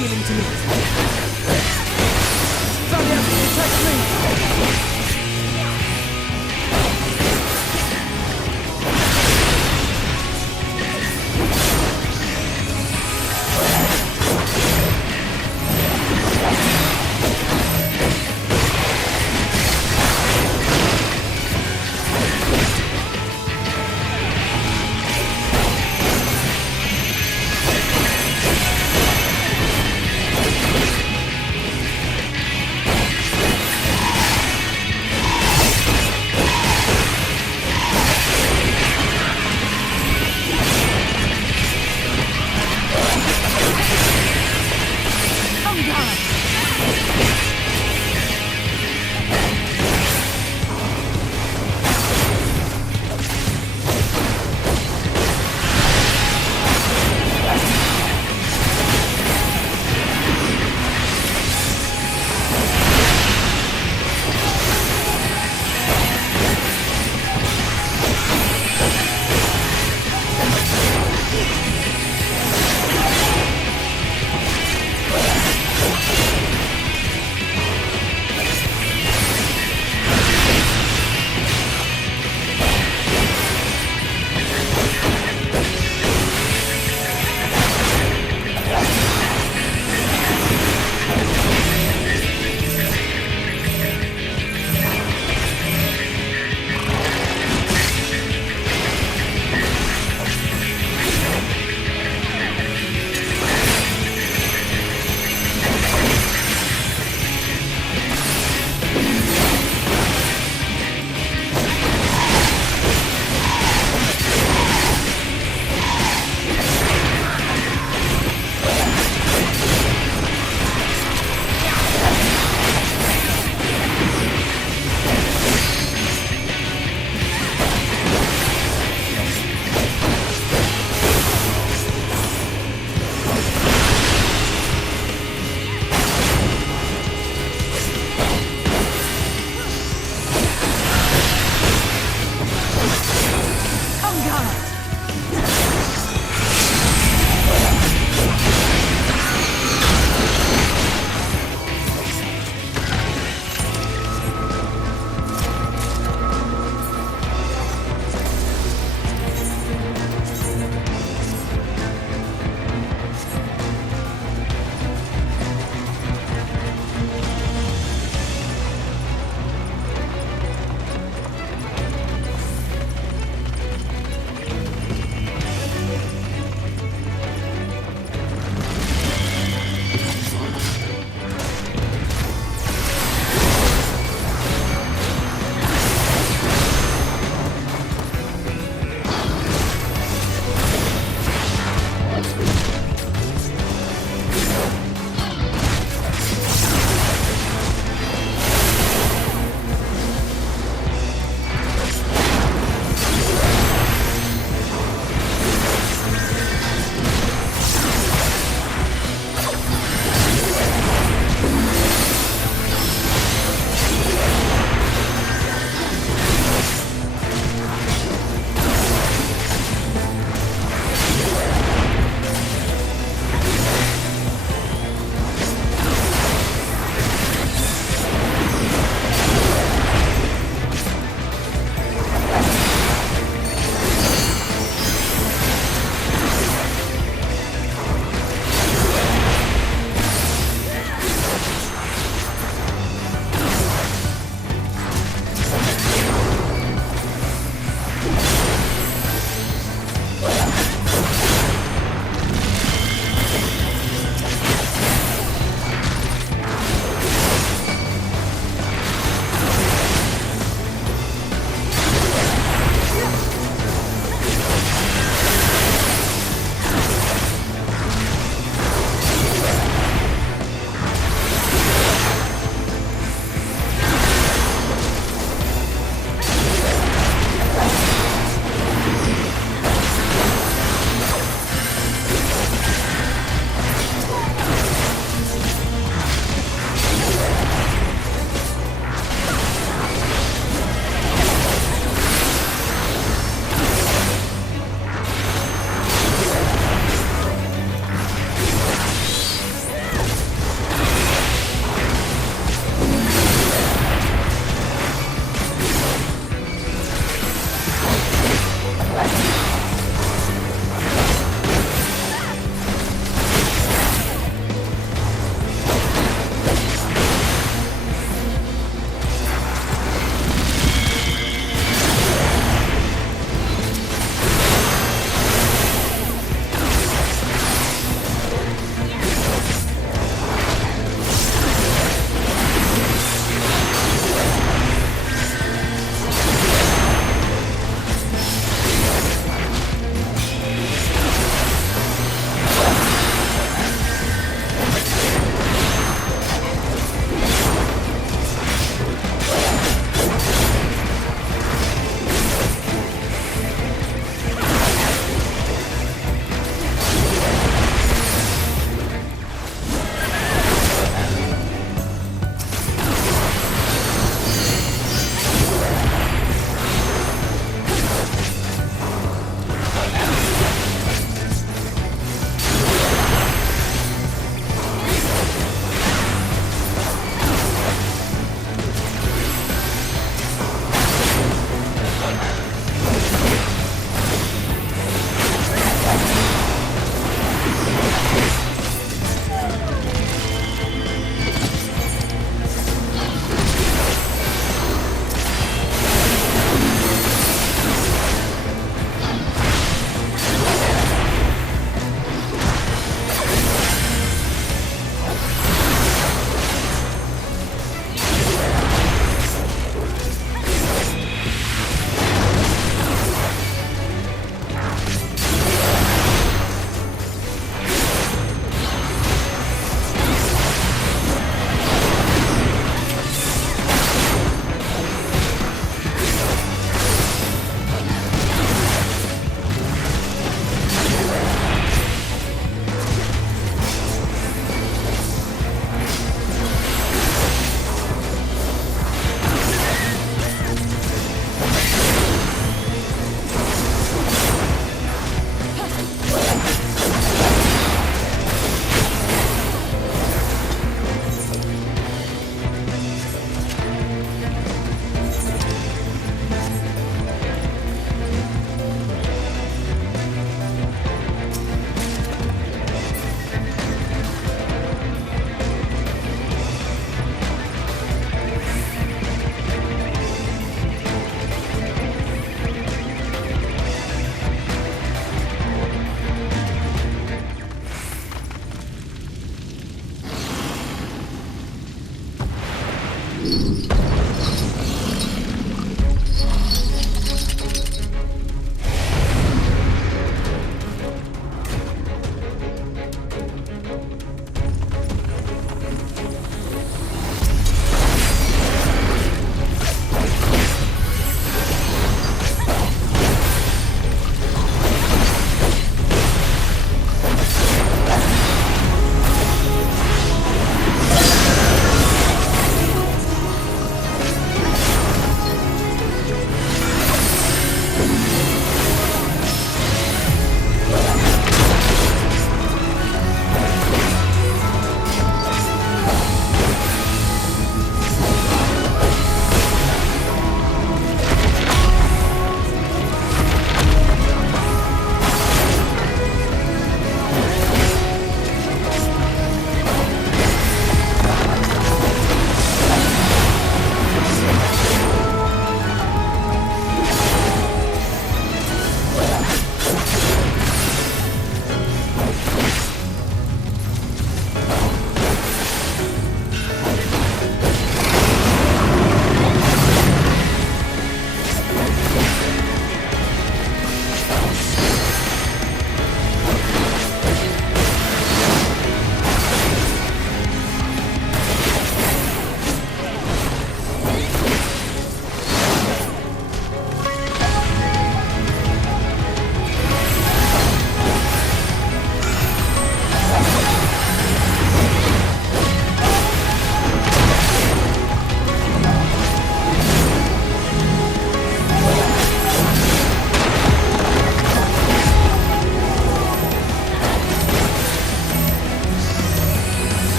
appealing to me. Valiant, protect me!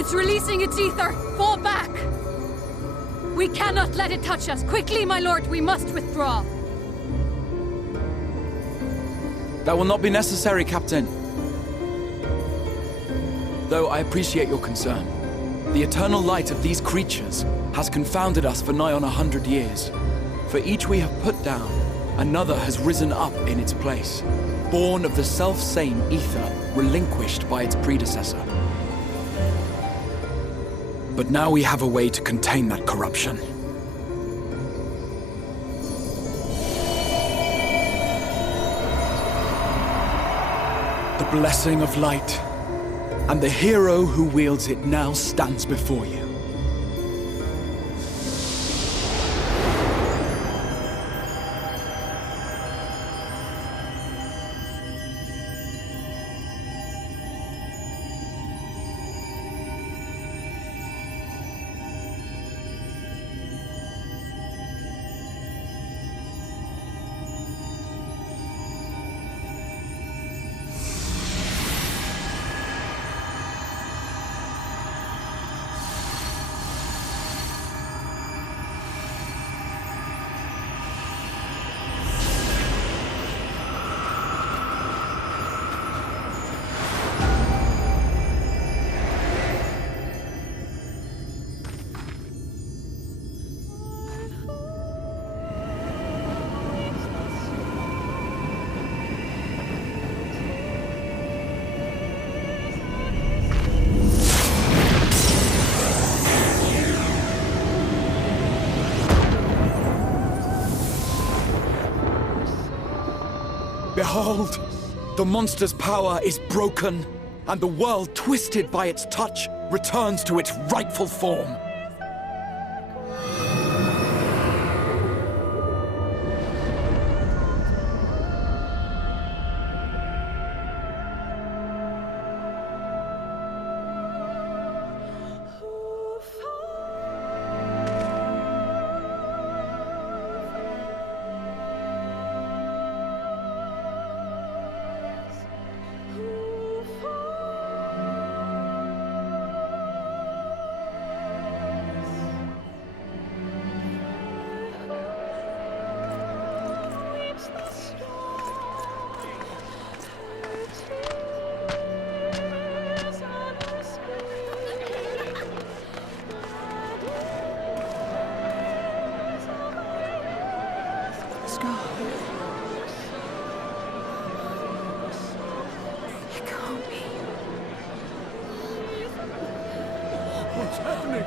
It's releasing its ether! Fall back! We cannot let it touch us! Quickly, my lord, we must withdraw! That will not be necessary, Captain. Though I appreciate your concern. The eternal light of these creatures has confounded us for nigh on 100 years. For each we have put down, another has risen up in its place, born of the self-same ether relinquished by its predecessor. But now we have a way to contain that corruption. The blessing of light, and the hero who wields it now stands before you. Behold! The monster's power is broken, and the world, twisted by its touch, returns to its rightful form. What's happening?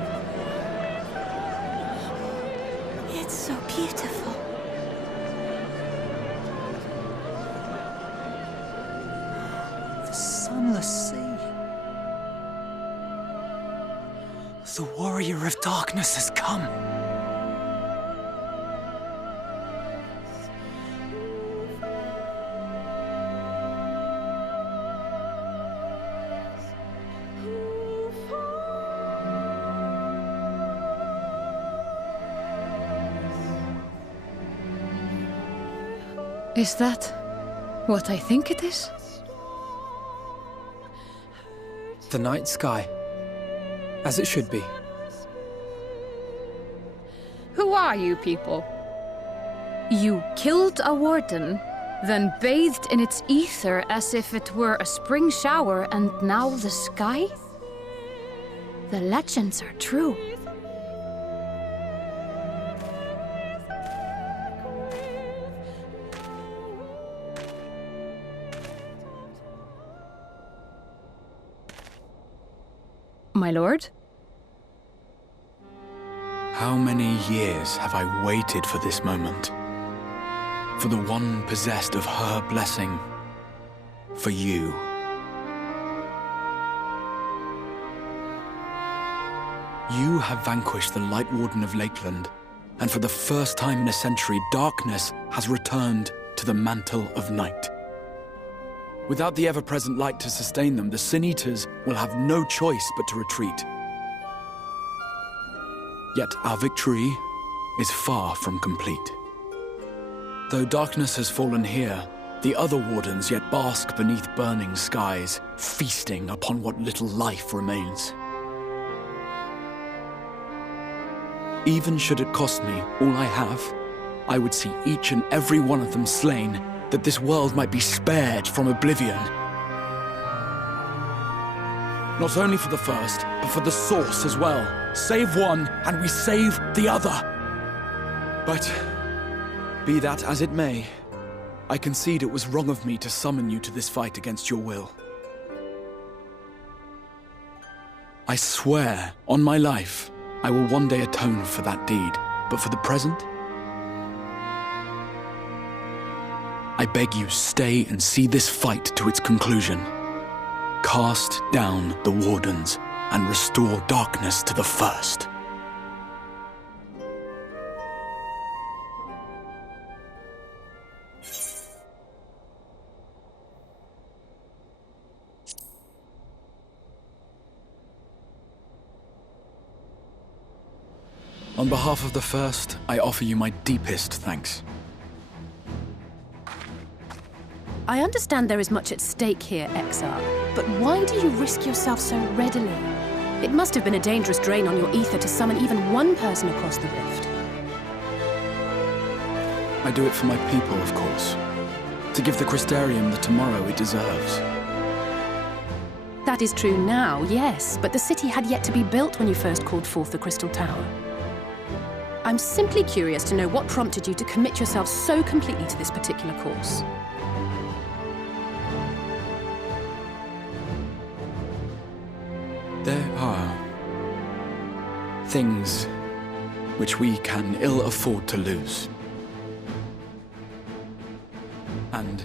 It's so beautiful. The sunless sea. The warrior of darkness has come. Is that what I think it is? The night sky. As it should be. Who are you people? You killed a warden, then bathed in its ether as if it were a spring shower, and now the sky? The legends are true. My lord? How many years have I waited for this moment? For the one possessed of her blessing. For you. You have vanquished the Light Warden of Lakeland, and for the first time in a century, darkness has returned to the mantle of night. Without the ever-present light to sustain them, the Sin Eaters will have no choice but to retreat. Yet our victory is far from complete. Though darkness has fallen here, the other wardens yet bask beneath burning skies, feasting upon what little life remains. Even should it cost me all I have, I would see each and every one of them slain, that this world might be spared from oblivion. Not only for the first, but for the source as well. Save one, and we save the other. But, be that as it may, I concede it was wrong of me to summon you to this fight against your will. I swear, on my life, I will one day atone for that deed, but for the present, I beg you stay and see this fight to its conclusion. Cast down the Wardens and restore darkness to the first. On behalf of the First, I offer you my deepest thanks. I understand there is much at stake here, Exarch, but why do you risk yourself so readily? It must have been a dangerous drain on your ether to summon even one person across the rift. I do it for my people, of course. To give the Crystarium the tomorrow it deserves. That is true now, yes, but the city had yet to be built when you first called forth the Crystal Tower. I'm simply curious to know what prompted you to commit yourself so completely to this particular course. There are things which we can ill afford to lose. And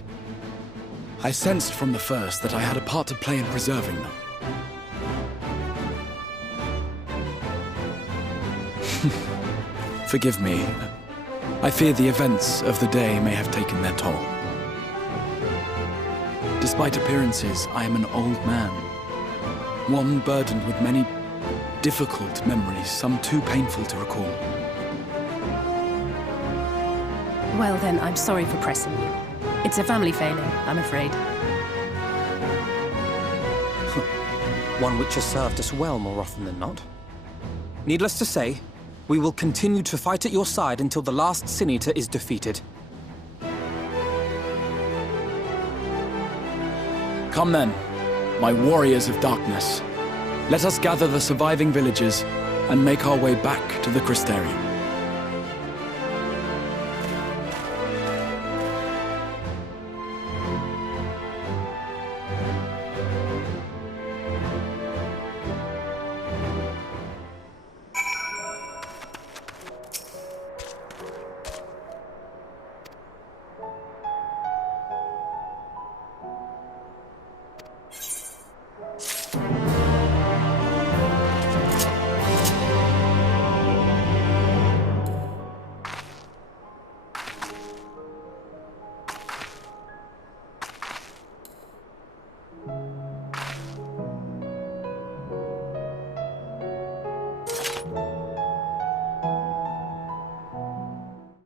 I sensed from the first that I had a part to play in preserving them. Forgive me. I fear the events of the day may have taken their toll. Despite appearances, I am an old man. One burdened with many difficult memories, some too painful to recall. Well then, I'm sorry for pressing you. It's a family failing, I'm afraid. One which has served us well more often than not. Needless to say, we will continue to fight at your side until the last Sin Eater is defeated. Come then, my warriors of darkness. Let us gather the surviving villagers and make our way back to the Crystarium.